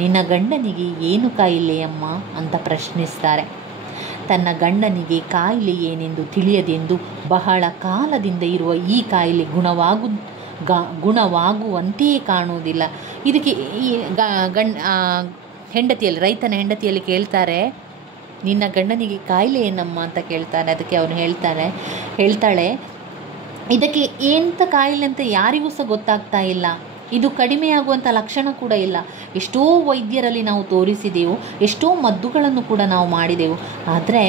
ನಿನ್ನ ಗಂಡನಿಗೆ ಏನು ಕಾಯಿಲೆಯಮ್ಮ ಅಂತ ಪ್ರಶ್ನಿಸ್ತಾರೆ. ತನ್ನ ಗಂಡನಿಗೆ ಕಾಯಿಲೆ ಏನೆಂದು ತಿಳಿಯದೆಂದು ಬಹಳ ಕಾಲದಿಂದ ಇರುವ ಈ ಕಾಯಿಲೆ ಗುಣವಾಗುವಂತೆಯೇ ಕಾಣುವುದಿಲ್ಲ. ಇದಕ್ಕೆ ರೈತನ ಹೆಂಡತಿಯಲ್ಲಿ ಕೇಳ್ತಾರೆ, ನಿನ್ನ ಗಂಡನಿಗೆ ಕಾಯಿಲೆ ಏನಮ್ಮ ಅಂತ ಕೇಳ್ತಾರೆ. ಅದಕ್ಕೆ ಅವನು ಹೇಳ್ತಾಳೆ, ಇದಕ್ಕೆ ಎಂಥ ಕಾಯಿಲೆ ಅಂತ ಯಾರಿಗೂ ಸಹ ಗೊತ್ತಾಗ್ತಾ ಇಲ್ಲ, ಇದು ಕಡಿಮೆಯಾಗುವಂಥ ಲಕ್ಷಣ ಕೂಡ ಇಲ್ಲ. ಎಷ್ಟೋ ವೈದ್ಯರಲ್ಲಿ ನಾವು ತೋರಿಸಿದೆವು, ಎಷ್ಟೋ ಮದ್ದುಗಳನ್ನು ಕೂಡ ನಾವು ಮಾಡಿದೆವು, ಆದರೆ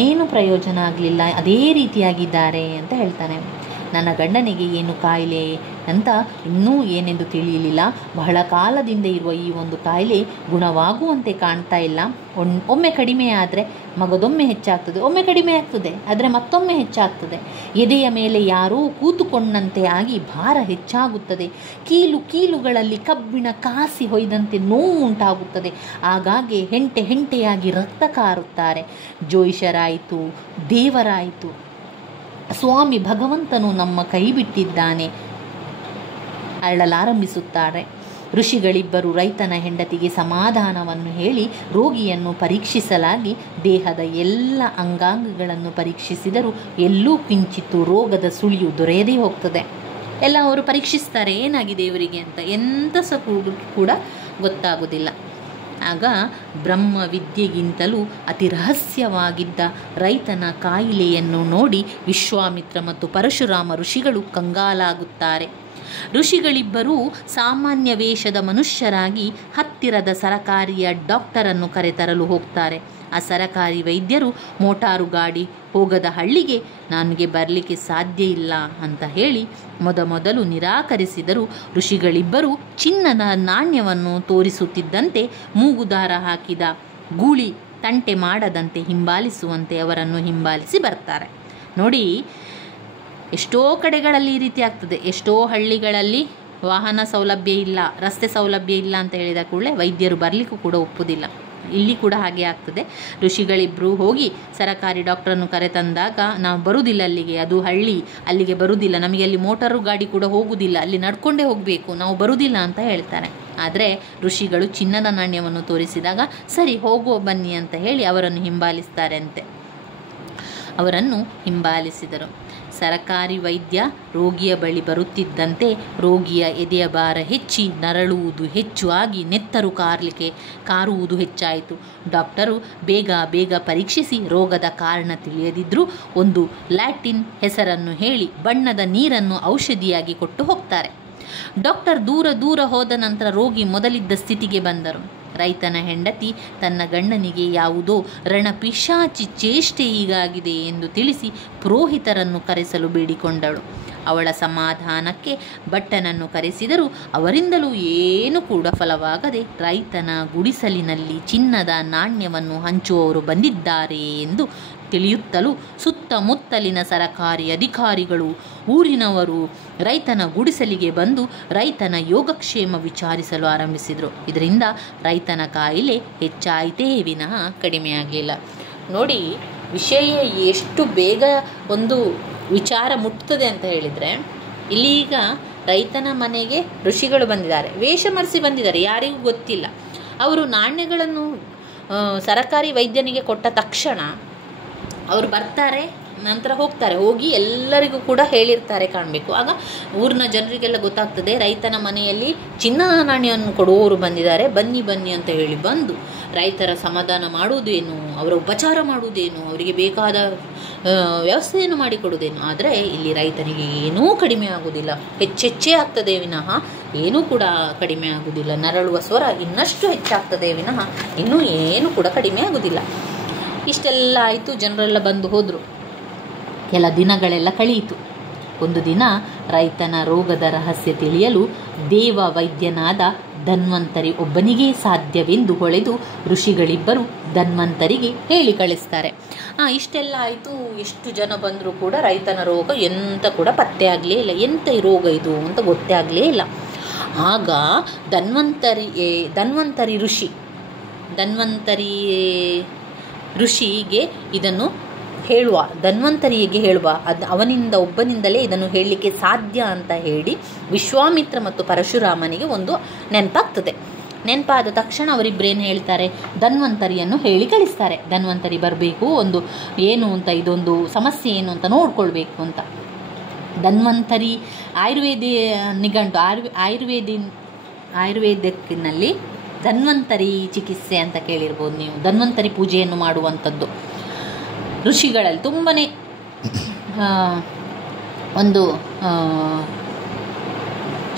ಏನು ಪ್ರಯೋಜನ ಆಗಲಿಲ್ಲ, ಅದೇ ರೀತಿಯಾಗಿದ್ದಾರೆ ಅಂತ ಹೇಳ್ತಾನೆ. ನನ್ನ ಗಂಡನಿಗೆ ಏನು ಕಾಯಿಲೆ ಅಂತ ಇನ್ನೂ ಏನೆಂದು ತಿಳಿಯಲಿಲ್ಲ. ಬಹಳ ಕಾಲದಿಂದ ಇರುವ ಈ ಒಂದು ಕಾಯಿಲೆ ಗುಣವಾಗುವಂತೆ ಕಾಣ್ತಾ ಇಲ್ಲ. ಒಮ್ಮೆ ಕಡಿಮೆ ಆದರೆ ಮಗದೊಮ್ಮೆ ಹೆಚ್ಚಾಗ್ತದೆ, ಒಮ್ಮೆ ಕಡಿಮೆ ಆಗ್ತದೆ ಆದರೆ ಮತ್ತೊಮ್ಮೆ ಹೆಚ್ಚಾಗ್ತದೆ. ಎದೆಯ ಮೇಲೆ ಯಾರೋ ಕೂತುಕೊಂಡಂತೆ ಆಗಿ ಭಾರ ಹೆಚ್ಚಾಗುತ್ತದೆ. ಕೀಲುಗಳಲ್ಲಿ ಕಬ್ಬಿಣ ಕಾಸಿ ಹೊಯ್ದಂತೆ ನೋವು ಉಂಟಾಗುತ್ತದೆ. ಆಗಾಗ್ಗೆ ಹೆಂಟೆಯಾಗಿ ರಕ್ತ ಕಾರುತ್ತಾರೆ. ಜ್ಯೋತಿಷರಾಯಿತು, ದೇವರಾಯಿತು, ಸ್ವಾಮಿ ಭಗವಂತನು ನಮ್ಮ ಕೈ ಬಿಟ್ಟಿದ್ದಾನೆ ಅರಳಲಾರಂಭಿಸುತ್ತಾರೆ. ಋಷಿಗಳಿಬ್ಬರು ರೈತನ ಹೆಂಡತಿಗೆ ಸಮಾಧಾನವನ್ನು ಹೇಳಿ ರೋಗಿಯನ್ನು ಪರೀಕ್ಷಿಸಲಾಗಿ ದೇಹದ ಎಲ್ಲ ಅಂಗಾಂಗಗಳನ್ನು ಪರೀಕ್ಷಿಸಿದರೂ ಎಲ್ಲೂ ಕಿಂಚಿತ್ತು ರೋಗದ ಸುಳಿಯು ದೊರೆಯದೇ ಹೋಗ್ತದೆ. ಎಲ್ಲ ಅವರು ಪರೀಕ್ಷಿಸ್ತಾರೆ ಏನಾಗಿದೆ ಇವರಿಗೆ ಅಂತ, ಎಂಥ ಸಹ ಕೂಡ ಗೊತ್ತಾಗುವುದಿಲ್ಲ. ಆಗ ಬ್ರಹ್ಮ ವಿದ್ಯೆಗಿಂತಲೂ ಅತಿ ರಹಸ್ಯವಾಗಿದ್ದ ರೈತನ ಕಾಯಿಲೆಯನ್ನು ನೋಡಿ ವಿಶ್ವಾಮಿತ್ರ ಮತ್ತು ಪರಶುರಾಮ ಋಷಿಗಳು ಕಂಗಾಲಾಗುತ್ತಾರೆ. ಋಷಿಗಳಿಬ್ಬರೂ ಸಾಮಾನ್ಯ ವೇಷದ ಮನುಷ್ಯರಾಗಿ ಹತ್ತಿರದ ಸರಕಾರಿಯ ಡಾಕ್ಟರನ್ನು ಕರೆತರಲು ಹೋಗ್ತಾರೆ. ಆ ಸರಕಾರಿ ವೈದ್ಯರು ಮೋಟಾರು ಗಾಡಿ ಹೋಗದ ಹಳ್ಳಿಗೆ ನನಗೆ ಬರಲಿಕ್ಕೆ ಸಾಧ್ಯ ಇಲ್ಲ ಅಂತ ಹೇಳಿ ಮೊದಲು ನಿರಾಕರಿಸಿದರು. ಋಷಿಗಳಿಬ್ಬರೂ ಚಿನ್ನದ ನಾಣ್ಯವನ್ನು ತೋರಿಸುತ್ತಿದ್ದಂತೆ ಮೂಗುದಾರ ಹಾಕಿದ ಗೂಳಿ ತಂಟೆ ಮಾಡದಂತೆ ಹಿಂಬಾಲಿಸುವಂತೆ ಅವರನ್ನು ಹಿಂಬಾಲಿಸಿ ಬರ್ತಾರೆ. ನೋಡಿ, ಎಷ್ಟೋ ಕಡೆಗಳಲ್ಲಿ ಈ ರೀತಿ ಆಗ್ತದೆ. ಎಷ್ಟೋ ಹಳ್ಳಿಗಳಲ್ಲಿ ವಾಹನ ಸೌಲಭ್ಯ ಇಲ್ಲ, ರಸ್ತೆ ಸೌಲಭ್ಯ ಇಲ್ಲ ಅಂತ ಹೇಳಿದ ಕೂಡಲೇ ವೈದ್ಯರು ಬರಲಿಕ್ಕೂ ಕೂಡ ಒಪ್ಪುವುದಿಲ್ಲ. ಇಲ್ಲಿ ಕೂಡ ಹಾಗೆ ಆಗ್ತದೆ. ಋಷಿಗಳಿಬ್ಬರು ಹೋಗಿ ಸರಕಾರಿ ಡಾಕ್ಟ್ರನ್ನು ಕರೆತಂದಾಗ ನಾವು ಬರುವುದಿಲ್ಲ ಅಲ್ಲಿಗೆ, ಅದು ಹಳ್ಳಿ, ಅಲ್ಲಿಗೆ ಬರುವುದಿಲ್ಲ, ನಮಗೆ ಅಲ್ಲಿ ಮೋಟಾರು ಗಾಡಿ ಕೂಡ ಹೋಗುವುದಿಲ್ಲ, ಅಲ್ಲಿ ನಡ್ಕೊಂಡೇ ಹೋಗಬೇಕು, ನಾವು ಬರುವುದಿಲ್ಲ ಅಂತ ಹೇಳ್ತಾರೆ. ಆದರೆ ಋಷಿಗಳು ಚಿನ್ನದ ನಾಣ್ಯವನ್ನು ತೋರಿಸಿದಾಗ ಸರಿ ಹೋಗುವ ಬನ್ನಿ ಅಂತ ಹೇಳಿ ಅವರನ್ನು ಹಿಂಬಾಲಿಸ್ತಾರೆ ಅಂತೆ. ಅವರನ್ನು ಹಿಂಬಾಲಿಸಿದರು. ಸರಕಾರಿ ವೈದ್ಯ ರೋಗಿಯ ಬಳಿ ಬರುತ್ತಿದ್ದಂತೆ ರೋಗಿಯ ಎದೆಯ ಭಾರ ಹೆಚ್ಚಿ ನರಳುವುದು ಹೆಚ್ಚು ಆಗಿ ನೆತ್ತರು ಕಾರುವುದು ಹೆಚ್ಚಾಯಿತು. ಡಾಕ್ಟರು ಬೇಗ ಬೇಗ ಪರೀಕ್ಷಿಸಿ ರೋಗದ ಕಾರಣ ತಿಳಿಯದಿದ್ದರೂ ಒಂದು ಲ್ಯಾಟಿನ್ ಹೆಸರನ್ನು ಹೇಳಿ ಬಣ್ಣದ ನೀರನ್ನು ಔಷಧಿಯಾಗಿ ಕೊಟ್ಟು ಹೋಗ್ತಾರೆ. ಡಾಕ್ಟರ್ ದೂರ ಹೋದ ನಂತರ ರೋಗಿ ಮೊದಲಿದ್ದ ಸ್ಥಿತಿಗೆ ಬಂದರು. ರೈತನ ಹೆಂಡತಿ ತನ್ನ ಗಂಡನಿಗೆ ಯಾವುದೋ ರಣಪಿಶಾಚಿ ಚೇಷ್ಟೆ ಹೀಗಾಗಿದೆ ಎಂದು ತಿಳಿಸಿ ಪುರೋಹಿತರನ್ನು ಕರೆಸಲು ಬೇಡಿಕೊಂಡಳು. ಅವಳ ಸಮಾಧಾನಕ್ಕೆ ಭಟ್ಟನನ್ನು ಕರೆಸಿದರೂ ಅವರಿಂದಲೂ ಏನೂ ಕೂಡ ಫಲವಾಗದೆ ರೈತನ ಗುಡಿಸಲಿನಲ್ಲಿ ಚಿನ್ನದ ನಾಣ್ಯವನ್ನು ಹಂಚುವವರು ಬಂದಿದ್ದಾರೆ ಎಂದು ತಿಳಿಯುತ್ತಲೂ ಸುತ್ತಮುತ್ತಲಿನ ಸರಕಾರಿ ಅಧಿಕಾರಿಗಳು ಊರಿನವರು ರೈತನ ಗುಡಿಸಲಿಗೆ ಬಂದು ರೈತನ ಯೋಗಕ್ಷೇಮ ವಿಚಾರಿಸಲು ಆರಂಭಿಸಿದರು. ಇದರಿಂದ ರೈತನ ಕಾಯಿಲೆ ಹೆಚ್ಚಾಯಿತೇ ವಿನಃ ಕಡಿಮೆಯಾಗಲಿಲ್ಲ. ನೋಡಿ, ವಿಷಯ ಎಷ್ಟು ಬೇಗ ಒಂದು ವಿಚಾರ ಮುಟ್ತದೆ ಅಂತ ಹೇಳಿದರೆ, ಇಲ್ಲೀಗ ರೈತನ ಮನೆಗೆ ಋಷಿಗಳು ಬಂದಿದ್ದಾರೆ, ವೇಷ ಮರೆಸಿ ಬಂದಿದ್ದಾರೆ, ಯಾರಿಗೂ ಗೊತ್ತಿಲ್ಲ. ಅವರು ನಾಣ್ಯಗಳನ್ನು ಸರಕಾರಿ ವೈದ್ಯನಿಗೆ ಕೊಟ್ಟ ತಕ್ಷಣ ಅವರು ಬರ್ತಾರೆ, ನಂತರ ಹೋಗ್ತಾರೆ. ಹೋಗಿ ಎಲ್ಲರಿಗೂ ಕೂಡ ಹೇಳಿರ್ತಾರೆ ಕಾಣಬೇಕು. ಆಗ ಊರಿನ ಜನರಿಗೆಲ್ಲ ಗೊತ್ತಾಗ್ತದೆ, ರೈತನ ಮನೆಯಲ್ಲಿ ಚಿನ್ನದ ನಾಣ್ಯವನ್ನು ಕೊಡುವವರು ಬಂದಿದ್ದಾರೆ, ಬನ್ನಿ ಅಂತ ಹೇಳಿ ಬಂದು ರೈತರ ಸಮಾಧಾನ ಮಾಡುವುದೇನು, ಅವರ ಉಪಚಾರ ಮಾಡುವುದೇನು, ಅವರಿಗೆ ಬೇಕಾದ ವ್ಯವಸ್ಥೆಯನ್ನು ಮಾಡಿಕೊಡುವುದೇನು. ಆದರೆ ಇಲ್ಲಿ ರೈತನಿಗೆ ಏನೂ ಕಡಿಮೆ ಆಗುವುದಿಲ್ಲ, ಹೆಚ್ಚೆಚ್ಚೇ ಆಗ್ತದೆ ವಿನಃ ಏನೂ ಕೂಡ ಕಡಿಮೆ ಆಗುವುದಿಲ್ಲ. ನರಳುವ ಸ್ವರ ಇನ್ನಷ್ಟು ಹೆಚ್ಚಾಗ್ತದೆ ವಿನಃ ಇನ್ನೂ ಏನೂ ಕೂಡ ಕಡಿಮೆ ಆಗುವುದಿಲ್ಲ. ಇಷ್ಟೆಲ್ಲ ಆಯಿತು, ಜನರೆಲ್ಲ ಬಂದು ಹೋದರು. ಕೆಲ ದಿನಗಳೆಲ್ಲ ಕಳೆಯಿತು. ಒಂದು ದಿನ ರೈತನ ರೋಗದ ರಹಸ್ಯ ತಿಳಿಯಲು ದೇವ ವೈದ್ಯನಾದ ಧನ್ವಂತರಿ ಒಬ್ಬನಿಗೇ ಸಾಧ್ಯವೆಂದು ಹೊಳೆದು ಋಷಿಗಳಿಬ್ಬರು ಧನ್ವಂತರಿಗೆ ಹೇಳಿ ಕಳಿಸ್ತಾರೆ. ಇಷ್ಟೆಲ್ಲ ಆಯಿತು. ಎಷ್ಟು ಜನ ಬಂದರೂ ಕೂಡ ರೈತನ ರೋಗ ಎಂತ ಕೂಡ ಪತ್ತೆ ಆಗಲೇ ಇಲ್ಲ. ಎಂತ ಈ ರೋಗ ಇದು ಅಂತ ಗೊತ್ತೇ ಆಗಲೇ ಇಲ್ಲ. ಆಗ ಧನ್ವಂತರಿ ಋಷಿಗೆ ಇದನ್ನು ಧನ್ವಂತರಿಗೆ ಹೇಳುವ, ಅವನಿಂದ ಒಬ್ಬನಿಂದಲೇ ಇದನ್ನು ಹೇಳಲಿಕ್ಕೆ ಸಾಧ್ಯ ಅಂತ ಹೇಳಿ ವಿಶ್ವಾಮಿತ್ರ ಮತ್ತು ಪರಶುರಾಮನಿಗೆ ಒಂದು ನೆನಪಾಗ್ತದೆ. ನೆನಪಾದ ತಕ್ಷಣ ಅವರಿಬ್ಬರೇನು ಹೇಳ್ತಾರೆ, ಧನ್ವಂತರಿಯನ್ನು ಹೇಳಿ ಕಳಿಸ್ತಾರೆ. ಧನ್ವಂತರಿ ಬರಬೇಕು, ಒಂದು ಏನು ಅಂತ, ಇದೊಂದು ಸಮಸ್ಯೆ ಏನು ಅಂತ ನೋಡ್ಕೊಳ್ಬೇಕು ಅಂತ. ಧನ್ವಂತರಿ ನಿಘಂಟು ಆಯುರ್ವೇದಕ್ಕಿನಲ್ಲಿ ಧನ್ವಂತರಿ ಚಿಕಿತ್ಸೆ ಅಂತ ಕೇಳಿರ್ಬೋದು ನೀವು. ಧನ್ವಂತರಿ ಪೂಜೆಯನ್ನು ಮಾಡುವಂಥದ್ದು ಋಷಿಗಳಲ್ಲಿ ತುಂಬನೇ ಒಂದು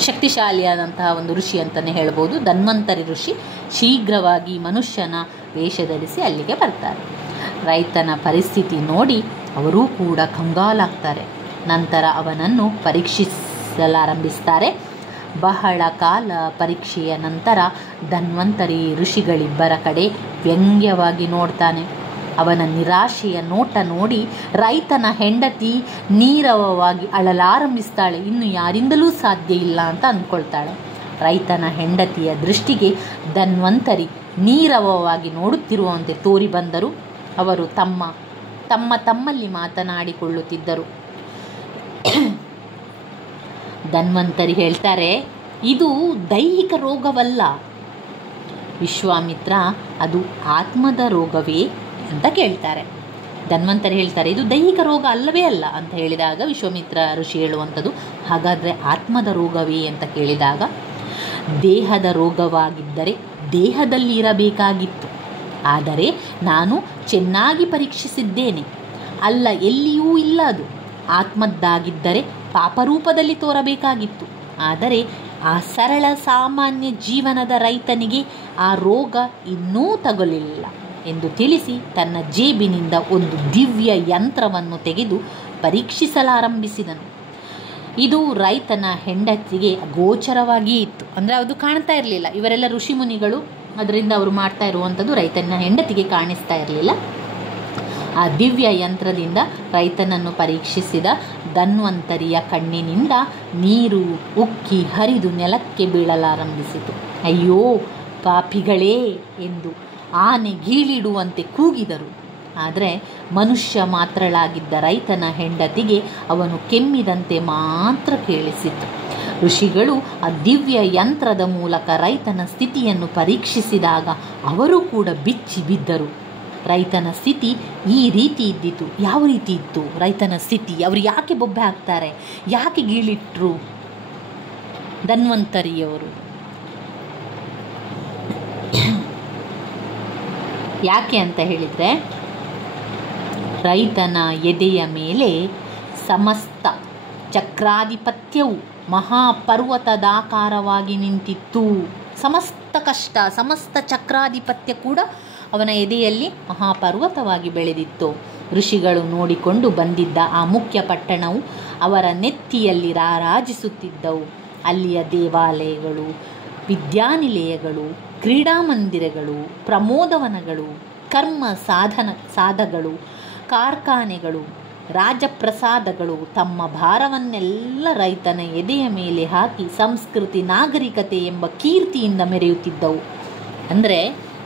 ಶಕ್ತಿಶಾಲಿಯಾದಂತಹ ಒಂದು ಋಷಿ ಅಂತಲೇ ಹೇಳ್ಬೋದು. ಧನ್ವಂತರಿ ಋಷಿ ಶೀಘ್ರವಾಗಿ ಮನುಷ್ಯನ ವೇಷ ಧರಿಸಿ ಅಲ್ಲಿಗೆ ಬರ್ತಾರೆ. ರೈತನ ಪರಿಸ್ಥಿತಿ ನೋಡಿ ಅವರೂ ಕೂಡ ಕಂಗಾಲಾಗ್ತಾರೆ. ನಂತರ ಅವನನ್ನು ಪರೀಕ್ಷಿಸಲಾರಂಭಿಸ್ತಾರೆ. ಬಹಳ ಕಾಲ ಪರೀಕ್ಷೆಯ ನಂತರ ಧನ್ವಂತರಿ ಋಷಿಗಳಿಬ್ಬರ ಕಡೆ ವ್ಯಂಗ್ಯವಾಗಿ ನೋಡ್ತಾನೆ. ಅವನ ನಿರಾಶೆಯ ನೋಟ ನೋಡಿ ರೈತನ ಹೆಂಡತಿ ನೀರವವಾಗಿ ಅಳಲಾರಂಭಿಸ್ತಾಳೆ. ಇನ್ನು ಯಾರಿಂದಲೂ ಸಾಧ್ಯ ಇಲ್ಲ ಅಂತ ಅಂದ್ಕೊಳ್ತಾಳೆ. ರೈತನ ಹೆಂಡತಿಯ ದೃಷ್ಟಿಗೆ ಧನ್ವಂತರಿ ನೀರವವಾಗಿ ನೋಡುತ್ತಿರುವಂತೆ ತೋರಿ ಬಂದರು. ಅವರು ತಮ್ಮಲ್ಲಿ ಮಾತನಾಡಿಕೊಳ್ಳುತ್ತಿದ್ದರು. ಧನ್ವಂತರಿ ಹೇಳ್ತಾರೆ, ಇದು ದೈಹಿಕ ರೋಗವಲ್ಲ ವಿಶ್ವಾಮಿತ್ರ, ಅದು ಆತ್ಮದ ರೋಗವೇ ಅಂತ ಕೇಳ್ತಾರೆ. ಧನ್ವಂತರಿ ಹೇಳ್ತಾರೆ, ಇದು ದೈಹಿಕ ರೋಗ ಅಲ್ಲವೇ ಅಲ್ಲ ಅಂತ ಹೇಳಿದಾಗ ವಿಶ್ವಾಮಿತ್ರ ಋಷಿ ಹೇಳುವಂಥದ್ದು, ಹಾಗಾದರೆ ಆತ್ಮದ ರೋಗವೇ ಅಂತ ಕೇಳಿದಾಗ, ದೇಹದ ರೋಗವಾಗಿದ್ದರೆ ದೇಹದಲ್ಲಿ ಇರಬೇಕಾಗಿತ್ತು. ಆದರೆ ನಾನು ಚೆನ್ನಾಗಿ ಪರೀಕ್ಷಿಸಿದ್ದೇನೆ, ಅಲ್ಲ ಎಲ್ಲಿಯೂ ಇಲ್ಲ. ಅದು ಆತ್ಮದ್ದಾಗಿದ್ದರೆ ಪಾಪರೂಪದಲ್ಲಿ ತೋರಬೇಕಾಗಿತ್ತು. ಆದರೆ ಆ ಸರಳ ಸಾಮಾನ್ಯ ಜೀವನದ ರೈತನಿಗೆ ಆ ರೋಗ ಇನ್ನೂ ತಗುಲಿಲ್ಲ ಎಂದು ತಿಳಿಸಿ ತನ್ನ ಜೇಬಿನಿಂದ ಒಂದು ದಿವ್ಯ ಯಂತ್ರವನ್ನು ತೆಗೆದು ಪರೀಕ್ಷಿಸಲಾರಂಭಿಸಿದನು. ಇದು ರೈತನ ಹೆಂಡತಿಗೆ ಗೋಚರವಾಗಿಯೇ ಇತ್ತು. ಅಂದರೆ ಅದು ಕಾಣ್ತಾ ಇರಲಿಲ್ಲ. ಇವರೆಲ್ಲ ಋಷಿ ಮುನಿಗಳು, ಅದರಿಂದ ಅವರು ಮಾಡ್ತಾ ಇರುವಂಥದ್ದು ರೈತನ ಹೆಂಡತಿಗೆ ಕಾಣಿಸ್ತಾ ಇರಲಿಲ್ಲ. ಆ ದಿವ್ಯ ಯಂತ್ರದಿಂದ ರೈತನನ್ನು ಪರೀಕ್ಷಿಸಿದ ಧನ್ವಂತರಿಯ ಕಣ್ಣಿನಿಂದ ನೀರು ಉಕ್ಕಿ ಹರಿದು ನೆಲಕ್ಕೆ ಬೀಳಲಾರಂಭಿಸಿತು. ಅಯ್ಯೋ ಪಾಪಿಗಳೇ ಎಂದು ಆನೆ ಗೀಳಿಡುವಂತೆ ಕೂಗಿದರು. ಆದರೆ ಮನುಷ್ಯ ಮಾತ್ರಳಾಗಿದ್ದ ರೈತನ ಹೆಂಡತಿಗೆ ಅವನು ಕೆಮ್ಮಿದಂತೆ ಮಾತ್ರ ಕೇಳಿಸಿತು. ಋಷಿಗಳು ಆ ದಿವ್ಯ ಯಂತ್ರದ ಮೂಲಕ ರೈತನ ಸ್ಥಿತಿಯನ್ನು ಪರೀಕ್ಷಿಸಿದಾಗ ಅವರು ಕೂಡ ಬಿಚ್ಚಿ ಬಿದ್ದರು. ರೈತನ ಸ್ಥಿತಿ ಈ ರೀತಿ ಇದ್ದಿತು. ಯಾವ ರೀತಿ ಇತ್ತು ರೈತನ ಸ್ಥಿತಿ? ಅವರು ಯಾಕೆ ಬೊಬ್ಬೆ ಹಾಕ್ತಾರೆ? ಯಾಕೆ ಗೀಳಿಟ್ರು ಧನ್ವಂತರಿಯವರು? ಯಾಕೆ ಅಂತ ಹೇಳಿದರೆ, ರೈತನ ಎದೆಯ ಮೇಲೆ ಸಮಸ್ತ ಚಕ್ರಾಧಿಪತ್ಯವು ಮಹಾಪರ್ವತದಾಕಾರವಾಗಿ ನಿಂತಿತ್ತು. ಸಮಸ್ತ ಕಷ್ಟ, ಸಮಸ್ತ ಚಕ್ರಾಧಿಪತ್ಯ ಕೂಡ ಅವನ ಎದೆಯಲ್ಲಿ ಮಹಾಪರ್ವತವಾಗಿ ಬೆಳೆದಿತ್ತು. ಋಷಿಗಳು ನೋಡಿಕೊಂಡು ಬಂದಿದ್ದ ಆ ಮುಖ್ಯ ಪಟ್ಟಣವು ಅವರ ನೆತ್ತಿಯಲ್ಲಿ ರಾರಾಜಿಸುತ್ತಿದ್ದವು. ಅಲ್ಲಿಯ ದೇವಾಲಯಗಳು, ವಿದ್ಯಾನಿಲಯಗಳು, ಕ್ರೀಡಾಮಂದಿರಗಳು, ಪ್ರಮೋದವನಗಳು, ಕರ್ಮ ಸಾಧಗಳು, ಕಾರ್ಖಾನೆಗಳು, ರಾಜಪ್ರಸಾದಗಳು ತಮ್ಮ ಭಾರವನ್ನೆಲ್ಲ ರೈತನ ಎದೆಯ ಮೇಲೆ ಹಾಕಿ ಸಂಸ್ಕೃತಿ, ನಾಗರಿಕತೆ ಎಂಬ ಕೀರ್ತಿಯಿಂದ ಮೆರೆಯುತ್ತಿದ್ದವು. ಅಂದರೆ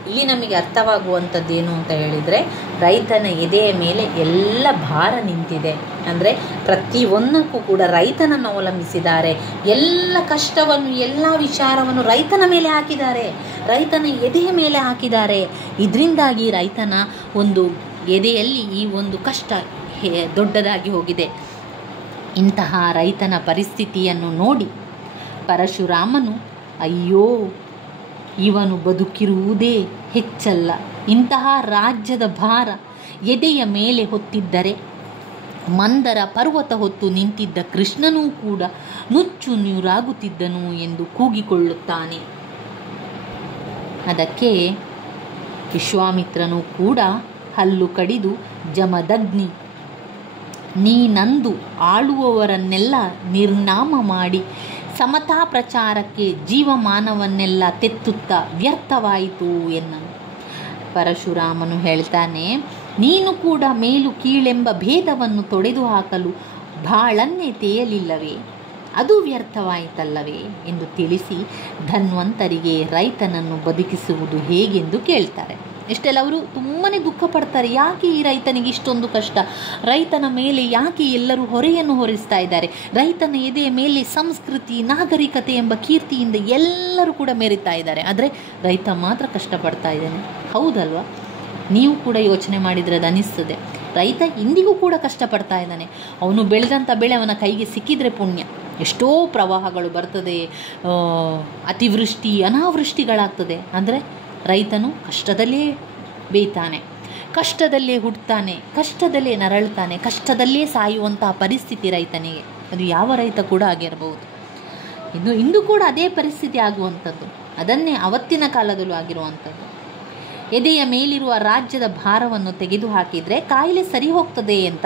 ಇಲ್ಲಿ ನಮಗೆ ಅರ್ಥವಾಗುವಂಥದ್ದು ಏನು ಅಂತ ಹೇಳಿದರೆ, ರೈತನ ಎದೆಯ ಮೇಲೆ ಎಲ್ಲ ಭಾರ ನಿಂತಿದೆ. ಅಂದರೆ ಪ್ರತಿಯೊಂದಕ್ಕೂ ಕೂಡ ರೈತನನ್ನು ಅವಲಂಬಿಸಿದ್ದಾರೆ. ಎಲ್ಲ ಕಷ್ಟವನ್ನು, ಎಲ್ಲ ವಿಚಾರವನ್ನು ರೈತನ ಮೇಲೆ ಹಾಕಿದ್ದಾರೆ, ರೈತನ ಎದೆಯ ಮೇಲೆ ಹಾಕಿದ್ದಾರೆ. ಇದರಿಂದಾಗಿ ರೈತನ ಒಂದು ಎದೆಯಲ್ಲಿ ಈ ಒಂದು ಕಷ್ಟ ದೊಡ್ಡದಾಗಿ ಹೋಗಿದೆ. ಇಂತಹ ರೈತನ ಪರಿಸ್ಥಿತಿಯನ್ನು ನೋಡಿ ಪರಶುರಾಮನು, ಅಯ್ಯೋ, ಇವನು ಬದುಕಿರುವುದೇ ಹೆಚ್ಚಲ್ಲ. ಇಂತಹ ರಾಜ್ಯದ ಭಾರ ಎದೆಯ ಮೇಲೆ ಹೊತ್ತಿದ್ದರೆ ಮಂದರ ಪರ್ವತ ಹೊತ್ತು ನಿಂತಿದ್ದ ಕೃಷ್ಣನೂ ಕೂಡ ನುಚ್ಚು ನೂರಾಗುತ್ತಿದ್ದನು ಎಂದು ಕೂಗಿಕೊಳ್ಳುತ್ತಾನೆ. ಅದಕ್ಕೆ ವಿಶ್ವಾಮಿತ್ರನು ಕೂಡ ಹಲ್ಲು ಕಡಿದು, ಜಮದಗ್ನಿ, ನೀನಂದು ಆಳುವವರನ್ನೆಲ್ಲ ನಿರ್ನಾಮ ಮಾಡಿ ಸಮತಾ ಪ್ರಚಾರಕ್ಕೆ ಜೀವಮಾನವನ್ನೆಲ್ಲ ತೆತ್ತುತ್ತಾ ವ್ಯರ್ಥವಾಯಿತು ಎನ್ನನು. ಪರಶುರಾಮನು ಹೇಳ್ತಾನೆ, ನೀನು ಕೂಡ ಮೇಲು ಕೀಳೆಂಬ ಭೇದವನ್ನು ತೊಡೆದು ಹಾಕಲು ಬಾಳನ್ನೇ ತೇಯಲಿಲ್ಲವೇ? ಅದು ವ್ಯರ್ಥವಾಯಿತಲ್ಲವೇ ಎಂದು ತಿಳಿಸಿ ಧನ್ವಂತರಿಗೆ ರೈತನನ್ನು ಬದುಕಿಸುವುದು ಹೇಗೆಂದು ಕೇಳ್ತಾರೆ. ಇಷ್ಟೆಲ್ಲ ಅವರು ತುಂಬಾ ದುಃಖ ಪಡ್ತಾರೆ. ಯಾಕೆ ಈ ರೈತನಿಗೆ ಇಷ್ಟೊಂದು ಕಷ್ಟ? ರೈತನ ಮೇಲೆ ಯಾಕೆ ಎಲ್ಲರೂ ಹೊರೆಯನ್ನು ಹೊರಿಸ್ತಾ ಇದ್ದಾರೆ? ರೈತನ ಎದೆಯ ಮೇಲೆ ಸಂಸ್ಕೃತಿ, ನಾಗರಿಕತೆ ಎಂಬ ಕೀರ್ತಿಯಿಂದ ಎಲ್ಲರೂ ಕೂಡ ಮೆರಿತಾ ಇದ್ದಾರೆ. ಆದರೆ ರೈತ ಮಾತ್ರ ಕಷ್ಟಪಡ್ತಾ ಇದ್ದಾನೆ. ಹೌದಲ್ವಾ? ನೀವು ಕೂಡ ಯೋಚನೆ ಮಾಡಿದರೆ ಅದು ಅನಿಸ್ತದೆ. ರೈತ ಇಂದಿಗೂ ಕೂಡ ಕಷ್ಟಪಡ್ತಾ ಇದ್ದಾನೆ. ಅವನು ಬೆಳೆದಂಥ ಬೆಳೆ ಅವನ ಕೈಗೆ ಸಿಕ್ಕಿದರೆ ಪುಣ್ಯ. ಎಷ್ಟೋ ಪ್ರವಾಹಗಳು ಬರ್ತದೆ, ಅತಿವೃಷ್ಟಿ, ಅನಾವೃಷ್ಟಿಗಳಾಗ್ತದೆ. ಅಂದರೆ ರೈತನು ಕಷ್ಟದಲ್ಲೇ ಬೇಯ್ತಾನೆ, ಕಷ್ಟದಲ್ಲೇ ಹುಟ್ಟುತ್ತಾನೆ, ಕಷ್ಟದಲ್ಲೇ ನರಳ್ತಾನೆ, ಕಷ್ಟದಲ್ಲೇ ಸಾಯುವಂತಹ ಪರಿಸ್ಥಿತಿ ರೈತನಿಗೆ. ಅದು ಯಾವ ರೈತ ಕೂಡ ಆಗಿರಬಹುದು. ಇಂದು ಕೂಡ ಅದೇ ಪರಿಸ್ಥಿತಿ ಆಗುವಂಥದ್ದು. ಅದನ್ನೇ ಅವತ್ತಿನ ಕಾಲದಲ್ಲೂ ಆಗಿರುವಂಥದ್ದು. ಎದೆಯ ಮೇಲಿರುವ ರಾಜ್ಯದ ಭಾರವನ್ನು ತೆಗೆದು ಹಾಕಿದರೆ ಕಾಯಿಲೆ ಸರಿ ಹೋಗ್ತದೆ ಅಂತ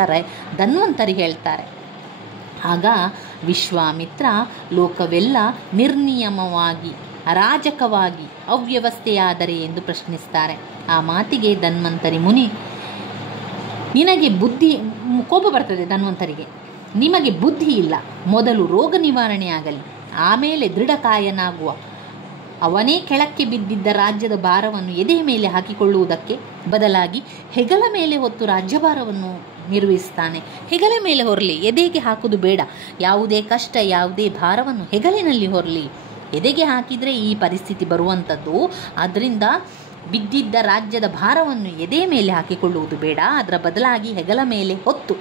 ಧನ್ವಂತರಿ ಹೇಳ್ತಾರೆ. ಆಗ ವಿಶ್ವಾಮಿತ್ರ ಲೋಕವೆಲ್ಲ ನಿರ್ನಿಯಮವಾಗಿ, ಅರಾಜಕವಾಗಿ, ಅವ್ಯವಸ್ಥೆಯಾದರೆ ಎಂದು ಪ್ರಶ್ನಿಸ್ತಾರೆ. ಆ ಮಾತಿಗೆ ಧನ್ವಂತರಿ ಮುನಿ, ನಿನಗೆ ಬುದ್ಧಿ, ಕೋಪ ಬರ್ತದೆ ಧನ್ವಂತರಿಗೆ, ನಿಮಗೆ ಬುದ್ಧಿ ಇಲ್ಲ. ಮೊದಲು ರೋಗ ನಿವಾರಣೆ ಆಗಲಿ, ಆಮೇಲೆ ದೃಢಕಾಯನಾಗುವ. ಅವನೇ ಕೆಳಕ್ಕೆ ಬಿದ್ದಿದ್ದ ರಾಜ್ಯದ ಭಾರವನ್ನು ಎದೆಯ ಮೇಲೆ ಹಾಕಿಕೊಳ್ಳುವುದಕ್ಕೆ ಬದಲಾಗಿ ಹೆಗಲ ಮೇಲೆ ಹೊತ್ತು ರಾಜ್ಯಭಾರವನ್ನು ನಿರ್ವಹಿಸ್ತಾನೆ. ಹೆಗಲ ಮೇಲೆ ಹೊರಲಿ, ಎದೆಗೆ ಹಾಕುವುದು ಬೇಡ. ಯಾವುದೇ ಕಷ್ಟ, ಯಾವುದೇ ಭಾರವನ್ನು ಹೆಗಲಿನಲ್ಲಿ ಹೊರಲಿ. ಎದೆಗೆ ಹಾಕಿದರೆ ಈ ಪರಿಸ್ಥಿತಿ ಬರುವಂಥದ್ದು. ಆದ್ದರಿಂದ ಬಿದ್ದಿದ್ದ ರಾಜ್ಯದ ಭಾರವನ್ನು ಎದೆಯ ಮೇಲೆ ಹಾಕಿಕೊಳ್ಳುವುದು ಬೇಡ. ಅದರ ಬದಲಾಗಿ ಹೆಗಲ ಮೇಲೆ ಹೊತ್ತು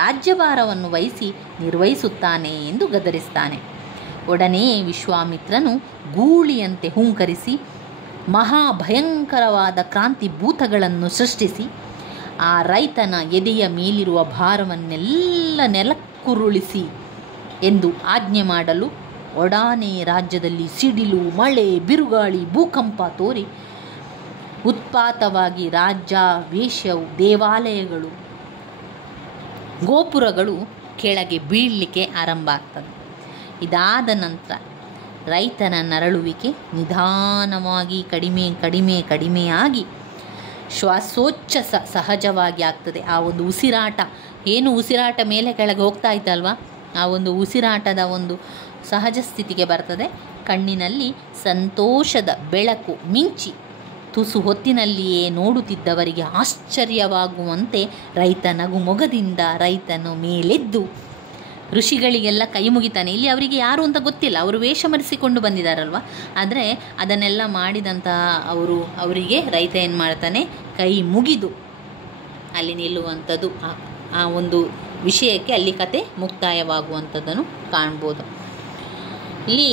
ರಾಜ್ಯಭಾರವನ್ನು ವಹಿಸಿ ನಿರ್ವಹಿಸುತ್ತಾನೆ ಎಂದು ಗದರಿಸ್ತಾನೆ. ಒಡನೆ ವಿಶ್ವಾಮಿತ್ರನು ಗೂಳಿಯಂತೆ ಹುಂಕರಿಸಿ ಮಹಾಭಯಂಕರವಾದ ಕ್ರಾಂತಿ ಭೂತಗಳನ್ನು ಸೃಷ್ಟಿಸಿ ಆ ರೈತನ ಎದೆಯ ಮೇಲಿರುವ ಭಾರವನ್ನೆಲ್ಲ ನೆಲಕ್ಕುರುಳಿಸಿ ಎಂದು ಆಜ್ಞೆ ಮಾಡಲು ಒಡಾನೆ ರಾಜ್ಯದಲ್ಲಿ ಸಿಡಿಲು, ಮಳೆ, ಬಿರುಗಾಳಿ, ಭೂಕಂಪ ತೋರಿ ಉತ್ಪಾತವಾಗಿ ರಾಜ್ಯ ವೇಶ್ಯವು, ದೇವಾಲಯಗಳು, ಗೋಪುರಗಳು ಕೆಳಗೆ ಬೀಳಲಿಕ್ಕೆ ಆರಂಭ ಆಗ್ತದೆ. ಇದಾದ ನಂತರ ರೈತನ ನರಳುವಿಕೆ ನಿಧಾನವಾಗಿ ಕಡಿಮೆಯಾಗಿ ಶ್ವಾಸೋಚ್ಛ್ವಾಸ ಸಹಜವಾಗಿ ಆಗ್ತದೆ. ಆ ಒಂದು ಉಸಿರಾಟ, ಏನು ಉಸಿರಾಟ ಮೇಲೆ ಕೆಳಗೆ ಹೋಗ್ತಾ ಇತ್ತಲ್ವ, ಆ ಒಂದು ಉಸಿರಾಟದ ಒಂದು ಸಹಜ ಸ್ಥಿತಿಗೆ ಬರ್ತದೆ. ಕಣ್ಣಿನಲ್ಲಿ ಸಂತೋಷದ ಬೆಳಕು ಮಿಂಚಿ ತುಸು ಹೊತ್ತಿನಲ್ಲಿಯೇ ನೋಡುತ್ತಿದ್ದವರಿಗೆ ಆಶ್ಚರ್ಯವಾಗುವಂತೆ ರೈತ ನಗುಮೊಗದಿಂದ ರೈತನು ಮೇಲೆದ್ದು ಋಷಿಗಳಿಗೆಲ್ಲ ಕೈ ಮುಗಿತಾನೆ. ಇಲ್ಲಿ ಅವರಿಗೆ ಯಾರು ಅಂತ ಗೊತ್ತಿಲ್ಲ, ಅವರು ವೇಷ ಮರೆಸಿಕೊಂಡು ಬಂದಿದ್ದಾರಲ್ವ. ಆದರೆ ಅದನ್ನೆಲ್ಲ ಮಾಡಿದಂತಹ ಅವರಿಗೆ ರೈತ ಏನು ಮಾಡ್ತಾನೆ, ಕೈ ಮುಗಿದು ಅಲ್ಲಿ ನಿಲ್ಲುವಂಥದ್ದು, ಆ ಒಂದು ವಿಷಯಕ್ಕೆ ಅಲ್ಲಿ ಕತೆ ಮುಕ್ತಾಯವಾಗುವಂಥದ್ದನ್ನು ಕಾಣ್ಬೋದು. ಇಲ್ಲಿ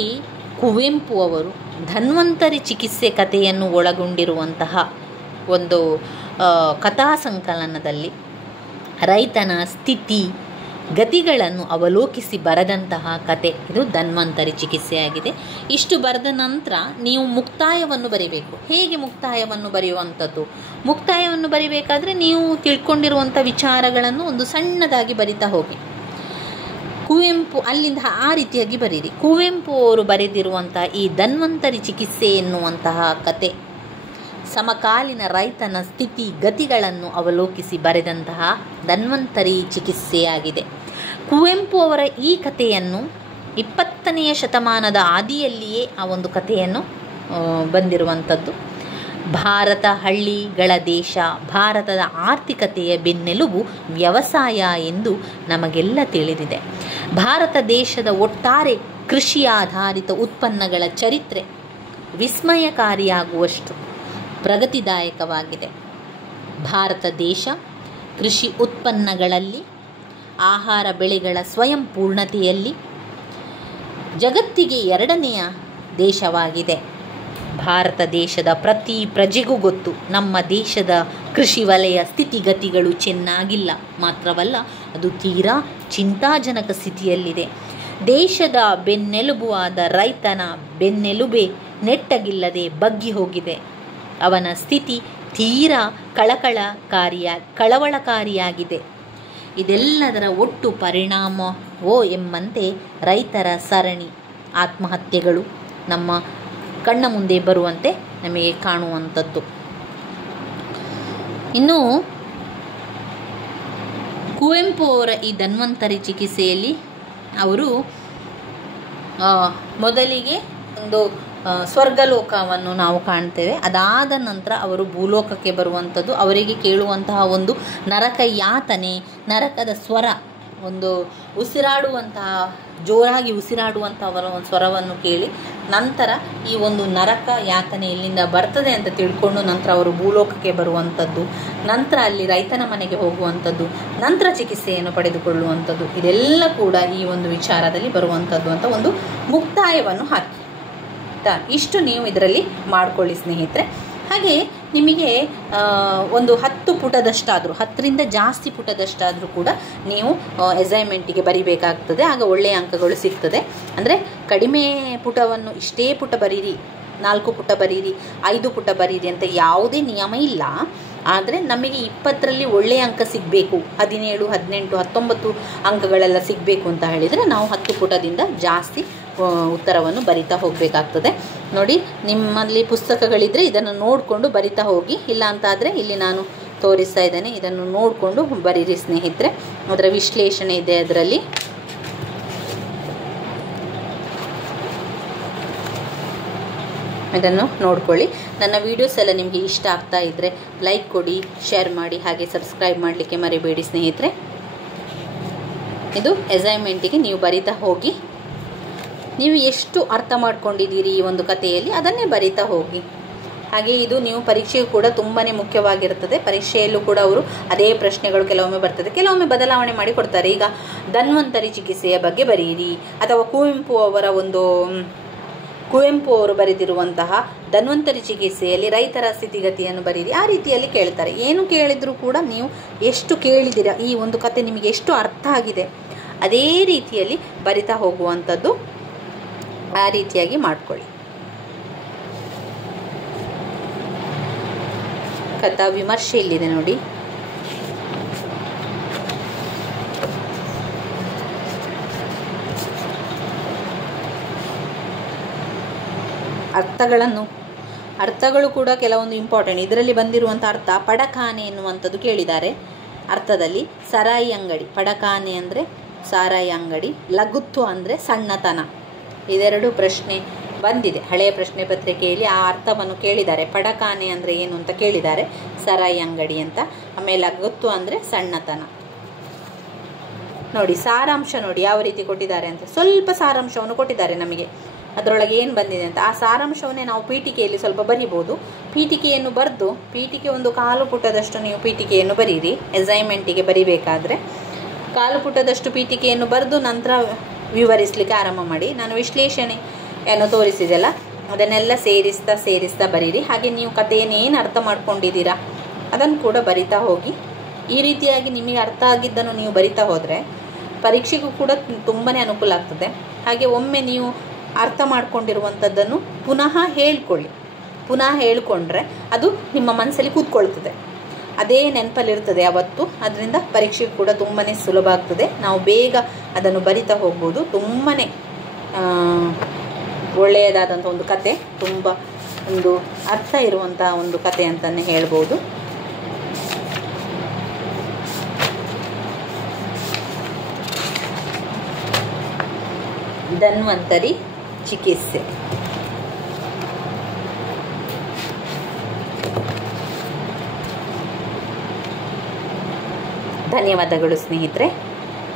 ಕುವೆಂಪು ಅವರು ಧನ್ವಂತರಿ ಚಿಕಿತ್ಸೆ ಕಥೆಯನ್ನು ಒಳಗೊಂಡಿರುವಂತಹ ಒಂದು ಕಥಾ ಸಂಕಲನದಲ್ಲಿ ರೈತನ ಸ್ಥಿತಿ ಗತಿಗಳನ್ನು ಅವಲೋಕಿಸಿ ಬರೆದಂತಹ ಕತೆ ಇದು ಧನ್ವಂತರಿ ಚಿಕಿತ್ಸೆಯಾಗಿದೆ. ಇಷ್ಟು ಬರೆದ ನಂತರ ನೀವು ಮುಕ್ತಾಯವನ್ನು ಬರೀಬೇಕು. ಹೇಗೆ ಮುಕ್ತಾಯವನ್ನು ಬರೆಯುವಂಥದ್ದು? ಮುಕ್ತಾಯವನ್ನು ಬರಿಬೇಕಾದ್ರೆ ನೀವು ತಿಳ್ಕೊಂಡಿರುವಂಥ ವಿಚಾರಗಳನ್ನು ಒಂದು ಸಣ್ಣದಾಗಿ ಬರಿತಾ ಹೋಗಿ. ಕುವೆಂಪು ಅಲ್ಲಿಂದ ಆ ರೀತಿಯಾಗಿ ಬರೀರಿ. ಕುವೆಂಪು ಅವರು ಬರೆದಿರುವಂತಹ ಈ ಧನ್ವಂತರಿ ಚಿಕಿತ್ಸೆ ಎನ್ನುವಂತಹ ಕತೆ ಸಮಕಾಲೀನ ರೈತನ ಸ್ಥಿತಿ ಗತಿಗಳನ್ನು ಅವಲೋಕಿಸಿ ಬರೆದಂತಹ ಧನ್ವಂತರಿ ಚಿಕಿತ್ಸೆಯಾಗಿದೆ. ಕುವೆಂಪು ಅವರ ಈ ಕಥೆಯನ್ನು 20ನೇ ಶತಮಾನದ ಆದಿಯಲ್ಲಿಯೇ ಆ ಒಂದು ಕಥೆಯನ್ನು ಬಂದಿರುವಂಥದ್ದು. ಭಾರತ ಹಳ್ಳಿಗಳ ದೇಶ, ಭಾರತದ ಆರ್ಥಿಕತೆಯ ಬೆನ್ನೆಲುಬು ವ್ಯವಸಾಯ ಎಂದು ನಮಗೆಲ್ಲ ತಿಳಿದಿದೆ. ಭಾರತ ದೇಶದ ಒಟ್ಟಾರೆ ಕೃಷಿ ಆಧಾರಿತ ಉತ್ಪನ್ನಗಳ ಚರಿತ್ರೆ ವಿಸ್ಮಯಕಾರಿಯಾಗುವಷ್ಟು ಪ್ರಗತಿದಾಯಕವಾಗಿದೆ. ಭಾರತ ದೇಶ ಕೃಷಿ ಉತ್ಪನ್ನಗಳಲ್ಲಿ, ಆಹಾರ ಬೆಳೆಗಳ ಸ್ವಯಂ ಪೂರ್ಣತೆಯಲ್ಲಿ ಜಗತ್ತಿಗೆ 2ನೆಯ ದೇಶವಾಗಿದೆ. ಭಾರತ ದೇಶದ ಪ್ರತಿ ಪ್ರಜೆಗೂ ಗೊತ್ತು, ನಮ್ಮ ದೇಶದ ಕೃಷಿ ವಲಯ ಸ್ಥಿತಿಗತಿಗಳು ಚೆನ್ನಾಗಿಲ್ಲ. ಮಾತ್ರವಲ್ಲ, ಅದು ತೀರಾ ಚಿಂತಾಜನಕ ಸ್ಥಿತಿಯಲ್ಲಿದೆ. ದೇಶದ ಬೆನ್ನೆಲುಬಾದ ರೈತನ ಬೆನ್ನೆಲುಬೆ ನೆಟ್ಟಗಿಲ್ಲದೆ ಬಗ್ಗಿ ಹೋಗಿದೆ. ಅವನ ಸ್ಥಿತಿ ತೀರಾ ಕಳವಳಕಾರಿಯಾಗಿದೆ. ಇದೆಲ್ಲದರ ಒಟ್ಟು ಪರಿಣಾಮವೋ ಎಂಬಂತೆ ರೈತರ ಸರಣಿ ಆತ್ಮಹತ್ಯೆಗಳು ನಮ್ಮ ಕಣ್ಣ ಮುಂದೆ ಬರುವಂತೆ ನಮಗೆ ಕಾಣುವಂಥದ್ದು. ಇನ್ನು ಕುವೆಂಪು ಅವರ ಈ ಧನ್ವಂತರಿ ಚಿಕಿತ್ಸೆಯಲ್ಲಿ ಅವರು ಮೊದಲಿಗೆ ಒಂದು ಸ್ವರ್ಗಲೋಕವನ್ನು ನಾವು ಕಾಣ್ತೇವೆ. ಅದಾದ ನಂತರ ಅವರು ಭೂಲೋಕಕ್ಕೆ ಬರುವಂಥದ್ದು, ಅವರಿಗೆ ಕೇಳುವಂತಹ ಒಂದು ನರಕ ಯಾತನೆ, ನರಕದ ಸ್ವರ, ಒಂದು ಉಸಿರಾಡುವಂತಹ ಜೋರಾಗಿ ಉಸಿರಾಡುವಂಥವರ ಒಂದು ಸ್ವರವನ್ನು ಕೇಳಿ ನಂತರ ಈ ಒಂದು ನರಕ ಯಾತನೆ ಎಲ್ಲಿಂದ ಬರ್ತದೆ ಅಂತ ತಿಳ್ಕೊಂಡು ನಂತರ ಅವರು ಭೂಲೋಕಕ್ಕೆ ಬರುವಂಥದ್ದು, ನಂತರ ಅಲ್ಲಿ ರೈತನ ಮನೆಗೆ ಹೋಗುವಂಥದ್ದು, ನಂತರ ಚಿಕಿತ್ಸೆಯನ್ನು ಪಡೆದುಕೊಳ್ಳುವಂಥದ್ದು, ಇದೆಲ್ಲ ಕೂಡ ಈ ಒಂದು ವಿಚಾರದಲ್ಲಿ ಬರುವಂಥದ್ದು ಅಂತ ಒಂದು ಮುಕ್ತಾಯವನ್ನು ಹಾಕಿ ಇಷ್ಟು ನೀವು ಇದರಲ್ಲಿ ಮಾಡ್ಕೊಳ್ಳಿ ಸ್ನೇಹಿತರೆ. ಹಾಗೆ ನಿಮಗೆ ಒಂದು 10 ಪುಟದಷ್ಟಾದರೂ, 10ರಿಂದ ಜಾಸ್ತಿ ಪುಟದಷ್ಟಾದರೂ ಕೂಡ ನೀವು ಅಸೈನ್ಮೆಂಟಿಗೆ ಬರಿಬೇಕಾಗ್ತದೆ. ಆಗ ಒಳ್ಳೆಯ ಅಂಕಗಳು ಸಿಗ್ತದೆ. ಅಂದರೆ ಕಡಿಮೆ ಪುಟವನ್ನು ಇಷ್ಟೇ ಪುಟ ಬರೀರಿ, 4 ಪುಟ ಬರೀರಿ, 5 ಪುಟ ಬರೀರಿ ಅಂತ ಯಾವುದೇ ನಿಯಮ ಇಲ್ಲ. ಆದರೆ ನಮಗೆ 20ರಲ್ಲಿ ಒಳ್ಳೆಯ ಅಂಕ ಸಿಗಬೇಕು, 17, 18, 19 ಅಂಕಗಳೆಲ್ಲ ಸಿಗಬೇಕು ಅಂತ ಹೇಳಿದರೆ ನಾವು 10 ಪುಟದಿಂದ ಜಾಸ್ತಿ ಉತ್ತರವನ್ನು ಬರಿತಾ ಹೋಗಬೇಕಾಗ್ತದೆ. ನೋಡಿ, ನಿಮ್ಮಲ್ಲಿ ಪುಸ್ತಕಗಳಿದ್ದರೆ ಇದನ್ನು ನೋಡಿಕೊಂಡು ಬರಿತಾ ಹೋಗಿ. ಇಲ್ಲ ಅಂತಾದರೆ ಇಲ್ಲಿ ನಾನು ತೋರಿಸ್ತಾ ಇದ್ದೇನೆ, ಇದನ್ನು ನೋಡಿಕೊಂಡು ಬರೀರಿ ಸ್ನೇಹಿತರೆ. ಅದರ ವಿಶ್ಲೇಷಣೆ ಇದೆ ಅದರಲ್ಲಿ. ಇದನ್ನು ನೋಡ್ಕೊಳ್ಳಿ. ನನ್ನ ವೀಡಿಯೋಸ್ ಎಲ್ಲ ನಿಮಗೆ ಇಷ್ಟ ಆಗ್ತಾ ಇದ್ದರೆ ಲೈಕ್ ಕೊಡಿ, ಶೇರ್ ಮಾಡಿ, ಹಾಗೆ ಸಬ್ಸ್ಕ್ರೈಬ್ ಮಾಡಲಿಕ್ಕೆ ಮರಿಬೇಡಿ ಸ್ನೇಹಿತರೆ. ಇದು ಅಸೈನ್ಮೆಂಟಿಗೆ ನೀವು ಬರಿತಾ ಹೋಗಿ. ನೀವು ಎಷ್ಟು ಅರ್ಥ ಮಾಡ್ಕೊಂಡಿದ್ದೀರಿ ಈ ಒಂದು ಕಥೆಯಲ್ಲಿ ಅದನ್ನೇ ಬರಿತಾ ಹೋಗಿ. ಹಾಗೆ ಇದು ನೀವು ಪರೀಕ್ಷೆಯು ಕೂಡ ತುಂಬಾ ಮುಖ್ಯವಾಗಿರ್ತದೆ. ಪರೀಕ್ಷೆಯಲ್ಲೂ ಕೂಡ ಅವರು ಅದೇ ಪ್ರಶ್ನೆಗಳು ಕೆಲವೊಮ್ಮೆ ಬರ್ತದೆ, ಕೆಲವೊಮ್ಮೆ ಬದಲಾವಣೆ ಮಾಡಿ ಕೊಡ್ತಾರೆ. ಈಗ ಧನ್ವಂತರಿ ಚಿಕಿತ್ಸೆಯ ಬಗ್ಗೆ ಬರೆಯಿರಿ, ಅಥವಾ ಕುವೆಂಪು ಅವರು ಬರೆದಿರುವಂತಹ ಧನ್ವಂತರಿ ಚಿಕಿತ್ಸೆಯಲ್ಲಿ ರೈತರ ಸ್ಥಿತಿಗತಿಯನ್ನು ಬರೀರಿ, ಆ ರೀತಿಯಲ್ಲಿ ಕೇಳ್ತಾರೆ. ಏನು ಕೇಳಿದರೂ ಕೂಡ ನೀವು ಎಷ್ಟು ಕೇಳಿದ್ದೀರಾ, ಈ ಒಂದು ಕತೆ ನಿಮಗೆ ಎಷ್ಟು ಅರ್ಥ ಆಗಿದೆ, ಅದೇ ರೀತಿಯಲ್ಲಿ ಬರಿತಾ ಹೋಗುವಂಥದ್ದು. ಆ ರೀತಿಯಾಗಿ ಮಾಡ್ಕೊಳ್ಳಿ. ಕಥಾ ವಿಮರ್ಶೆ ಇಲ್ಲಿದೆ ನೋಡಿ. ಅರ್ಥಗಳು ಕೂಡ ಕೆಲವೊಂದು ಇಂಪಾರ್ಟೆಂಟ್. ಇದರಲ್ಲಿ ಬಂದಿರುವಂಥ ಅರ್ಥ ಪಡಕಾನೆ ಎನ್ನುವಂಥದ್ದು ಕೇಳಿದ್ದಾರೆ. ಅರ್ಥದಲ್ಲಿ ಸರಾಯಿ ಅಂಗಡಿ, ಪಡಕಾನೆ ಅಂದರೆ ಸಾರಾಯಿ ಅಂಗಡಿ, ಲಘುತ್ವ ಅಂದರೆ ಸಣ್ಣತನ. ಇದೆರಡು ಪ್ರಶ್ನೆ ಬಂದಿದೆ ಹಳೆಯ ಪ್ರಶ್ನೆ ಪತ್ರಿಕೆಯಲ್ಲಿ. ಆ ಅರ್ಥವನ್ನು ಕೇಳಿದ್ದಾರೆ. ಪಡಕಾನೆ ಅಂದರೆ ಏನು ಅಂತ ಕೇಳಿದ್ದಾರೆ, ಸರಾಯಿ ಅಂಗಡಿ ಅಂತ. ಆಮೇಲೆ ಲಘುತ್ವ ಅಂದರೆ ಸಣ್ಣತನ. ನೋಡಿ ಸಾರಾಂಶ ನೋಡಿ ಯಾವ ರೀತಿ ಕೊಟ್ಟಿದ್ದಾರೆ ಅಂತ. ಸ್ವಲ್ಪ ಸಾರಾಂಶವನ್ನು ಕೊಟ್ಟಿದ್ದಾರೆ ನಮಗೆ, ಅದರೊಳಗೆ ಏನು ಬಂದಿದೆ ಅಂತ. ಆ ಸಾರಾಂಶವನ್ನೇ ನಾವು ಪೀಠಿಕೆಯಲ್ಲಿ ಸ್ವಲ್ಪ ಬರಿಬೋದು. ಪೀಠಿಕೆಯನ್ನು ಬರೆದು ಪೀಠಿಕೆ ಒಂದು 1/4 ಪುಟದಷ್ಟು ನೀವು ಪೀಠಿಕೆಯನ್ನು ಬರೀರಿ. ಅಸೈನ್ಮೆಂಟಿಗೆ ಬರಿಬೇಕಾದ್ರೆ 1/4 ಪುಟದಷ್ಟು ಪೀಠಿಕೆಯನ್ನು ಬರೆದು ನಂತರ ವಿವರಿಸಲಿಕ್ಕೆ ಆರಂಭ ಮಾಡಿ. ನಾನು ವಿಶ್ಲೇಷಣೆಯನ್ನು ತೋರಿಸಿದೆಲ್ಲ ಅದನ್ನೆಲ್ಲ ಸೇರಿಸ್ತಾ ಬರೀರಿ. ಹಾಗೆ ನೀವು ಕಥೆಯನ್ನು ಏನು ಅರ್ಥ ಮಾಡ್ಕೊಂಡಿದ್ದೀರಾ ಅದನ್ನು ಕೂಡ ಬರಿತಾ ಹೋಗಿ. ಈ ರೀತಿಯಾಗಿ ನಿಮಗೆ ಅರ್ಥ ಆಗಿದ್ದನ್ನು ನೀವು ಬರಿತಾ ಹೋದರೆ ಪರೀಕ್ಷೆಗೂ ಕೂಡ ತುಂಬಾ ಅನುಕೂಲ ಆಗ್ತದೆ. ಹಾಗೆ ಒಮ್ಮೆ ನೀವು ಅರ್ಥ ಮಾಡ್ಕೊಂಡಿರುವಂಥದ್ದನ್ನು ಪುನಃ ಹೇಳಿಕೊಂಡ್ರೆ ಅದು ನಿಮ್ಮ ಮನಸ್ಸಲ್ಲಿ ಕೂತ್ಕೊಳ್ತದೆ, ಅದೇ ನೆನಪಲ್ಲಿರ್ತದೆ ಅವತ್ತು. ಅದರಿಂದ ಪರೀಕ್ಷೆಗೂ ಕೂಡ ತುಂಬಾ ಸುಲಭ ಆಗ್ತದೆ. ನಾವು ಬೇಗ ಅದನ್ನು ಬರಿತಾ ಹೋಗ್ಬೋದು. ತುಂಬಾ ಒಳ್ಳೆಯದಾದಂಥ ಒಂದು ಕತೆ, ತುಂಬ ಒಂದು ಅರ್ಥ ಇರುವಂಥ ಒಂದು ಕತೆ ಅಂತಲೇ ಹೇಳ್ಬೋದು. ಧನ್ವಂತರಿ ಚಿಕಿತ್ಸೆ. ಧನ್ಯವಾದಗಳು ಸ್ನೇಹಿತರೆ.